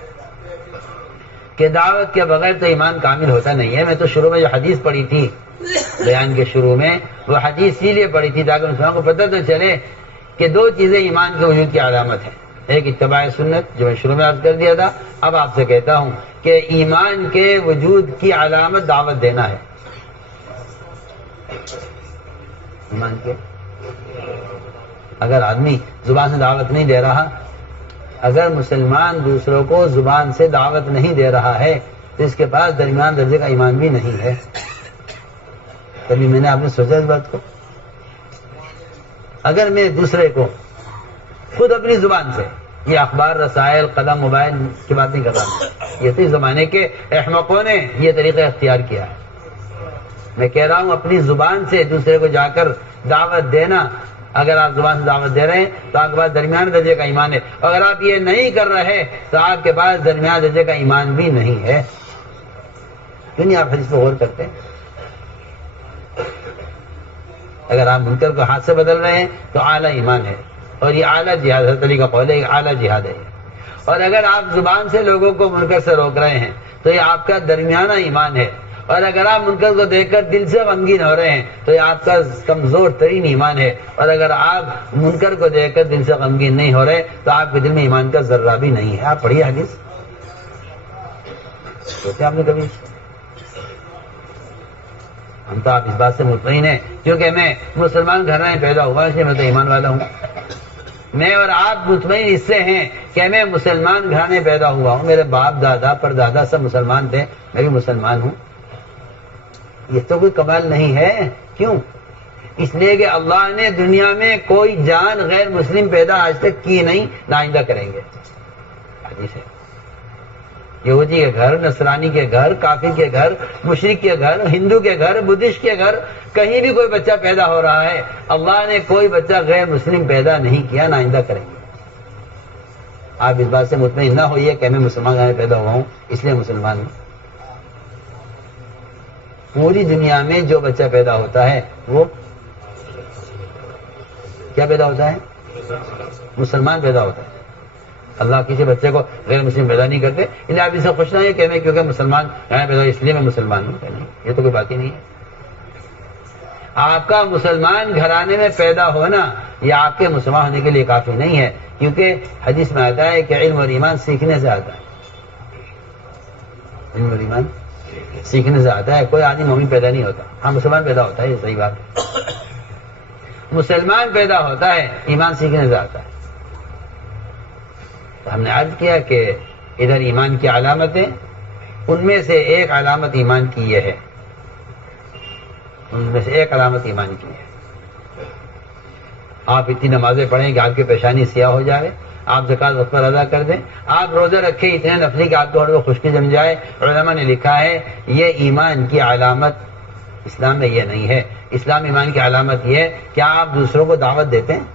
کہ دعوت کے بغیر تو ایمان کامل ہوتا نہیں ہے. میں تو شروع میں جو حدیث پڑھی تھی بیان کے شروع میں، وہ حدیث اسی لیے پڑھی تھی تاکہ مسلمان کو پتہ تو چلے کہ دو چیزیں ایمان کے وجود کی علامت ہیں. ایک اتباع سنت جو میں شروع میں عرض کر دیا تھا. اب آپ سے کہتا ہوں کہ ایمان کے وجود کی علامت دعوت دینا ہے. ایمان کے اگر آدمی زبان سے دعوت نہیں دے رہا، اگر مسلمان دوسروں کو زبان سے دعوت نہیں دے رہا ہے تو اس کے پاس درمیان درجے کا ایمان بھی نہیں ہے. کبھی میں نے آپ نے سوچا اس بات کو؟ اگر میں دوسرے کو خود اپنی زبان سے، یہ اخبار رسائل قلم موبائل کی بات نہیں کر رہا، یہ تو اس زمانے کے احمقوں نے یہ طریقہ اختیار کیا ہے. میں کہہ رہا ہوں اپنی زبان سے دوسرے کو جا کر دعوت دینا. اگر آپ زبان سے دعوت دے رہے ہیں تو آپ کے پاس درمیان درجے کا ایمان ہے، اگر آپ یہ نہیں کر رہے تو آپ کے پاس درمیان درجے کا ایمان بھی نہیں ہے. کیوں نہیں آپ حدیث پہ غور کرتے ہیں؟ اگر آپ منکر کو ہاتھ سے بدل رہے ہیں تو اعلیٰ ایمان ہے، اور یہ اعلیٰ جہاد، حضرت علی کا قول ہے، اعلیٰ جہاد ہے. اور اگر آپ زبان سے لوگوں کو منکر سے روک رہے ہیں تو یہ آپ کا درمیانہ ایمان ہے. اور اگر آپ منکر کو دیکھ کر دل سے غمگین ہو رہے ہیں تو یہ آپ کا کمزور ترین ایمان ہے. اور اگر آپ منکر کو دیکھ کر دل سے غمگین نہیں ہو رہے تو آپ کے دل میں ایمان کا ذرہ بھی نہیں ہے. آپ پڑھیے حدیث، سوچے آپ نے کبھی؟ ہم تو آپ اس بات سے مطمئن ہیں کیونکہ میں مسلمان گھر میں پیدا ہوا، اس لیے میں تو ایمان والا ہوں. میں اور آپ مطمئن اس سے ہیں کہ میں مسلمان گھر میں پیدا ہوا ہوں. میرے باپ دادا پر دادا سب مسلمان تھے، میں بھی مسلمان ہوں. یہ تو کوئی کمال نہیں ہے. کیوں؟ اس لیے کہ اللہ نے دنیا میں کوئی جان غیر مسلم پیدا آج تک کی نہیں، نہ آئندہ کریں گے. حدیث ہے. یہودی کے گھر، نصرانی کے گھر، کافر کے گھر، مشرک کے گھر، ہندو کے گھر، بدھسٹ کے گھر، کہیں بھی کوئی بچہ پیدا ہو رہا ہے، اللہ نے کوئی بچہ غیر مسلم پیدا نہیں کیا، نہ آئندہ کریں گے. آپ اس بات سے مطمئن نہ ہوئیے کہ میں مسلمان گھر میں پیدا ہوا ہوں اس لیے مسلمان ہوں. پوری دنیا میں جو بچہ پیدا ہوتا ہے وہ کیا پیدا ہوتا ہے؟ مسلمان پیدا ہوتا ہے. اللہ کسی بچے کو غیر مسلم پیدا نہیں کرتے. انہیں آپ اسے خوش نہ یہ کہنے کیونکہ مسلمان یہاں پیدا اس لیے میں مسلمان ہوں. یہ تو کوئی بات ہی نہیں ہے. آپ کا مسلمان گھرانے میں پیدا ہونا یہ آپ کے مسلمان ہونے کے لیے کافی نہیں ہے، کیونکہ حدیث میں آتا ہے کہ علم اور ایمان سیکھنے سے آتا ہے. علم اور ایمان سیکھنے سے آتا ہے. کوئی آدمی مومن پیدا نہیں ہوتا. ہاں مسلمان پیدا ہوتا ہے، یہ صحیح بات ہے. مسلمان پیدا ہوتا ہے، ایمان سیکھنے سے آتا ہے. تو ہم نے عرض کیا کہ ادھر ایمان کی علامتیں، ان میں سے ایک علامت ایمان کی یہ ہے، ان میں سے ایک علامت ایمان کی ہے. آپ اتنی نمازیں پڑھیں کہ آپ کی پیشانی سیاہ ہو جائے، آپ زکوٰۃ وقت پر ادا کر دیں، آپ روزہ رکھیں اتنے نفلی کہ آپ کو خشکی جم جائے. علماء نے لکھا ہے یہ ایمان کی علامت اسلام میں یہ نہیں ہے. اسلام ایمان کی علامت یہ ہے کہ آپ دوسروں کو دعوت دیتے ہیں.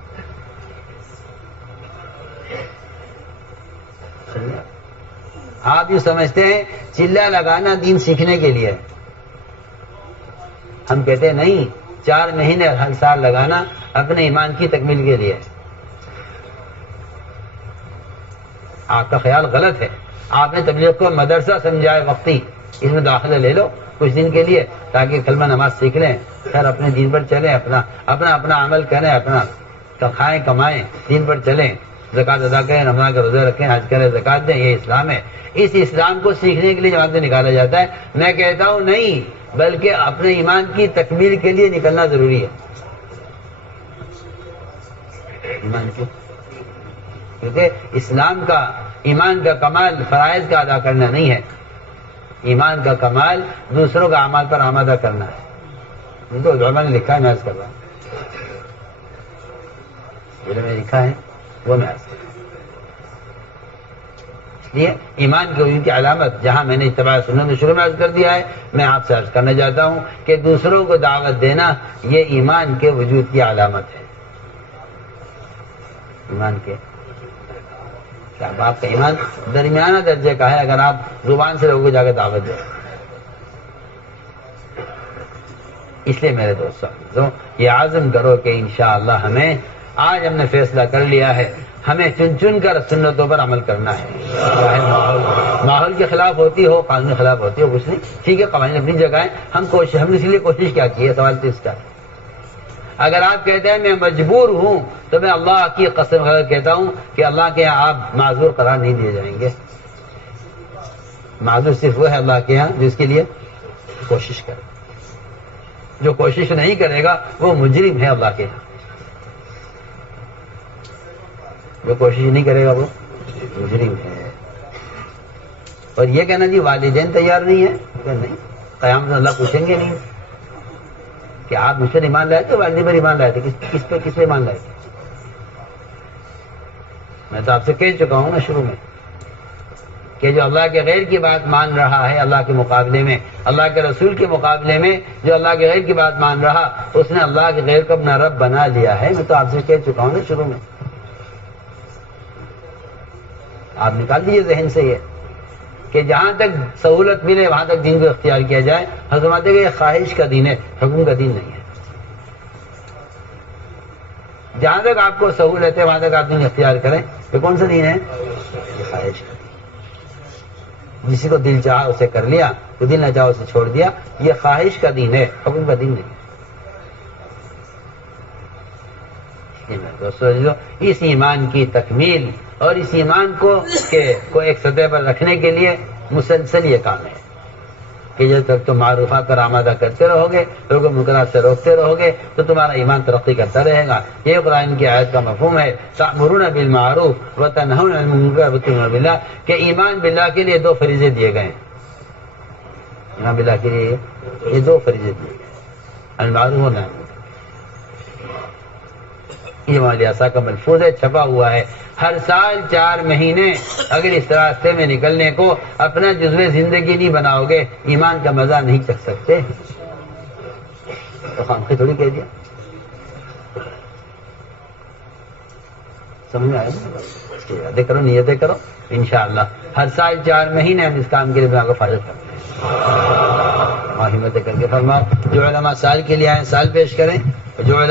آپ یہ سمجھتے ہیں چلا لگانا دین سیکھنے کے لیے. ہم کہتے ہیں نہیں، 4 مہینے ہر سال لگانا اپنے ایمان کی تکمیل کے لیے. آپ کا خیال غلط ہے. آپ نے تبلیغ کو مدرسہ سمجھا ہے وقتی، اس میں داخلہ لے لو کچھ دن کے لیے تاکہ کلمہ نماز سیکھ لیں، پھر اپنے دین پر چلیں، اپنا عمل کریں، اپنا کھائیں کمائیں، دین پر چلیں، زکوٰۃ ادا کریں، رمضان کا روزہ رکھیں، حج کریں، زکوٰۃ دیں. یہ اسلام ہے. اس اسلام کو سیکھنے کے لیے جماعت سے نکالا جاتا ہے. میں کہتا ہوں نہیں، بلکہ اپنے ایمان کی تکمیل کے لیے نکلنا ضروری ہے. ایمان کی، کیونکہ اسلام کا ایمان کا کمال فرائض کا ادا کرنا نہیں ہے. ایمان کا کمال دوسروں کا اعمال پر آمادہ کرنا ہے. یہ تو علماء نے لکھا ہے، میں عرض کر رہا ہوں. جو میں لکھا ہے وہ میں عرض کر رہا ہوں. اس لیے ایمان کی علامت جہاں میں نے اتباع سنت میں شروع میں عرض کر دیا ہے، میں آپ سے عرض کرنا چاہتا ہوں کہ دوسروں کو دعوت دینا یہ ایمان کے وجود کی علامت ہے. ایمان کے آپ کا ایمان درمیانہ درجے کا ہے اگر آپ زبان سے لوگوں کو جا کے دعوت دیں. اس لیے میرے دوستوں یہ عزم کرو کہ انشاءاللہ ہمیں، آج ہم نے فیصلہ کر لیا ہے، ہمیں چن چن کر سنتوں پر عمل کرنا ہے. ماحول کے خلاف ہوتی ہو، قانون کے خلاف ہوتی ہو، کچھ نہیں، ٹھیک ہے، قوانین اپنی جگہ ہیں. ہم نے اس لیے کوشش کیا کی ہے، سوال تو اس کا. اگر آپ کہتے ہیں میں مجبور ہوں تو میں اللہ کی قسم کہتا ہوں کہ اللہ کے یہاں آپ معذور قرار نہیں دیے جائیں گے. معذور صرف وہ ہے اللہ کے یہاں جس کے لیے کوشش کرے. جو کوشش نہیں کرے گا وہ مجرم ہے اللہ کے یہاں. جو کوشش نہیں کرے گا وہ مجرم ہے. اور یہ کہنا جی والدین تیار نہیں ہے، نہیں، قیامت میں اللہ پوچھیں گے نہیں کہ آپ مجھ پر ایمان لائے تھے، والدین پر ایمان لائے تھے، کس پہ ایمان لائے تھے. میں تو آپ سے کہہ چکا ہوں نا شروع میں کہ جو اللہ کے غیر کی بات مان رہا ہے اللہ کے مقابلے میں، اللہ کے رسول کے مقابلے میں جو اللہ کے غیر کی بات مان رہا، اس نے اللہ کے غیر کو اپنا رب بنا لیا ہے. میں تو آپ سے کہہ چکا ہوں نا شروع میں. آپ نکال دیجیے ذہن سے یہ کہ جہاں تک سہولت ملے وہاں تک دین کو اختیار کیا جائے. حضرت کہ یہ خواہش کا دین ہے، حکم کا دین نہیں ہے. جہاں تک آپ کو سہولت ہے وہاں تک آپ دین اختیار کریں. یہ کون سا دین ہے؟ یہ خواہش کا دین. جسی کو دل چاہا اسے کر لیا، تو دل نہ چاہا اسے چھوڑ دیا. یہ خواہش کا دین ہے، حکم کا دین نہیں. دوستو اس ایمان کی تکمیل اور اس ایمان کو ایک سطح پر رکھنے کے لیے مسلسل یہ کام ہے کہ جب تک تم معروفات پر آمادہ کرتے رہو گے، لوگوں منکرات سے روکتے رہو گے، تو تمہارا ایمان ترقی کرتا رہے گا. یہ قرآن کی آیت کا مفہوم ہے، تأمرون بالمعروف وتنہون عن المنکر وتؤمنون باللہ، کہ ایمان باللہ کے لیے 2 فریضے دیے گئے ہیں. ایمان باللہ کے لیے یہ 2 فریضے دیے گئے، المعروف و نہی. یہ مالیاسا کا ملفوظ ہے، چھپا ہوا ہے. ہر سال 4 مہینے اگر اس راستے میں نکلنے کو اپنا جزو زندگی نہیں بناؤ گے، ایمان کا مزہ نہیں چکھ سکتے. تو خام سے تھوڑی کہہ دیا، سمجھ میں آئے نا؟ یادیں کرو، نیتیں کرو، انشاءاللہ ہر سال 4 مہینے ہم اس کام کے لیے کو فارغ کرتے ہیں. ہمت کر کے فرماؤ. جو علماء سال کے لیے آئے سال پیش کریں, جو علماء